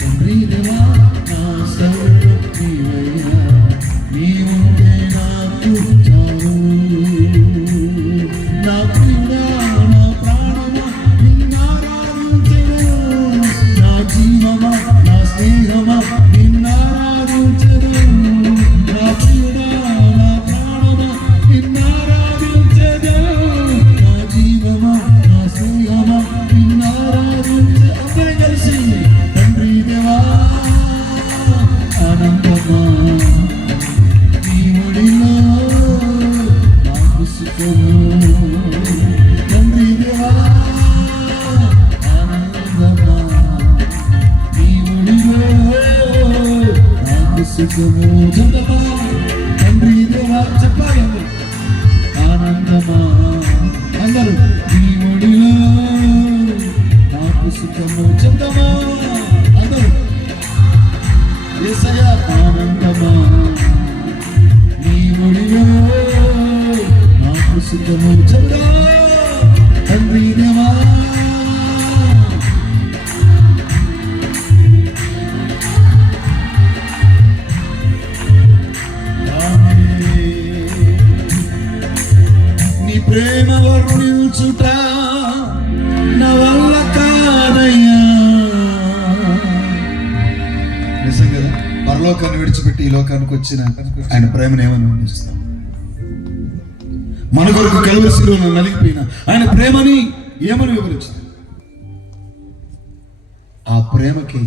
తండ్రి దేవా నా సర్వం నీవయ్యా, నీ ఉంటే నాకు చాలు. నా ప్రియుడా నా ప్రాణమా నిన్నారాధించెను, నా జీవమా నా స్నేహమా నిన్నారాధించెను. నా ప్రియుడా నా ప్రాణమా నిన్నారాధించెను, నా జీవమా నా స్నేహమా నిన్నారాధించెను. అందరం కలిసి తండ్రి దేవా ఆనందమా, నీ ఒడిలో నాకు సుఖము. తండ్రి దేవా ఆనందమా, నీ ఒడిలో నాకు సుఖము. చందమా తండ్రి దేవా చెప్పాలి ఆనందమా, అందరూ నీ ఒడిలో నాకు సుఖము. చందమా అందరూ యేసయ్యా ఆనందమా, నీ ఒడిలో నాకు సుఖము. చందా తండ్రి దేవా నీ ప్రేమ వర్ణించుట నా వల్ల కాదయ్యా. నిజం కదా, పరలోకాన్ని విడిచిపెట్టి ఈ లోకానికి వచ్చిన ఆయన ప్రేమను ఏమని వర్ణిస్తాం? మన కొరకు కలువరి శిలువలో నలిగిపోయిన ఆయన ప్రేమని ఏమని వివరించారు? ఆ ప్రేమకి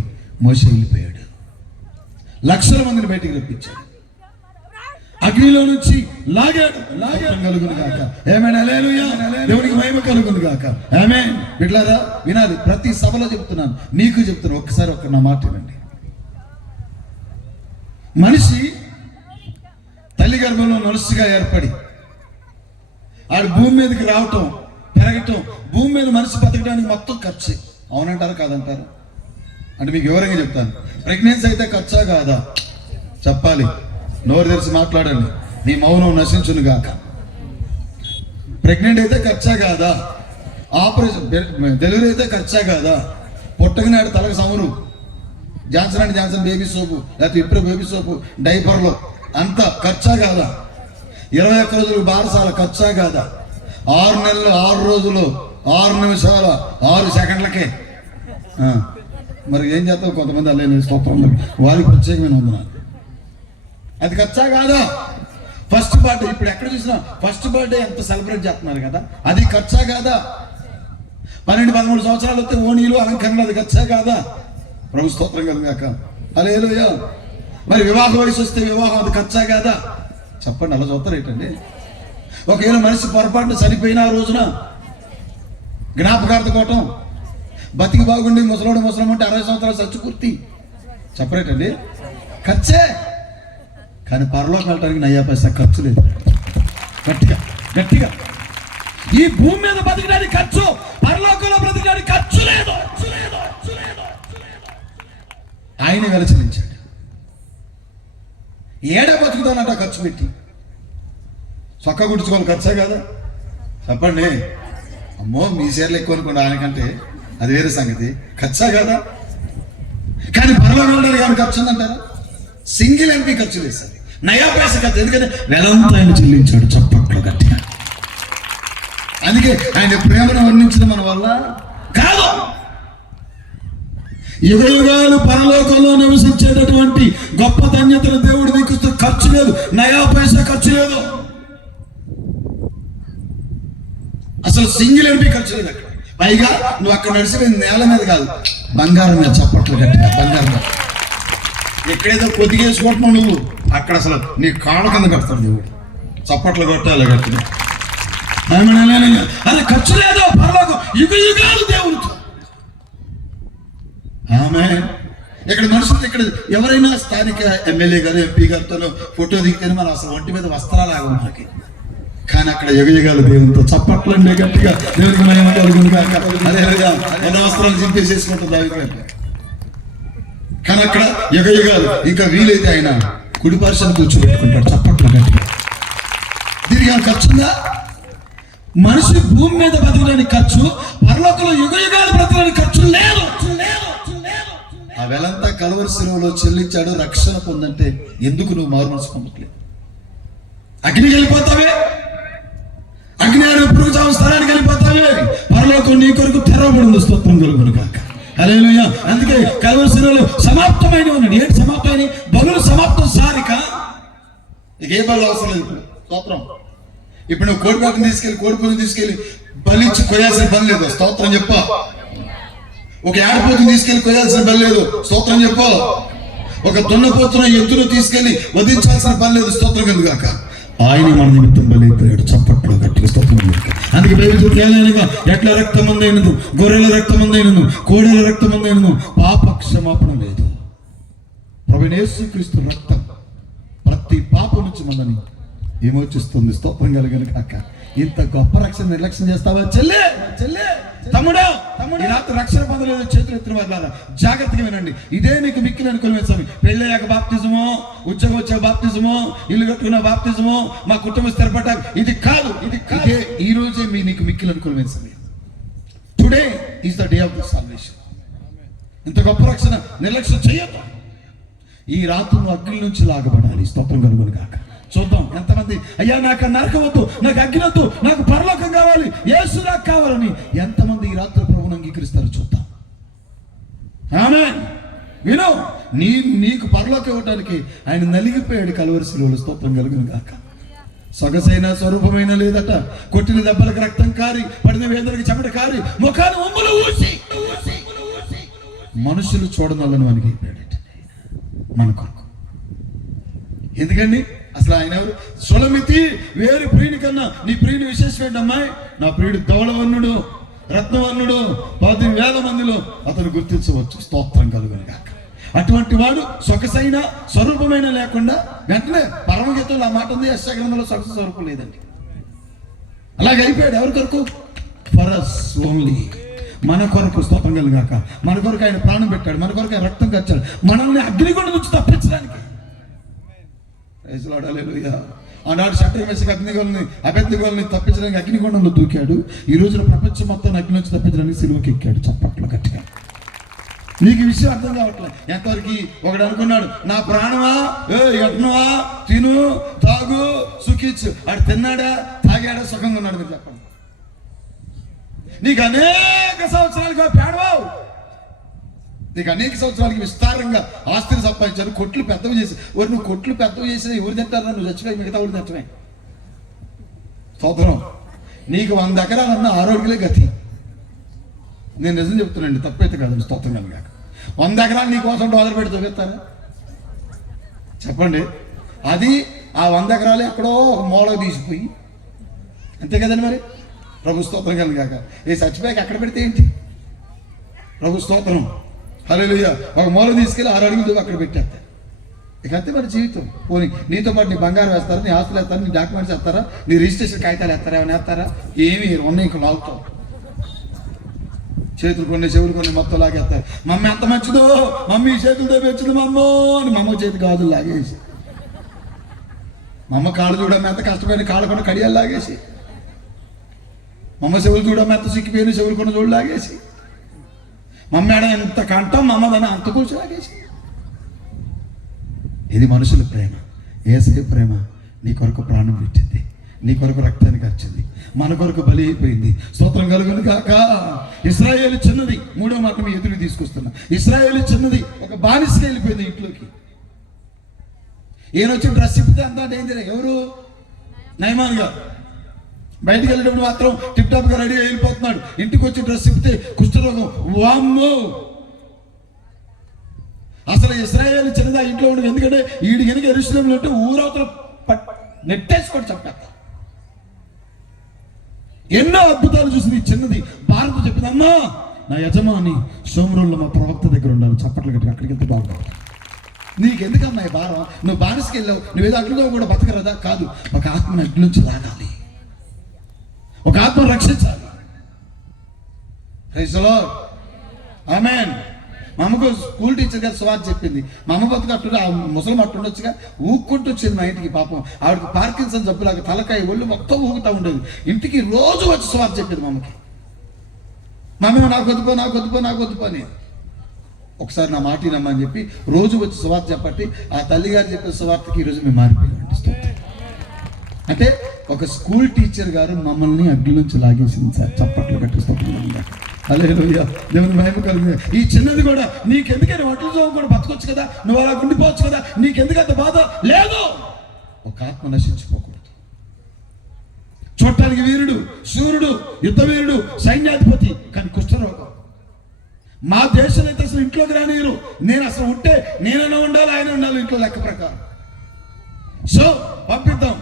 మోషే వెళ్ళిపోయాడు, లక్షల మందిని బయటికి రప్పించాడు, అగ్నిలో నుంచి లాగాడు. కలుగును గాక ఆమేన్, హల్లెలూయా. దేవునికి మహిమ కలుగును గాక ఆమేన్. బిడ్డలారా వినాలి, ప్రతి సభలో చెప్తున్నాను, నీకు చెప్తున్నాను, ఒక్కసారి ఒక్క నా మాట వినండి. మనిషి తల్లి గర్భంలో నలుసుగా ఏర్పడి ఆడు భూమి మీదకి రావటం, పెరగటం, భూమి మీద మనిషి బతకడానికి మొత్తం ఖర్చు. అవునంటారు కాదంటారు? అంటే మీకు వివరంగా చెప్తాను. ప్రెగ్నెన్సీ అయితే ఖర్చా కాదా? చెప్పాలి, నోరు తెరిచి మాట్లాడండి, నీ మౌనం నశించును గాక. ప్రెగ్నెంట్ అయితే ఖర్చా కాదా? ఆపరేషన్ డెలివరీ అయితే ఖర్చా కాదా? పుట్టకనాడు తలకు సమరు, Johnson and Johnson baby soap, లేకపోతే ఇప్పుడు బేబీ సోపు, డైపర్లో అంత ఖర్చా కాదా? 21 రోజులు బారసాల ఖర్చా కాదా? 6 నెలలు 6 రోజులు 6 నిమిషాల 6 సెకండ్లకే. మరి ఏం చేస్తావు? కొంతమంది అల్లే స్తోత్రం, వాళ్ళకి ప్రత్యేకమైన వందనాలు. అది ఖర్చా కాదా? ఫస్ట్ బర్త్డే, ఇప్పుడు ఎక్కడ చూసినా ఫస్ట్ బర్త్డే ఎంత సెలబ్రేట్ చేస్తున్నారు కదా, అది ఖర్చా కాదా? 12-13 సంవత్సరాలు వస్తే ఓణీలు అలంకరణలు, అది ఖర్చా కాదా? ప్రభు స్తోత్రం కలుగాక హల్లెలూయా. మరి వివాహ వయసు వస్తే వివాహం, అది ఖర్చా కాదా? చెప్పండి, అలా చూస్తారు ఏంటండి? ఒకవేళ మనిషి పొరపాటున చనిపోయిన రోజున జ్ఞాపకార్థ కోటం, బతికి బాగుండి ముసలోడు ముసలమ్మంటే 60 సంవత్సరాలు చచ్చి పూర్తి చెప్పరేటండి. ఖర్చే. కానీ పరలోకం వెళ్ళడానికి నయ్యా పైసా ఖర్చు లేదు. గట్టిగా గట్టిగా ఈ భూమి మీద బతకడానికి ఖర్చు, పరలోకంలో బ్రతకడానికి ఖర్చు లేదు. ఆయన వెలచలించాడు. ఏడా బతుకుతానంట ఖర్చు పెట్టి. చొక్కా కుట్టుకోవాలి ఖర్చే కదా, చెప్పండి. అమ్మో మీ షేర్లు ఎక్కువ అనుకోండి, ఆయనకంటే అది వేరే సంగతి. ఖర్చా కదా. కానీ పరలోకంలో కానీ ఖర్చు ఉందంటారా? సింగిల్ ఎంపీ ఖర్చు లేదు సార్, నయా పైసా ఖర్చు. ఎందుకంటే వెలంతా ఆయన చెల్లించాడు. చప్పట్లో గట్టిగా. అందుకే ఆయన ప్రేమను వర్ణించడం మన వల్ల కాదు. యుగ యుగాలు పరలోకంలో నివసించేటటువంటి గొప్ప ధన్యతను దేవుడు నీకు ఖర్చు లేదు, నయా పైసా ఖర్చు లేదు. అసలు సింగిల్ ఎంపీ ఖర్చు లేదు అక్కడ. పైగా నువ్వు అక్కడ నడిచిపోయింది నేల మీద కాదు, బంగారం మీద. చప్పట్లు గట్టిగా బంగారం మీద. ఎక్కడైతే కొద్దిగా వేసుకుంటున్నావు నువ్వు, అక్కడ అసలు నీ కాళ్ళ కింద కడతాడు దేవుడు. చప్పట్లు కొట్టాలి గట్టిగా. అది ఖర్చు లేదు పరలోకం, యుగ యుగాలు దేవుడితో. ఆమె ఇక్కడ మనుషులు, ఇక్కడ ఎవరైనా స్థానిక ఎమ్మెల్యే గారు ఎంపీ గారితో ఫోటో దిగితేనే మనం అసలు ఒంటి మీద వస్త్రాలు ఆగం మనకి. కానీ అక్కడ యుగయుగాలు దేవునితో. చప్పట్లండి గట్టిగా. దేవునికి మహిమ కలుగును గాక. అదేవిధంగా వస్త్రాలు చింపేసేసుకుంటుంది దావిది. కానీ అక్కడ యుగయుగాలు. ఇంకా వీలైతే ఆయన కుడి పార్శ్వాన్ని కూర్చోబెట్టుకుంటాడు. చప్పట్లు గట్టిగా. దీనికి ఖర్చుందా? మనిషి భూమి మీద బతకడానికి ఖర్చు, పరలోకంలో యుగయుగాలు బ్రతకడానికి ఖర్చు లేదు. ఆ వెలంతా కలువరి శిలువలో చెల్లించాడు రక్షణ పొందంటే ఎందుకు నువ్వు మారు మనసు పొందట్లేదు? అగ్నికి వెళ్ళిపోతావే, అగ్ని పురుగు స్థలానికి వెళ్ళిపోతావే. పరలోకం నీ కొరకు తెరవబడింది. స్తోత్రం కలుగును గాక. హల్లెలూయా. అందుకే కలువరి శిలువలో సమాప్తమైన ఉన్నాడు. ఏంటి సమాప్తమైన? బలులు సమాప్తం సారిక. ఇక ఏ బలు అవసరం లేదు. స్తోత్రం. ఇప్పుడు నువ్వు కోడిపాకను తీసుకెళ్ళి, కోడిపుని తీసుకెళ్ళి బలిచ్చి కొయ్యాల్సిన పని లేదు. స్తోత్రం చెప్ప. ఒక ఏడపోతుని తీసుకెళ్లి కొయ్యాల్సిన పని లేదు. స్తోత్రం చెప్ప. ఒక దున్నపోతున్న ఎద్దును తీసుకెళ్లి వధించాల్సిన పని లేదు. స్తోత్రం కలుగు గాక. ఆయన మన నిమిత్తం బలైపోయాడు. చప్పట్లో గట్టిగా స్తోత్రం. అందుకే బైబిల్ ఎట్ల రక్తం అందైనదు, గొర్రెల రక్తం అందైనదు, కోడెల రక్తం అందైనదు, పాప క్షమాపణ లేదు. ప్రభువైన యేసుక్రీస్తు రక్తం ప్రతి పాపం నుంచి మనని విమోచిస్తుంది. స్తోత్రం కలుగును గాక. ఇంత గొప్ప రక్షణ నిర్లక్ష్యం చేస్తావా చెల్లె? చెల్లె తమ్ముడా, ఈ రాత్రి రక్షణ పొందలేదు చేతులు ఎత్తిన వాళ్ళ జాగ్రత్తగా వినండి. ఇదే నీకు మిక్కిలి అనుకునే స్వామి. పెళ్ళయ్యాక బాప్తిజమో, ఉద్యోగం వచ్చాక బాప్తిజమో, ఇల్లు కట్టుకున్న బాప్తిజమో, మా కుటుంబం స్థిరపడ్డాక. ఇది కాదు, ఇది కాదు. ఈ రోజే నీకు మిక్కిలి అనుకునే సమయం. Today is the day of the salvation. ఇంత గొప్ప రక్షణ నిర్లక్ష్యం చేయొద్దు. ఈ రాత్రి నువ్వు అగ్ని నుంచి లాగబడాలి. స్తోత్రం కలుగును గాక. చూద్దాం ఎంతమంది అయ్యా నాకు నరకం వద్దు, నాకు అగ్ని వద్దు, నాకు పరలోకం కావాలి, యేసు నాకు కావాలని ఎంతమంది ఈ రాత్రి ప్రభువును అంగీకరిస్తారో చూద్దాం. ఆమేన్. విను, నీకు పరలోకం ఇవ్వడానికి ఆయన నలిగిపోయాడు కలువరి శిలువలో. స్తోత్రం కలుగును గాక. సొగసైన స్వరూపమైన లేదట, కొట్టిన దెబ్బలకు రక్తం కారి, పడిన వేదనకి చెమట కారి, ముఖాన్ని ఉమ్ములు ఊసి మనుషులు చూడనల్లని మనకి అయిపోయాడట మన కొరకు. ఎందుకండి అసలు ఆయన ఎవరు? సులమితి వేరు ప్రియుని కన్నా నీ ప్రియుని విశేషం ఏంటమ్మాయి? నా ప్రియుడు ధవళవర్ణుడు, రత్నవర్ణుడు, 10,000 మందిలో అతను గుర్తించవచ్చు. స్తోత్రం కలుగును గాక. అటువంటి వాడు సొగసైన స్వరూపమైన లేకుండా వెంటనే పరమగీతంలో ఆ మాట ఉంది, యెషయా గ్రంథంలో సొగసు స్వరూపం లేదండి. అలాగే అయిపోయాడు. ఎవరి కొరకు? For us only. మన కొరకు. స్తోత్రం కలుగును గాక. మన కొరకు ఆయన ప్రాణం పెట్టాడు, మన కొరకు ఆయన రక్తం కచ్చాడు, మనల్ని అగ్నిగుండం నుంచి తప్పించడానికి. ఆనాడు శత్రు వేసకి అభ్యర్థిగోల్ని తప్పించడానికి అగ్నిగుండంలో దూకాడు. ఈ రోజున ప్రపంచం మొత్తం అగ్ని నుంచి తప్పించడానికి సిలువకి ఎక్కాడు. చప్పట్లో గట్టిగా. నీకు విషయం అర్థం కావట్లేదు. ఎంతవరకు ఒకడు అనుకున్నాడు, నా ప్రాణమా ఎట్నువా, తిను తాగు సుఖించు. ఆడు తిన్నాడా, తాగాడా, సుఖంగా ఉన్నాడు? మీరు చెప్పండి. నీకు అనేక సంవత్సరాలుగా పేడవావు, నీకు అనేక సంవత్సరాలకి విస్తారంగా ఆస్తిని సంపాదించారు, కొట్లు పెద్దవి చేసి. నువ్వు కొట్లు పెద్దవి చేసి ఎవరు తింటారా? నువ్వు చచ్చిపోయి మిగతా ఊరు తింటమే. స్తోత్రం. నీకు 100 ఎకరాలన్న ఆరోగ్యలే గతి. నేను నిజం చెప్తున్నాండి, తప్పైతే కాదండి. స్తోత్రం కనుక 100 ఎకరాలు నీ కోసం డాలర్ పెట్టి చూపిస్తారా? చెప్పండి. అది ఆ 100 ఎకరాలు ఎక్కడో ఒక మూలకు తీసిపోయి, అంతే కదండి మరి. ప్రభు స్తోత్రం కనుక. ఏ చచ్చిపోయాక ఎక్కడ పెడితే ఏంటి? ప్రభు స్తోత్రం. హల్లెలూయా. ఒక మూల తీసుకెళ్ళి 6 అడుగులు అక్కడ పెట్టేస్తారు. ఇక అంతే మన జీవితం. పోనీ నీతో పాటు నీ బంగారం వేస్తారా, నీ ఆస్తులు వేస్తారా, నీ డాక్యుమెంట్స్ వేస్తారా, నీ రిజిస్ట్రేషన్ కాగితాలు వేస్తారా, ఏమైనా వేస్తారా? ఏమి ఉన్నాయి, ఇంకా లాగుతాం. చేతులు కొన్ని చెవులు కొన్ని మొత్తం లాగేస్తారు. మమ్మీ ఎంత మంచిదో, మమ్మీ చేతులతో పెంచింది మమ్మో అని మమ్మ చేతి గాజులు లాగేసి, మమ్మ కాళ్ళు చూడమ్మ ఎంత కష్టమైన కాళ్ళు కొన్ని కడియాలు లాగేసి, మమ్మ చెవులు చూడమ్మ ఎంత సిక్కిపోయిన చెవులు కొన్ని చూడు లాగేసి, మమ్మ ఏడ ఎంత కంటాం మమ్మ దాన్ని అంత కూర్చో లాగేసి. ఇది మనుషుల ప్రేమ. యేసయ్య ప్రేమ నీ కొరకు ప్రాణం పెట్టింది, నీ కొరకు రక్తాన్ని ఖర్చింది, మన కొరకు బలి అయిపోయింది. స్తోత్రం కలుగును గాక. ఇశ్రాయేలు చిన్నది, మూడో మాట మీ ఎదురు తీసుకొస్తున్నా. ఇశ్రాయేలు చిన్నది ఒక బానిసకి వెళ్ళిపోయింది ఇంట్లోకి. ఈయన వచ్చి డ్రెస్ ఇప్పితే అంతా డేంజరే. ఎవరు? నయమాన్ గారు. బయటికి వెళ్ళేటప్పుడు మాత్రం టిప్ టాప్ గా రెడీ వెళ్ళిపోతున్నాడు. ఇంటికి వచ్చి డ్రెస్ ఇప్పితే కుష్ఠరోగం. వామ్మో! అసలు ఇశ్రాయేలు చిన్నది ఆ ఇంట్లో ఉండదు. ఎందుకంటే వీడి కనుక యెరూషలేములో ఉంటే ఊరవతల నెట్టేసుకోండి చెప్పాక. ఎన్నో అద్భుతాలు చూసింది ఈ చిన్నది. భారత చెప్పింది, అమ్మా నా యజమాని సోమరుల్లో మా ప్రవక్త దగ్గర ఉండాలి, చప్పట్లు కట్టి అక్కడికి వెళ్తే బాగుంటుంది. నీకెందుకమ్మా ఈ భారం? నువ్వు బానిసకి వెళ్ళావు, నువ్వేదో అగ్నిలో కూడా బతకరదా? కాదు, ఒక ఆత్మను అగ్ని నుంచి లాగాలి, ఒక ఆత్మను రక్షించాలి. Praise the Lord. ఆమేన్. మా అమ్మకు స్కూల్ టీచర్ గారు సువార్త చెప్పింది. మా అమ్మ బతుకు అట్టు ఆ ముసలం అట్టుండొచ్చుగా ఊక్కుంటూ వచ్చింది మా ఇంటికి. పాపం ఆవిడకి పార్కిన్సన్ జబ్బులాగా తలకాయ ఒళ్ళు మొత్తం ఊగుతూ ఉండేది. ఇంటికి రోజు వచ్చి సువార్త చెప్పింది మా అమ్మకి. మా అమ్మ నాకు వద్దుపో నాకు వద్దుపో నాకు వద్దుపో అని. ఒకసారి నా మాట నమ్మని చెప్పి రోజు వచ్చి సువార్త చెప్పట్టి ఆ తల్లిగారు చెప్పిన సువార్తకి ఈరోజు మేము మారిపోయామండి. అంటే ఒక స్కూల్ టీచర్ గారు మమ్మల్ని అగ్ని నుంచి లాగేసింది సార్. చప్పట్లు కట్టిస్తాం. హల్లెలూయా. దేవుని మహిమ కలుగుతుంది. ఈ చిన్నది కూడా నీకెందుకని వంటలు కూడా బతకొచ్చు కదా, నువ్వు అలా ఉండిపోవచ్చు కదా, నీకెందుకంత బాధ లేదు. ఒక ఆత్మ నశించిపోకూడదు. చూడటానికి వీరుడు, శూరుడు, యుద్ధ వీరుడు, సైన్యాధిపతి, కానీ కుష్ఠరోగం. మా దేశంలో అయితే అసలు ఇంట్లోకి రానియరు. నేను అసలు ఉంటే నేనైనా ఉండాలి, ఆయన ఉండాలి ఇంట్లో లెక్క ప్రకారం. సో పంపిద్దాం,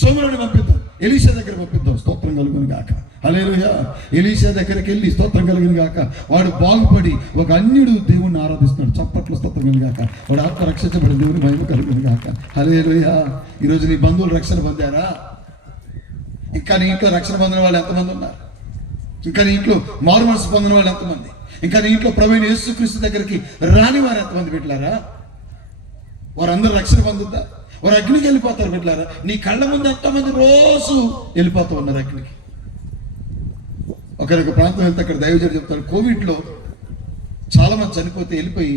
సోమరుని పంపిద్దాం, ఎలీషా దగ్గర పంపిద్దాం. స్తోత్రం కలుగును గాక. హల్లెలూయా. ఎలీషా దగ్గరికి వెళ్ళి స్తోత్రం కలుగును గాక. వాడు బాగుపడి ఒక అన్యుడు దేవుణ్ణి ఆరాధిస్తున్నాడు. చప్పట్లు స్తోత్రం కలుగును గాక. వాడు ఆత్మ రక్షించబడి దేవుని మహిమ కలుగును గాక. హల్లెలూయా. ఈరోజు నీ బంధువులు రక్షణ పొందారా? ఇంకా నీ ఇంట్లో రక్షణ పొందిన వాళ్ళు ఎంతమంది ఉన్నారు? ఇంకా నీ ఇంట్లో మారు మనసు పొందిన వాళ్ళు ఎంతమంది? ఇంకా నీ ఇంట్లో ప్రభువైన యేసుక్రీస్తు దగ్గరికి రాని వారు ఎంతమంది పెట్టారా? వారందరూ రక్షణ పొందుతా? వారు అగ్నికి వెళ్ళిపోతారు పెట్టారా? నీ కళ్ళ ముందు ఎంతమంది రోజు వెళ్ళిపోతూ ఉన్నారు అగ్నికి. ఒకరికి ప్రాంతం వెళ్తే అక్కడ దైవజనుడు చెప్తారు, కోవిడ్లో చాలా మంది చనిపోతే వెళ్ళిపోయి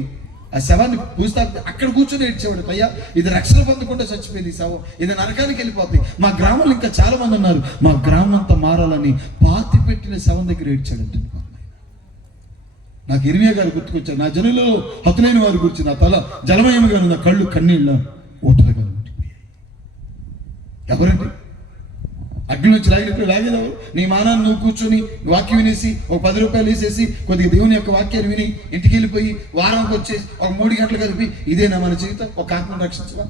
ఆ శవాన్ని పూస్తా అక్కడ కూర్చొని ఏడ్చేవాడు. అయ్యా ఇది రక్షణ పొందకుండా చచ్చిపోయింది ఈ శవం, ఇది నరకానికి వెళ్ళిపోతుంది. మా గ్రామంలో ఇంకా చాలా మంది ఉన్నారు, మా గ్రామం అంతా మారాలని పాతి పెట్టిన శవం దగ్గర ఏడ్చాడంటే. నాకు ఇర్మియా గారు గుర్తుకొచ్చారు. నా జనులలో హతులైన వారి గురించి నా తల జలమయముగా, నా కళ్ళు కన్నీళ్ళ ఓటలుగా ఉండిపోయాయి. ఎవరండి? అగ్ని నుంచి లాగినప్పుడు లాగేదెవరు? నీ మానాన్ని నువ్వు కూర్చొని వాక్యం వినేసి ఒక 10 రూపాయలు వేసేసి కొద్దిగా దేవుని యొక్క వాక్యాన్ని విని ఇంటికి వెళ్ళిపోయి వారానికి వచ్చేసి ఒక 3 గంటలు కలిపి ఇదేనా మన జీవితం? ఒక ఆత్మను రక్షించవా?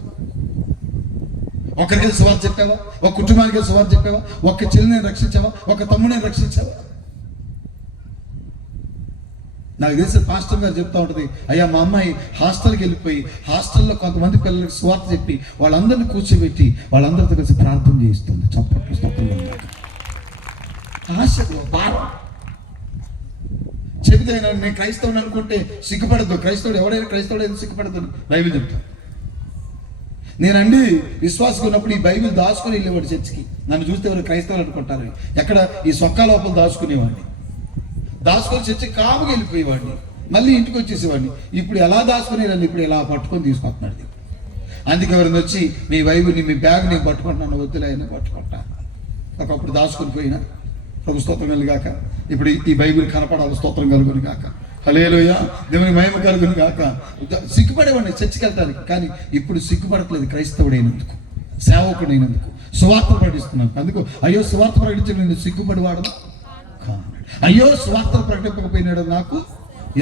ఒకరికి సువార్త చెప్పావా? ఒక కుటుంబానికి సువార్త చెప్పావా? ఒక చెల్లిని రక్షించావా? ఒక తమ్ముడిని రక్షించావా? నాకు తెలిసిన పాస్టర్ గారు చెప్తా ఉంటుంది, అయ్యా మా అమ్మాయి హాస్టల్కి వెళ్ళిపోయి హాస్టల్లో కొంతమంది పిల్లలకి స్వార్థ చెప్పి వాళ్ళందరినీ కూర్చోబెట్టి వాళ్ళందరితో కలిసి ప్రార్థన చేయిస్తుంది. చప్పట్లు స్తోత్రం. ఆశ భారం చెబితే నేను క్రైస్తవుని అనుకుంటే సిగ్గుపడద్దు. క్రైస్తవుడు ఎవడైనా క్రైస్తవుడు సిగ్గుపడద్దు బైబిల్ చెప్తాను. నేనండి విశ్వాసం ఉన్నప్పుడు ఈ బైబిల్ దాచుకుని వెళ్ళేవాడు చర్చికి. నన్ను చూస్తే ఎవరు క్రైస్తవులు అనుకుంటారు. ఎక్కడ ఈ సొక్కా లోపల దాచుకునేవాడిని. దాచుకొని చర్చి కాముగా వెళ్ళిపోయేవాడిని, మళ్ళీ ఇంటికి వచ్చేసేవాడిని. ఇప్పుడు ఎలా దాచుకునేవాడిని? ఇప్పుడు ఎలా పట్టుకొని తీసుకొస్తున్నాడు. అందుకే ఎవరిని వచ్చి మీ బైబిల్ని మీ బ్యాగ్ నేను పట్టుకుంటున్నాను, వద్దులే ఆయన పట్టుకుంటా. ఒకప్పుడు దాచుకొని పోయినా. ప్రభు స్తోత్రం కలుగును గాక. ఇప్పుడు ఈ బైబిల్ కనపడాలి. స్తోత్రం కలుగును గాక. హల్లెలూయా. దేవుని మహిమ కలుగును గాక. సిగ్గుపడేవాడిని చర్చికి వెళ్ళడానికి, కానీ ఇప్పుడు సిగ్గుపడట్లేదు. క్రైస్తవుడైనందుకు, సేవకుడైనందుకు, సువార్త ప్రకటిస్తున్నాను. అందుకు అయ్యో సువార్త ప్రకటించి నేను సిగ్గుపడివాడను. అయ్యో స్వార్థలు ప్రకటింపకపోయినాడు. నాకు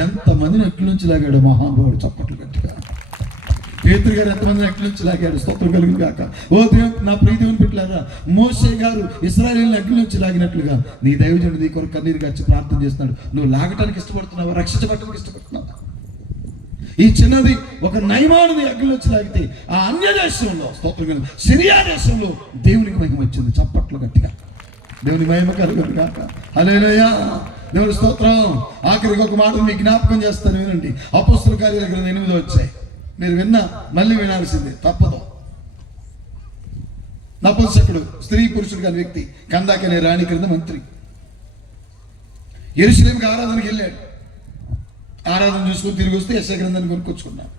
ఎంతమందిని ఎట్ల నుంచి లాగాడు మహానుభావుడు. చప్పట్లు గట్టిగా. పేతురు గారు ఎంతమందిని ఎట్ల నుంచి లాగాడు. స్తోత్రం కలుగును గాక. ఓ దేవుడు, నా ప్రియ దేవుని పెట్టారా, మోషే గారు ఇశ్రాయేలుని అగ్ని నుంచి లాగినట్లుగా నీ దైవజనుడు నీ కొరకు కన్నీరు గచ్చి ప్రార్థన చేస్తున్నాడు. నువ్వు లాగటానికి ఇష్టపడుతున్నావా? రక్షించబడటానికి ఇష్టపడుతున్నావా? ఈ చిన్నది ఒక నయమానుని అగ్నిలోంచి లాగితే ఆ అన్య దేశంలో స్తోత్రం సిరియా దేశంలో దేవునికి మహిమ వచ్చింది. చప్పట్లు గట్టిగా దేవుని మహిమ కలుగును గాక. హల్లెలూయా. దేవుని స్తోత్రం. ఆఖరికి ఒక మాట మీకు జ్ఞాపకం చేస్తాను, వినండి. అపోస్తల కార్యాల గ్రంథం 8 వచ్చాయి. మీరు విన్నా మళ్ళీ వినాల్సిందే, తప్పదు. నపుంసకుడు, స్త్రీ పురుషుడు కాని వ్యక్తి, కందాకి అనే రాణి క్రింద మంత్రి, యెరూషలేముకి ఆరాధనకి వెళ్ళాడు. ఆరాధన చూసుకొని తిరిగి వస్తే యెషయా గ్రంథాన్ని కొనుక్కొచ్చుకున్నాడు.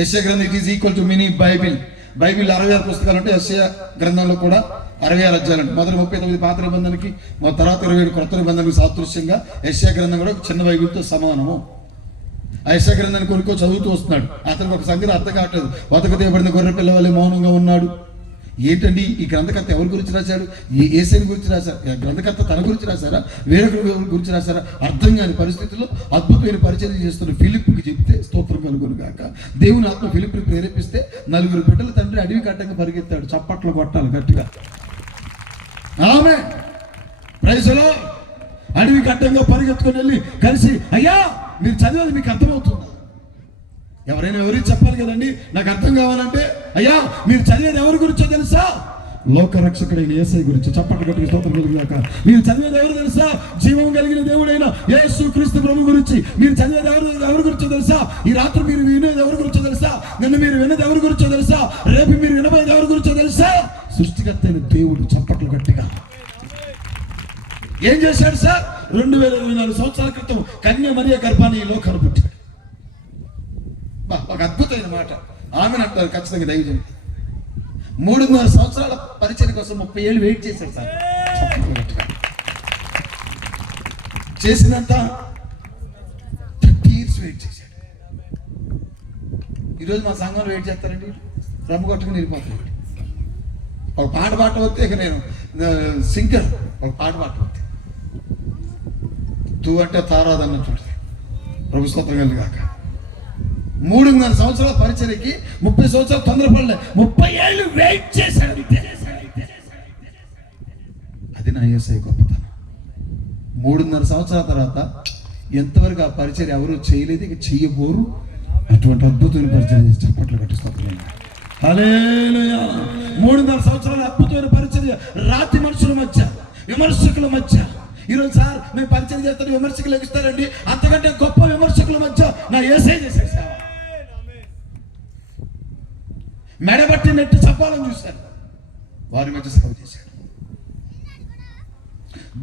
యెషయా గ్రంథం it is equal to mini Bible. Bible 66 పుస్తకాలు అంటే యెషయా గ్రంథంలో కూడా 66 అధ్యాయాలు అంటే మొదటి 39 పాత నిబంధనకి, తర్వాత 27 కొత్త నిబంధనకి సాదృశ్యంగా యెషయా గ్రంథం కూడా చిన్న బైబిల్తో సమానము. ఆ యెషయా గ్రంథాన్ని కొనుక్కో చదువుతూ వస్తున్నాడు. అతనికి ఒక సంగతి అర్థం కావట్లేదు. వతకు తీయబడిన గొర్రె పిల్ల వల్లే మౌనంగా ఉన్నాడు. ఏంటండి ఈ గ్రంథకర్త ఎవరి గురించి రాశాడు? యేసయ్య గురించి రాశారు? గ్రంథకర్త తన గురించి రాశారా, వేరొకరి గురించి రాశారా? అర్థం కాని పరిస్థితుల్లో అద్భుతమైన పరిచయం చేస్తున్న ఫిలిప్కి చెప్తే స్తోత్రం కలుగును గాక. దేవుని ఆత్మ ఫిలిప్ని ప్రేరేపిస్తే 4 బిడ్డల తండ్రి అడవి కట్టంగా పరిగెత్తాడు. చప్పట్లు కొట్టాలి గట్టిగా. ఆమె ప్రైజ్ లో అడవి కట్టంగా పరిగెత్తుకొని వెళ్ళి కలిసి, అయ్యా మీరు చదివేది మీకు అర్థమవుతుందా? ఎవరైనా ఎవరికి చెప్పాలి కదండి. నాకు అర్థం కావాలంటే, అయ్యా మీరు చదివేది ఎవరి గురించో తెలుసా? లోకరక్షకుడైన యేసయ్య గురించి. చప్పట్లు కొట్టి స్తోత్రం కలుగుగాక. మీరు చదివేది ఎవరు తెలుసా? జీవం కలిగిన దేవుడైన యేసు క్రీస్తు ప్రభు గురించి. మీరు చదివేది ఎవరి గురించో తెలుసా? ఈ రాత్రి మీరు వినేది ఎవరి గురించో తెలుసా? నిన్న మీరు వినేది ఎవరి గురించో తెలుసా? రేపు మీరు వినబోయేది ఎవరి గురించో తెలుసా? సృష్టికర్త అయిన దేవుడు. చప్పట్లు గట్టిగా. ఏం చేశాడు సార్? 2024 సంవత్సరాల క్రితం కన్య మరియ గర్భాన్ని ఈ లోకాన్ని పుట్టాడు. ఒక అద్భుతమైన మాట. ఆమెను అంటారు ఖచ్చితంగా దైవజనుడు. 3.5 సంవత్సరాల పరిచయం కోసం 30 ఏళ్ళు వెయిట్ చేశాడు సార్. చేసినంత 30 years వెయిట్ చేశాడు. ఈరోజు మా సంఘంలో వెయిట్ చేస్తారండి, రమ్ము కొట్టుకుని వెళ్ళిపోతాడు. ఒక పాట వస్తే ఇక నేను సింగర్. ఒక పాట వస్తే తూ అంటే తారాదన్న చూడండి. ప్రభు స్తోత్రం కలుగాక. 3.5 సంవత్సరాల పరిచర్యకి 30 సంవత్సరాలు తొందరపడలే, 30 ఏళ్ళు వెయిట్ చేశాడు. అది నా యేసయ్య గొప్పతనం. 3.5 సంవత్సరాల తర్వాత ఎంతవరకు ఆ పరిచర్య ఎవరు చేయలేదు, ఇక చెయ్యబోరు. అటువంటి అద్భుతమైన పరిచర్య చేసి చప్పట్లు కట్టిస్తాను. హల్లెలూయా. 3.5 సంవత్సరాల అద్భుతమైన పరిచర్య రాతి మనుషుల మధ్య, విమర్శకుల మధ్య. ఈరోజు సార్ మేము పరిచయం చేస్తాను, విమర్శకులు ఎగుస్తారండి. అంతకంటే గొప్ప విమర్శకుల మధ్య నా యేసయ్య చేశాడు సేవ. మెడబట్టి నెట్టి చప్పాలని చూశారు, వారి మధ్య సేవ చేశాడు.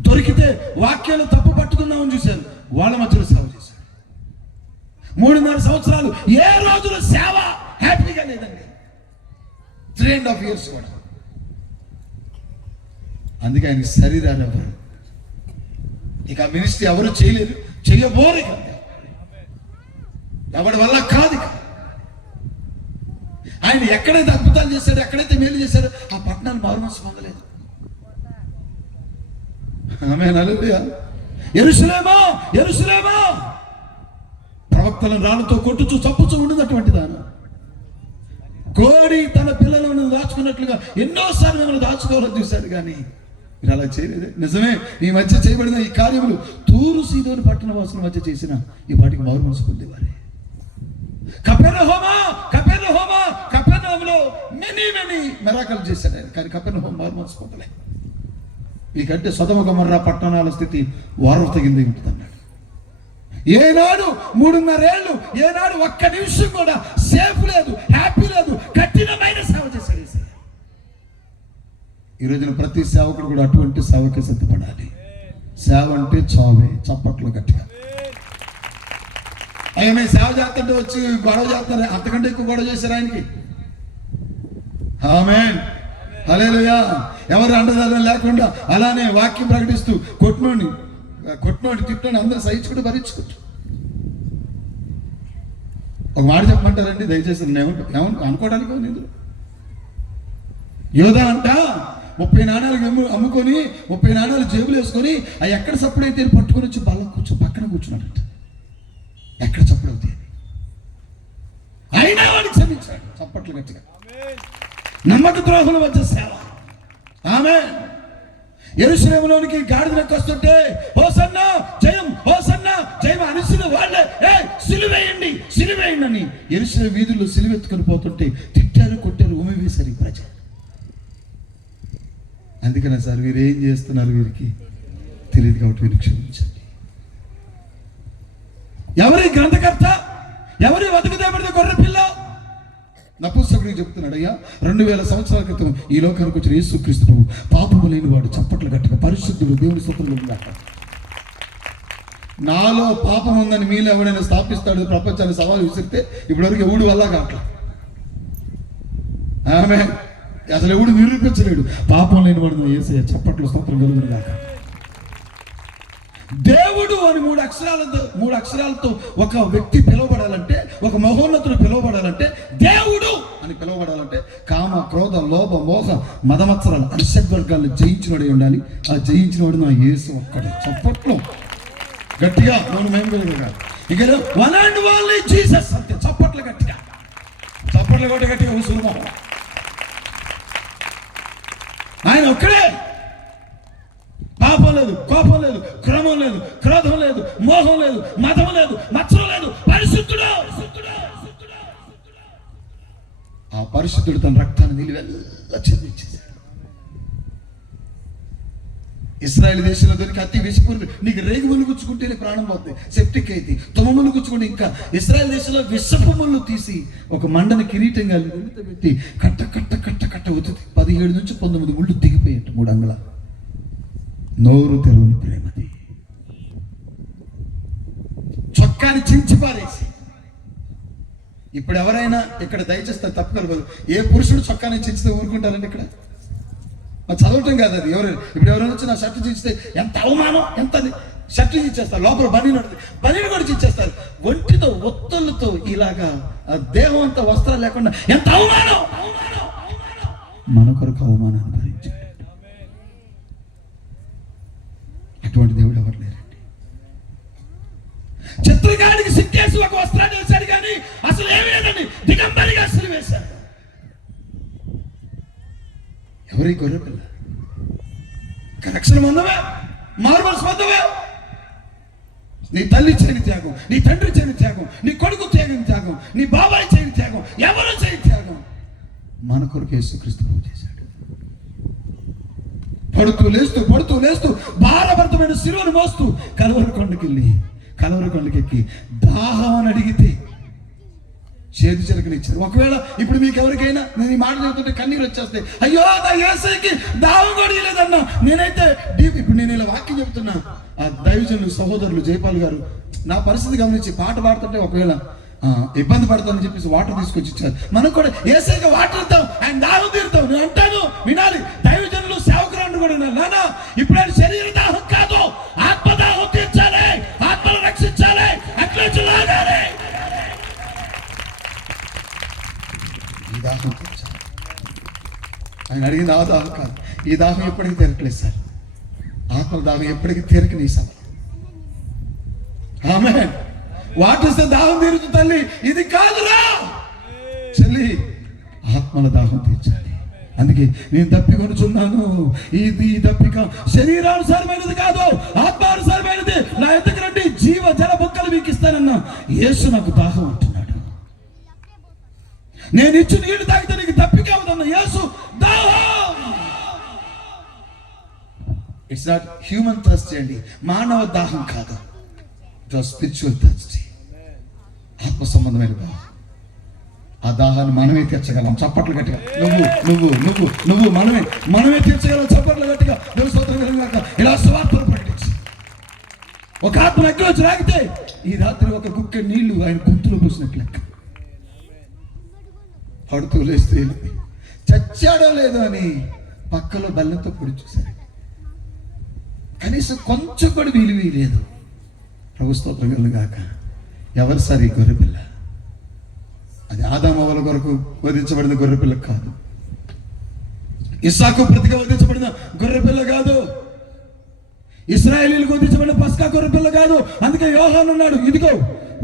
దొరికితే వాక్యాలు తప్పు పట్టుకుందామని చూశారు, వాళ్ళ మధ్యలో సేవ చేశాడు. 3.5 సంవత్సరాలు ఏ రోజులో సేవ హ్యాపీగా లేదండి. 3.5 years కూడా. అందుకే ఆయన శరీరాన్ని ఎవరు ఇక మినిస్ట్రీ ఎవరు చేయలేరు, చెయ్యబోరు. ఇక ఎవరి వల్ల కాదు. ఇక ఆయన ఎక్కడైతే అద్భుతాలు చేశాడు, ఎక్కడైతే మేలు చేశాడో ఆ పట్టణాలు మారుమనసు పొందలేదు. ఆమేన్. హల్లెలూయా. యెరూషలేమా యెరూషలేమా, ప్రవక్తలను రాళ్ళతో కొట్టుచూ చంపుచూ ఉండేటటువంటి దాని కోడి తన పిల్లలను దాచుకున్నట్లుగా ఎన్నోసార్లు మిమ్మల్ని దాచుకోవాలని చూశాడు, కానీ మీరు అలా చేయలేదు. నిజమే, ఈ మధ్య చేయబడిన ఈ కార్యములు తూరు సీదోను పట్టణ వాసుల మధ్య చేసిన ఈ వాటికి మారు మనసు పొందేవారే. కపెర్నహూములో మెనీ మెరాకలు చేశాడు ఆయన, కానీ కపెర్నహూము మారు మనసు పొందలే. మీకంటే సొదొమ గొమొర్రా పట్టణాల స్థితి వారవ తగింది ఉంటుంది అన్నాడు. ఏనాడు 3.5 ఏళ్ళు, ఏనాడు ఒక్క నిమిషం కూడా సేఫ్ లేదు, హ్యాపీ లేదు, కఠినమైన సేవ చేశాడు. ఈ రోజున ప్రతి సేవకుడు కూడా అటువంటి సేవకి సిద్ధపడాలి. సేవ అంటే చావే. చప్పట్లు గట్టిగా. అయ్యా మేము సేవ చేస్తుంటే వచ్చి గొడవ చేస్తారు, అంతకంటే ఎక్కువ గొడవ చేశారు ఆయనకి. ఆమేన్. హల్లెలూయా. ఎవరు అండదానం లేకుండా అలానే వాక్యం ప్రకటిస్తూ కొట్టినోని తిట్టుని అందరూ సహించుకుంటూ భరించుకుంటూ. ఒక మాట చెప్పమంటారండి దయచేసి, అనుకోవడానికి ఇందులో యోధా అంట 30 నాణాలు అమ్ముకొని 30 నాణాలు జేబులు వేసుకొని అవి ఎక్కడ చప్పుడైతే పట్టుకొని వచ్చి బల్ల పక్కన కూర్చున్నాడంట. ఎక్కడ చప్పుడవుతాయి అయినా వాడిని క్షమించాడు. చప్పట్లు గట్టిగా. నమ్మక ద్రోహుల మధ్య సేవ. ఆమె యెరూషలేములోనికి గాడిదలకు వస్తుంటే హోసన్నా జయం, హోసన్నా జయం అనిసిన వాళ్ళే సిలువేయండి సిలువేయండి అని యెరూషలేము వీధుల్లో సిలువెత్తుకొని పోతుంటే తిట్టారు, కొట్టారు, ఉమ్మివేశారు ఈ ప్రజ. అందుకనే సార్ వీరు ఏం చేస్తున్నారు వీరికి తెలియదు కాబట్టి వీరు క్షమించండి. ఎవరి గ్రంథకర్త, ఎవరి వతుకుదేబడిన గొర్రె పిల్ల? నపుంసకుడికి చెప్తున్నాడు, అయ్యా 2000 సంవత్సరాల క్రితం ఈ లోకానికి వచ్చిన యేసుక్రీస్తు ప్రభు పాపము లేని వాడు, చప్పట్లు గట్టిగా పరిశుద్ధుడు, దేవుని స్తోత్రం గాక. నాలో పాపం ఉందని మీలో ఎవడైనా స్థాపిస్తాడు ప్రపంచాన్ని సవాలు విసిరితే ఇప్పటివరకు ఎవడు వల్ల కావట్లా. ఆమె అసలు ఎవడు నిరూపించలేడు పాపం లేని వాడు యేసయ్య, చప్పట్లు స్తోత్రం కలుగును గాక. దేవుడు అని 3 అక్షరాలతో ఒక వ్యక్తి పిలువబడాలంటే, ఒక మహోన్నతుడు పిలువబడాలంటే, దేవుడు అని పిలువబడాలంటే కామ, క్రోధ, లోభ, మోహ, మదమత్సరాలు, అరిషడ్వర్గాలను జయించినోడే ఉండాలి. ఆ జయించినోడు నా యేసు ఒక్కడే. చప్పట్లు గట్టిగా మేము కాదు, ఇక వన్ అండ్ ఓన్లీ జీసస్ అంతే. చప్పట్లు గట్టిగా, చప్పట్లు కొట్టి గట్టిగా ఊసుమో. ఆయన ఒక్కడే. పాపం లేదు, కోపం లేదు, క్రమం లేదు, క్రోధం లేదు, మోహం లేదు, మతం లేదు, మత్సరం లేదు, పరిశుద్ధుడు. ఆ పరిశుద్ధుడు తన రక్తాన్ని నిలువెల్లా చెందించేశాడు. ఇశ్రాయేలు దేశంలో దొరికి అతి విషపూరిత, నీకు రేగు ముళ్ళు గుచ్చుకుంటేనే ప్రాణం పోతుంది, సెప్టిక్ అయితే తుమ్మముళ్ళు గుచ్చుకుంటే ఇంకా. ఇశ్రాయేలు దేశంలో విషపు ముళ్ళు తీసి ఒక మండని కిరీటంగా పెట్టి కట్ట కట్ట కట్ట కట్ట అవుతుంది. 17 నుంచి 19 ముళ్ళు దిగిపోయేట్టు 3 అంగుళాలు. నోరు తెరువుని ప్రేమది. చొక్కాని చించి పారేసి. ఇప్పుడు ఎవరైనా ఇక్కడ దయచేస్తే తప్పుకోలేదు, ఏ పురుషుడు చొక్కాని చించితే ఊరుకుంటారండి? ఇక్కడ చదవటం కాదు అది. ఇప్పుడు ఎవరైనా వచ్చి నా షర్టు చించితే ఎంత అవమానం, ఎంత షర్టు చించేస్తారు, లోపల బనీని కూడా చించేస్తారు. ఒంటితో ఒత్తులతో ఇలాగా దేహం అంతా వస్త్రాలు లేకుండా ఎంత అవమానం. మన కొరకు అవమానాన్ని భరించాడు. అటువంటి దేవుడు ఎవరు లేరండి. చిత్రగాడికి సిక్కేసి ఒక వస్త్రాన్ని వేశాడు, కానీ అసలు ఏమీ లేదండి, దిగంబరిగా అసలు వేశాడు. ఎవరి గొర్రె పిల్ల? రక్షణ పొందవే, మార్మల్స్ పొందవే. నీ తల్లి చేయని త్యాగం, నీ తండ్రి చేయని త్యాగం, నీ కొడుకు చేయని త్యాగం, నీ బాబాయ్ చేయని త్యాగం, ఎవరు చేయని త్యాగం మన కొరకు యేసుక్రీస్తు ప్రభు చేశాడు. పడుతూ లేస్తూ భారభరితమైన శిలువను మోస్తూ కలవరి కొండకెక్కి దాహం అని అడిగితే చేతి చిలకనిచ్చారు. ఒకవేళ ఇప్పుడు మీకు ఎవరికైనా నేను ఈ మాట చెబుతుంటే కన్నీరు వచ్చేస్తే, అయ్యో నా యేసయ్యకి దాహం కూడా లేదన్నా, నేనైతే ఇప్పుడు నేను ఇలా వాక్యం చెప్తున్నా. ఆ దైవజనులు సహోదరులు జయపాల్ గారు నా పరిస్థితి గమనించి పాట పాడుతుంటే ఒకవేళ ఇబ్బంది పడతానని చెప్పేసి వాటర్ తీసుకొచ్చి ఇచ్చారు. మనం కూడా యేసయ్యకి వాటర్ ఇద్దాం, ఆయన దాహం తీరుతాం. నేను అంటాను, వినాలి. దైవజనులు సేవకురాన్ని కూడా నానా, ఇప్పుడు ఆయన శరీర దాహం కాదు, ఆత్మదాహం తీర్చాలి, ఆత్మను రక్షించాలి, అట్లా లాగాలి. ఈ దాహం తీర్చాలి. ఆయన అడిగింది ఆ దాహం కాదు. ఈ దాహం ఎప్పటికీ తీరట్లేదు సార్. ఆత్మల దాహం ఎప్పటికీ తీరకని సభ. ఆమేన్. వాటిస్తే దాహం తీరుతుంది తల్లి, ఇది కాదురా చెల్లి, ఆత్మల దాహం తీర్చాలి. అందుకే నేను దప్పికొనుచున్నాను, ఇది దప్పిక శరీరానుసారమైనది కాదు, ఆత్మానుసారమైనది. నా ఎద్దకు రండి, జీవ జల బుక్కలు మీకు ఇస్తానన్నా యేసు నాకు దాహం అంటున్నాడు. నేను ఇచ్చి నీళ్లు తాగితే నీకు దప్పిక అవుతున్నా యేసు దాహం. ఇట్స్ నాట్ హ్యూమన్ థర్స్ట్ అండి, మానవ దాహం కాదు. ఇట్ వాస్ స్పిరిచువల్ థర్స్ట్, ఆత్మ సంబంధమైన దాహం. ఆ దాహాన్ని మనమే తీర్చగలం. చప్పట్లు గట్టిగా నువ్వు మనమే తీర్చగలం. చప్పట్లు గట్టిగా దేవుని స్తోత్రం కలుగుగాక. ఇలా సువార్తను ప్రకటించి ఒక ఆత్మ అగ్గిలో వచ్చి రాగితే ఈ రాత్రి ఒక కుక్క నీళ్లు ఆయన గొంతులో పోసినట్లు లెక్క. పడుతూ లేస్తే చచ్చాడో లేదో అని పక్కలో బెల్లంతో పొడి చూశారు. కనీసం కొంచెం కూడా విలువ లేదు. ప్రభు స్తోత్రం కలుగుగాక. ఎవరు సార్ ఈ గొర్రెపిల్ల? అది ఆదాము అవ్వల కొరకు వధించబడిన గొర్రెపిల్ల కాదు. ఇస్సాకు ప్రతిగా వధించబడిన గొర్రెపిల్ల కాదు. ఇశ్రాయేలీయులకు వధించబడిన పస్కా గొర్రెపిల్ల కాదు. అందుకే యోహాను అన్నాడు, ఇదిగో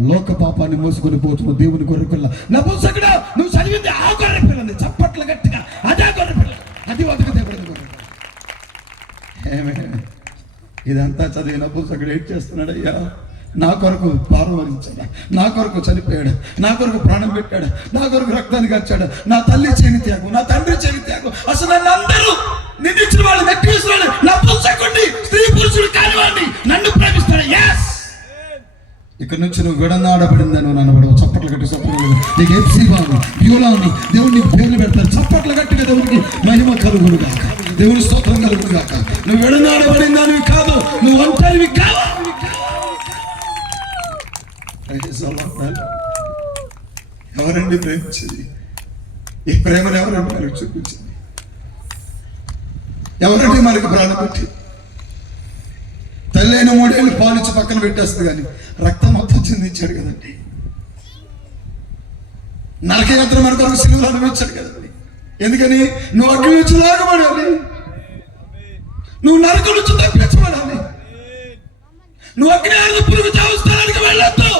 లోక పాపాన్ని మోసుకొని పోతున్న దేవుని గొర్రెపిల్ల. నపుంసకుడా, నువ్వు చదివింది ఆ గొర్రెపిల్లని. చప్పట్లు గట్టిగా, అదే గొర్రెపిల్ల, అది వదకు దేవడిన గొర్రెపిల్ల. ఇదంతా చదివిన పుస్తకం ఏడ్ చేస్తున్నాడు. అయ్యా నా కొరకు పారవరించాడు, నా కొరకు చనిపోయాడు, నా కొరకు ప్రాణం పెట్టాడు, నా కొరకు రక్తాన్ని ఖర్చాడు, నా తల్లి చేయని త్యాగం, నా తండ్రి చేయని త్యాగం. అసలు నన్ను అందరూ నిందించిన వాళ్ళు, నెట్టివేసిన వాళ్ళు, నా పుస్తకండి స్త్రీ పురుషుడు కాని వాడిని నన్ను ప్రేమిస్తాడు. ఎస్, ఇక్కడ నుంచి నువ్వు విడనాడబడిందని నువ్వు అనబడవు. చప్పట్లు గట్టి చప్పట్లు. నీకు ఎఫ్సీబా ఉంది, బ్యూలా ఉంది, దేవుడు నీకు పేర్లు పెడతాడు. చప్పట్లు గట్టిగా దేవుడికి మహిమ కలుగును గాక, దేవుని స్తోత్రం కలుగును గాక. నువ్వు విడనాడబడిన దానివి కాదు, నువ్వు ఒంటరివి కాదు. ఎవరండి ప్రేమించింది? ఈ ప్రేమను ఎవరండి మనకు చూపించింది? ఎవరండి మనకు ప్రాణం పెట్టి? తల్లి అయిన 3 ఏళ్ళు పాలిచ్చి పక్కన పెట్టేస్తుంది, కానీ రక్తం మొత్తం చిందించాడు కదండి. నరకయాత్ర మన కొరకు సిలువలో అనుభవించాడు కదండి. ఎందుకని? నువ్వు అగ్ని నుంచి లాగబడాలి, నువ్వు నరకం నుంచి తప్పించబడాలి. నువ్వు అగ్ని ఆరుదు పురుగు చావు స్థలానికి వెళ్ళొద్దు,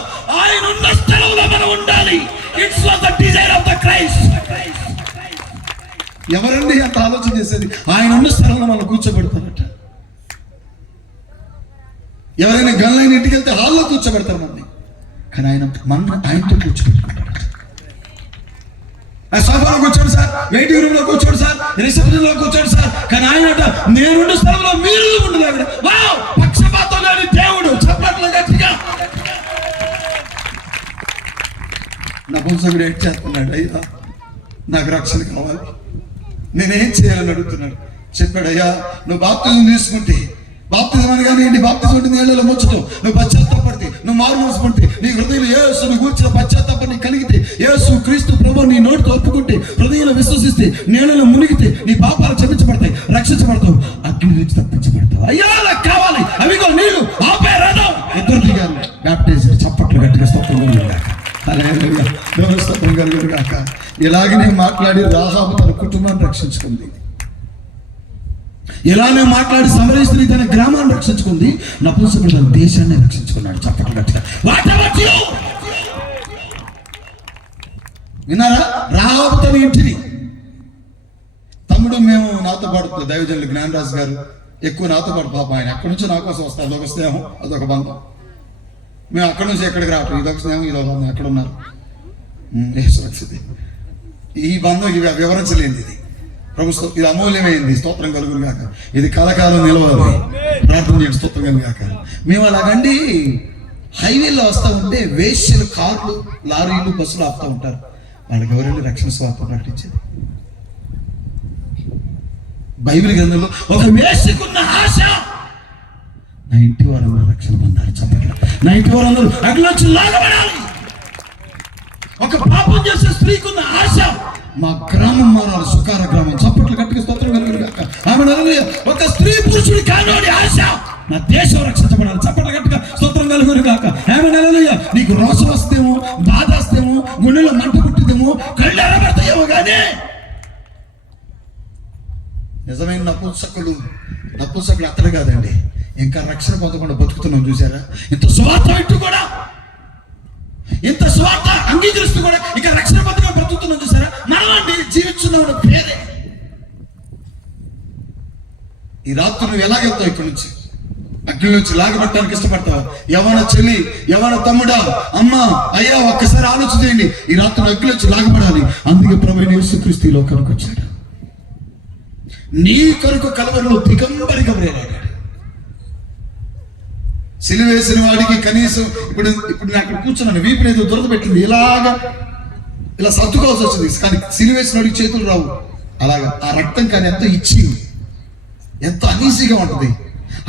ఆయన ఉన్న స్థలంలో మనం ఉండాలి. It's was the desire of the Christ. ఎవరండి అంత ఆలోచన చేసేది? ఆయన ఉన్న స్థలంలో మనం కూర్చోబెడతారట. ఎవరైనా గన్లైన ఇంటికి వెళ్తే హాల్లో కూర్చోబెడతారు మనల్ని, కానీ ఆయనతో కూర్చోబెట్టుకుంటాడు. సోఫాలో కూర్చోడు సార్, వెయిటింగ్ రూమ్ లో కూర్చోడు సార్, రిసెప్షన్ లో కూర్చోడు సార్, కానీ ఆయన నేనుండే స్థలంలో మీరు ఉండలేదు. వావ్, పక్షపాతం లేని దేవుడు. చప్పట్లు గట్టిగా. నా పుంసకుడు ఏం చేస్తున్నాడు? అయ్యా నాకు రక్షణ కావాలి, నేనేం చేయాలని అడుగుతున్నాడు. చెప్పాడు, అయ్యా నువ్వు బాప్తిజం తీసుకుంటే, బాప్తిజం అనగానే ఏంటి? బాప్తిజం అంటే నీళ్ళలో ముంచడం. నువ్వు పశ్చాత్తాపడితే, నువ్వు మారు మనసు పడితే, నీ హృదయంలో యేసును గూర్చిన పశ్చాత్తాపని కలిగితే, యేసు క్రీస్తు ప్రభువు నీ నోటితో ఒప్పుకుంటే, హృదయంలో విశ్వసిస్తే, నీళ్ళలో మునిగితే నీ పాపాలు క్షమించబడతాయి, రక్షించబడతావు, అగ్ని నుంచి తప్పించబడతావు. అయ్యా నాకు కావాలి, అవిగో నీళ్ళు ఆపే రథం. ఇద్దరు దిగారు బ్యాప్టిజం. చప్పట్లు గట్టిగా స్తోత్రం కలుగుగాక, హల్లెలూయా, దేవుని స్తోత్రం కలుగుగాక. ఇలాగనే మాట్లాడి రాహాబు తన కుటుంబాన్ని రక్షించుకుంది. ఇలానే మాట్లాడి సమరయ స్త్రీ తన గ్రామాన్ని రక్షించుకుంది. నపుంసకుడు తన దేశాన్ని రక్షించుకున్నాడు. చప్పట్లు గట్టిగా. విన్నారా? రాహాబు తన ఇంటిని. తమ్ముడు మేము నాతో పాటు దైవజనులు జ్ఞానరాజు గారు ఎక్కువ నాతో పాటు, పాప ఆయన ఎక్కడి నుంచో నా కోసం వస్తారు. అదొక స్నేహం, అదొక బంధం. మేము అక్కడి నుంచి ఎక్కడికి రావట్లేదు. ఇదొక స్నేహం, ఇదొక బంధం. ఎక్కడున్నారు? సురక్షిత. ఈ బంధం ఇవి వివరించలేనిది. ఇది ప్రభుత్వం, ఇది అమూల్యమైంది. స్తోత్రం కలుగును గాక. ఇది కలకాలం నిలవాలి. ప్రార్థన చేయండి. స్తోత్రం కలుగు గాక. మేము అలాగండి హైవేలో వస్తూ ఉంటే వేశ్యలు కార్లు, లారీలు, బస్సులు ఆపుతూ ఉంటారు. వాళ్ళకి ఎవరైనా రక్షణ స్వార్థ ప్రకటించేది? బైబిల్ గ్రంథంలో ఒక వేశ్యకున్న ఆశ, నా ఇంటి వారందరూ రక్షణ పొందాలి. చెప్పండి, నా ఇంటి వారందరూ అగ్నిలోంచి లాగబడాలి. ఒక పాపం చేసే స్త్రీకున్న ఆశ, మా గ్రామం మారాలి, సుకార గ్రామం. చప్పట్లు గట్టిగా స్తోత్రం కలుగును గాక. ఆమె ఒక స్త్రీ పురుషుడి కానోడి ఆశ, నా దేశం రక్షించబడాలి. చప్పట్లు గట్టిగా స్తోత్రం కలుగును గాక. ఆమె నీకు రోషం వస్తేమో, బాధ వస్తేమో, గుండెలో మంట పుట్టిదేమో, కళ్ళు ఎరబడతాయేమో, కానీ నిజమైన నపుంసకులు అత్తడు కాదండి. ఇంకా రక్షణ పొందకుండా బతుకుతున్నాం. చూసారా? ఇంత స్వార్థ పెట్టు కూడా, ఇంత స్వార్థ అంగీకరిస్తూ కూడా ఇంకా రక్షణ పొందకుండా బ్రతుకుతున్నాం. చూసారా? మనమండి జీవిస్తున్నాం పేరే. ఈ రాత్రి నువ్వు ఎలాగెళ్తావు? ఇక్కడ నుంచి అగ్ని నుంచి లాగబట్టడానికి ఇష్టపడతావా? యవన చెల్లి, యవన తమ్ముడా, అమ్మ, అయ్యా, ఒక్కసారి ఆలోచన చేయండి. ఈ రాత్రి అగ్ని నుంచి లాగబడాలి. అందుకే ప్రభువైన యేసుక్రీస్తు ఈ లోకానికి వచ్చాడు. నీ కొరకు కలవరిలో దిగంబరిగా వేలాడాడు. సిలువేసిన వాడికి కనీసం ఇప్పుడు నేను అక్కడ కూర్చున్నాను, వీపుని ఏదో దురద పెట్టింది, ఇలా సర్దుకోవాల్సి వచ్చింది. కానీ సిలువేసిన వాడికి చేతులు రావు. అలాగా ఆ రక్తం కానీ ఎంతో ఇచ్చింది, ఎంతో అనీజీగా ఉంటుంది.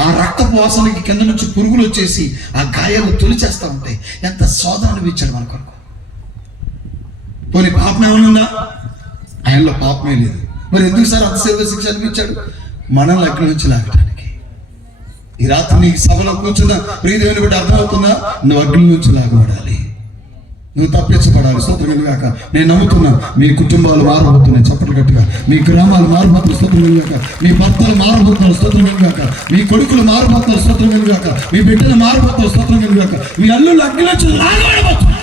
ఆ రక్తపు వాసనకి కింద నుంచి పురుగులు వచ్చేసి ఆ గాయాలు తొలిచేస్తూ ఉంటాయి. ఎంత శోధన అనిపించాడు మన కొరకు. పోనీ పాపం ఏమన్నా? ఆయనలో పాపమే లేదు. మరి ఎందుకు సార్ అంత సేవ శిక్ష అనిపించాడు? మనల్ని అగ్ని నుంచి లాగడానికి. ఈ రాత్రి నీకు సభలో కూర్చున్నా ప్రియదేవుని బట్టి అర్థమవుతుందా? నువ్వు అగ్ని నుంచి లాగబడాలి, నువ్వు తప్పించబడాలి. స్తోత్రం గాక. నేను నమ్ముతున్నా మీ కుటుంబాలు మారబోతున్నాయి. చప్పట్లు గట్టిగా. మీ గ్రామాలు మారబోతున్నారు. స్తోత్రం గాక. మీ భర్తలు మారబోతున్నారు. స్తోత్రం గాక. మీ కొడుకులు మారబోతున్నారు. స్తోత్రం గాక. మీ బిడ్డలు మారబోతున్నారు. స్తోత్రం గాక. మీ అల్లుళ్ళు అగ్ని నుంచి లాగబడబోతున్నారు.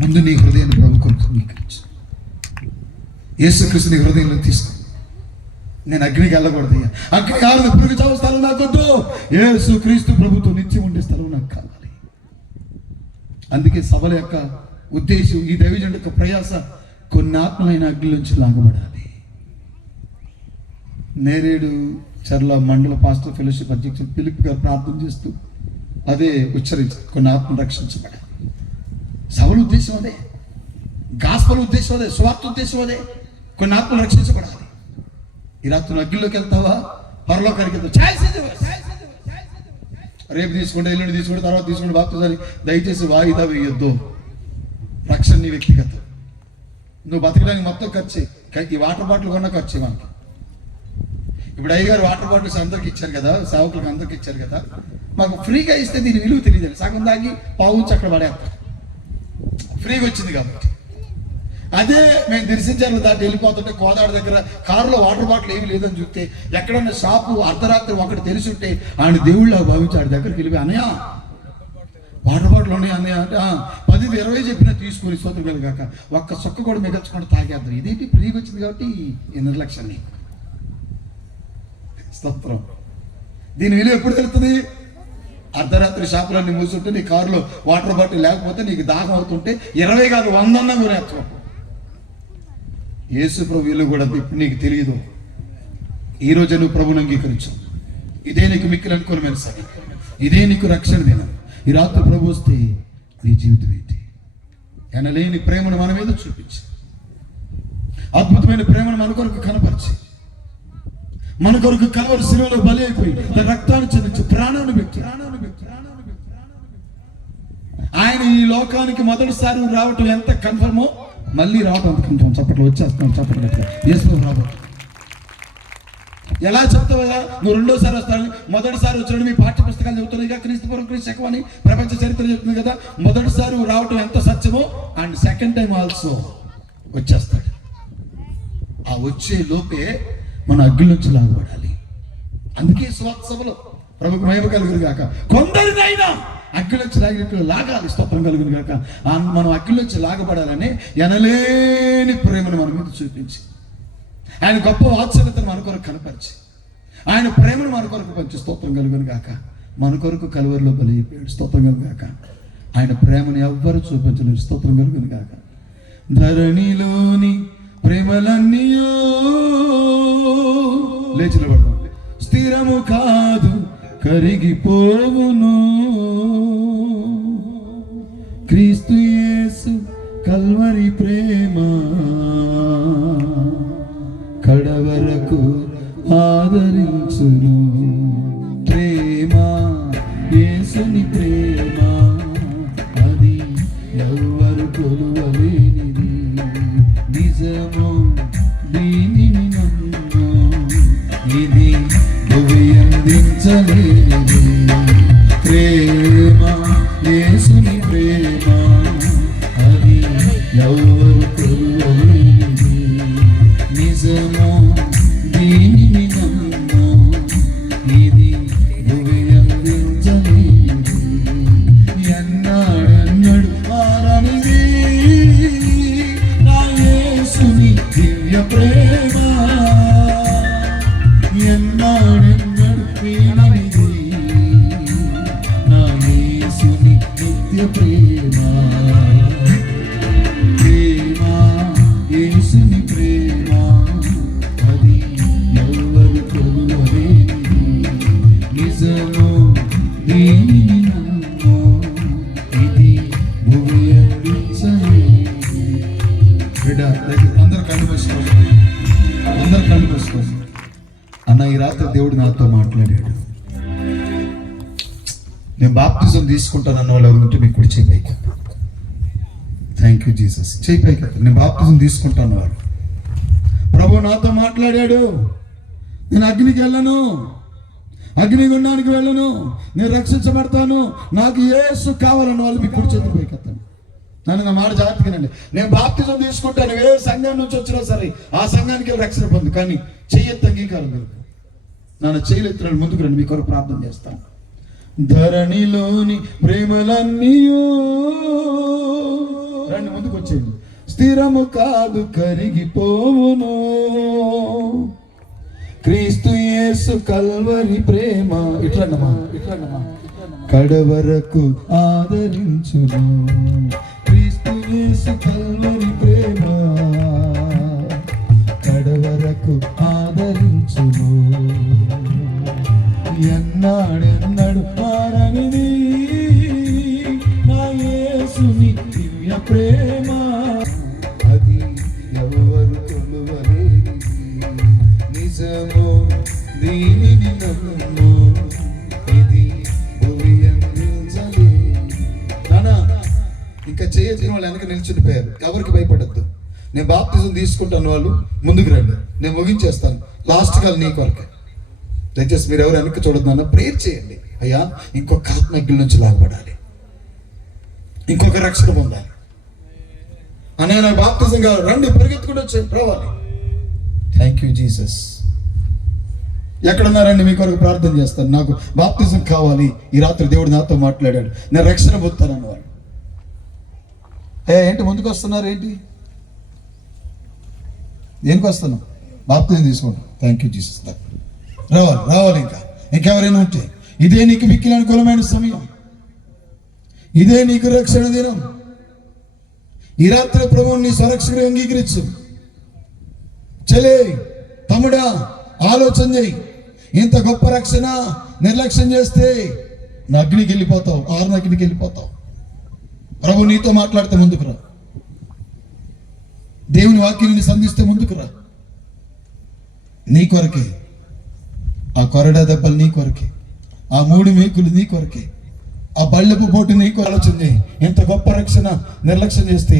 ముందు నీ హృదయాన్ని ప్రభు కొరకు నీకు యేసుక్రీస్తు నీ హృదయంలో తీసుకో. నేను అగ్నికి వెళ్ళకూడదు. అగ్ని కాదు, పురుగు చావు స్థలం నాకొద్దు. యేసు క్రీస్తు ప్రభుత్వం నిత్యం ఉండే స్థలం నాకు కావాలి. అందుకే సభల యొక్క ఉద్దేశం, ఈ దైవజనుడి యొక్క ప్రయాస, కొన్ని ఆత్మలైన అగ్ని నుంచి లాగబడాలి. నేరేడు చర్ల మండల పాస్టర్ ఫెలోషిప్ అధ్యక్షుడు ఫిలిప్ గారు ప్రార్థన చేస్తూ అదే ఉచ్చరించారు, కొన్ని ఆత్మలు రక్షించబడాలి. సభల ఉద్దేశం అదే, గాస్పల్ ఉద్దేశం అదే, స్వార్థ ఉద్దేశం అదే. కొన్ని ఆత్మలు రక్షించబడాలి. ఈ రాత్రి అగ్గిలోకి వెళ్తావా, పరలోకానికి వెళ్తావా? రేపు తీసుకుంటే, ఎల్లుండి తీసుకుంటే, తర్వాత తీసుకుంటే బాప్తిజాన్ని దయచేసి వాయిదా వేయొద్దు. రక్షణ నీ వ్యక్తిగతం. నువ్వు బతకడానికి మొత్తం ఖర్చే. ఈ వాటర్ బాటిల్ కొన్నా ఖర్చే మనకి. ఇప్పుడు అయ్యగారు వాటర్ బాటిల్స్ అందరికి ఇచ్చారు కదా, సేవకులకు అందరికి ఇచ్చారు కదా. మాకు ఫ్రీగా ఇస్తే దీని విలువ తెలియదు. సగం దాగి పావుంచి అక్కడ పడేస్తాం, ఫ్రీగా వచ్చింది కాబట్టి. అదే మేము దిర్శించారు దాటి వెళ్ళిపోతుంటే కోదాడ దగ్గర కారులో వాటర్ బాటిల్ ఏమి లేదని చూస్తే, ఎక్కడన్నా షాపు అర్ధరాత్రి ఒకటి తెలిసి ఉంటే ఆయన దేవుళ్ళ భావించి ఆడి దగ్గరికి వెళ్ళిపోయి, అన్నయ్య వాటర్ బాటిల్ ఉన్నాయి అన్నయ్య అంటే 10-20 చెప్పినా తీసుకొని స్తోత్రం కాక ఒక్క చొక్క కూడా మిగల్చుకుంటూ తాగేద్దాం. ఇదేంటి ఫ్రీగా వచ్చింది కాబట్టి ఈ నిర్లక్ష్యాన్ని. స్తోత్రం. దీని విలువ ఎప్పుడు తెలుస్తుంది? అర్ధరాత్రి షాపులన్నీ మూసుంటే నీ కారులో వాటర్ బాటిల్ లేకపోతే నీకు దాహం అవుతుంటే 20 కాదు 100 అన్నా కొనేస్తాం. యేసు ప్రభు విలువ కూడా ఇప్పుడు నీకు తెలియదు. ఈ రోజు నువ్వు ప్రభుని అంగీకరించు. ఇదే నీకు మిక్కిలి అనుకోని మెలిసాగి, ఇదే నీకు రక్షణ దినం. ఈ రాత్రి ప్రభు వస్తే నీ జీవితం ఏంటి? ఎనలేని ప్రేమను మన మీద చూపించి, అద్భుతమైన ప్రేమను మన కొరకు కనపరిచి, మన కొరకు కలవరి శిలువలో బలి అయిపోయి తన రక్తాన్ని చెందించి ప్రాణాన్ని పెట్టి ఆయన ఈ లోకానికి మొదటిసారి రావటం ఎంత కన్ఫర్మో, మళ్ళీ రావటం అంత కన్ఫర్మ్. చప్పట్లు వచ్చేస్తున్నాం, చప్పట్లు యేసు రాబోతు. ఎలా చెప్తావా నువ్వు రెండోసారి వస్తాను? మొదటిసారి వచ్చినట్టు మీ పాఠ్య పుస్తకాలు చెబుతున్నాయి కదా, క్రీస్తుపూర్వం క్రీస్తు శకం అని ప్రపంచ చరిత్ర చెబుతుంది కదా. మొదటిసారి రావటం ఎంత సత్యమో అండ్ సెకండ్ టైం ఆల్సో వచ్చేస్తాడు. ఆ వచ్చే లోపే మన అగ్ని నుంచి లాగబడాలి. అందుకే స్వార్థ సభలో ప్రభుకు మహిమ కలుగును గాక. కొందరినైనా అగ్ని నుంచి లాగాలి. స్తోత్రం కలుగును గాక. మనం అగ్ని నుంచి లాగబడాలని ఎనలేని ప్రేమను మన మీద చూపించి, ఆయన గొప్ప వాత్సల్యతను మన కొరకు కనపరిచి, ఆయన ప్రేమను మన కొరకు పంచి, స్తోత్రం కలుగును గాక. మన కొరకు కలువరిలో బలి అయిపోయాడు. స్తోత్రం కలుగు గాక. ఆయన ప్రేమను ఎవ్వరు చూపించలేరు. స్తోత్రం కలుగును గాక. ధరణిలోని ప్రేమలన్నీ లేచి నిలబడతాం. స్థిరము కాదు కరిగిపోవును, క్రీస్తు యేసు కల్వరి ప్రేమ కడవరకు ఆదరించును. ప్రేమ యేసుని ప్రేమ, అది ఎవ్వరు కొలువలేనిది. నిజము దీనిని నమ్ము, ఇది భువియందించలేనిది. ప్రేమ యేసుని ప్రేమ, అది ఎవ్వరు కొలువలేనిది. నిజము దీనిని నమ్ము, ఇది భువియందించలేనిది. ఎన్నాడెన్నడు మారనిది నా యేసుని దివ్య ప్రేమ, ఎన్నాడెన్నడు వీడనిది నా యేసుని నిత్య ప్రేమ. ప్రేమ యేసుని ప్రేమ, అది ఎవ్వరు కొలువలేనిది. నిజము దీనిని నమ్ము, ఇది భువియందించలేనిది. బిడ్డ అందరూ కళ్ళు మూసుకోండి, అందరూ కళ్ళు మూసుకోండి. అన్న, ఈ రాత్రి దేవుడు నాతో మాట్లాడాడు. నేను బాప్తిజం తీసుకుంటానన్న వాళ్ళు ఎవరు ఉంటే మీకు కూడా చేయి పైకి. Thank you Jesus. చేయి పైకి. నేను బాప్తిజం తీసుకుంటాను వాళ్ళు. ప్రభు నాతో మాట్లాడాడు. నేను అగ్నికి వెళ్ళను, అగ్నిగుండానికి వెళ్ళను, నేను రక్షించబడతాను, నాకు యేసు కావాలన్న వాళ్ళు మీకు కూడా చేతులు పైకెత్తాను. నన్ను నా మాట జాగ్రత్తగానండి. నేను బాప్తిజం తీసుకుంటాను, ఏ సంఘం నుంచి వచ్చినా సరే ఆ సంఘానికి రక్షణ పొందు, కానీ చెయ్యెత్తి అంగీకారం లేదు. నన్ను చేయలేస్తున్నాడు. ముందుకు రండి, మీ కొరకు ప్రార్థన చేస్తాను. ధరణిలోని ప్రేమలన్నీ రండి, ముందుకు వచ్చేయండి. స్థిరము కాదు కరిగిపోవును, క్రీస్తు యేసు కల్వరి ప్రేమ ఇట్లన్నమా కడవరకు ఆదరించును. క్రీస్తు యేసు కల్వరి ప్రేమ కడవరకు ఆదరించును. ఎన్నాడెన్నడు మారనిది నా యేసుని దివ్య ప్రేమ, అది ఎవరు కొలువలేని నిజము, దీనిని నమ్ము, ఇది భూమి అందించలే. నానా ఇంకా చేయొచ్చిన వాళ్ళు వెనక నిల్చుండిపోయారు. ఎవరికి భయపడద్దు. నేను బాప్తిజం తీసుకుంటాను, వాళ్ళు ముందుకు రండి, నేను ముగించేస్తాను. లాస్ట్ కాల్ నీ కొరకే. దయచేసి మీరు ఎవరు వెనక్కి చూడొద్దన్న ప్రేయర్ చేయండి. అయ్యా ఇంకొక ఆత్మజ్ఞుల నుంచి లాగబడాలి, ఇంకొక రక్షణ పొందాలి. అన్న బాప్తిజం కావాలి, రండి పరిగెత్తుకుంటూ వచ్చి రావాలి. Thank you Jesus. ఎక్కడున్నారండి? మీ కొరకు ప్రార్థన చేస్తాను. నాకు బాప్తిజం కావాలి. ఈ రాత్రి దేవుడు నాతో మాట్లాడాడు, నేను రక్షణ పొందుతాను అన్నవాడు. ఏంటి ముందుకు వస్తున్నారు? ఏంటి దేనికి వస్తున్నాం? బాప్తిజం తీసుకుంటాం. Thank you Jesus. రావాలి. ఇంకెవరైనా ఉంటే ఇదే నీకు మిక్కిలి అనుకూలమైన సమయం, ఇదే నీకు రక్షణ దినం. ఈ రాత్రి ప్రభువుని నీ స్వరక్షకుడు అంగీకరించు. చలే తమ్ముడా, ఆలోచన చేయి. ఇంత గొప్ప రక్షణ నిర్లక్ష్యం చేస్తే నా అగ్నికి వెళ్ళిపోతావు, ఆరున అగ్నికి వెళ్ళిపోతావు. ప్రభు నీతో మాట్లాడితే ముందుకురా. దేవుని వాక్యాన్ని సంధిస్తే ముందుకురా. నీ కొరకే ఆ కొరడా దెబ్బలు, నీ కొరకే ఆ 3 మేకులు, నీ కొరకే ఆ బళ్ళపు పోటు, నీ ఆలోచన చేయి. ఇంత గొప్ప రక్షణ నిర్లక్ష్యం చేస్తే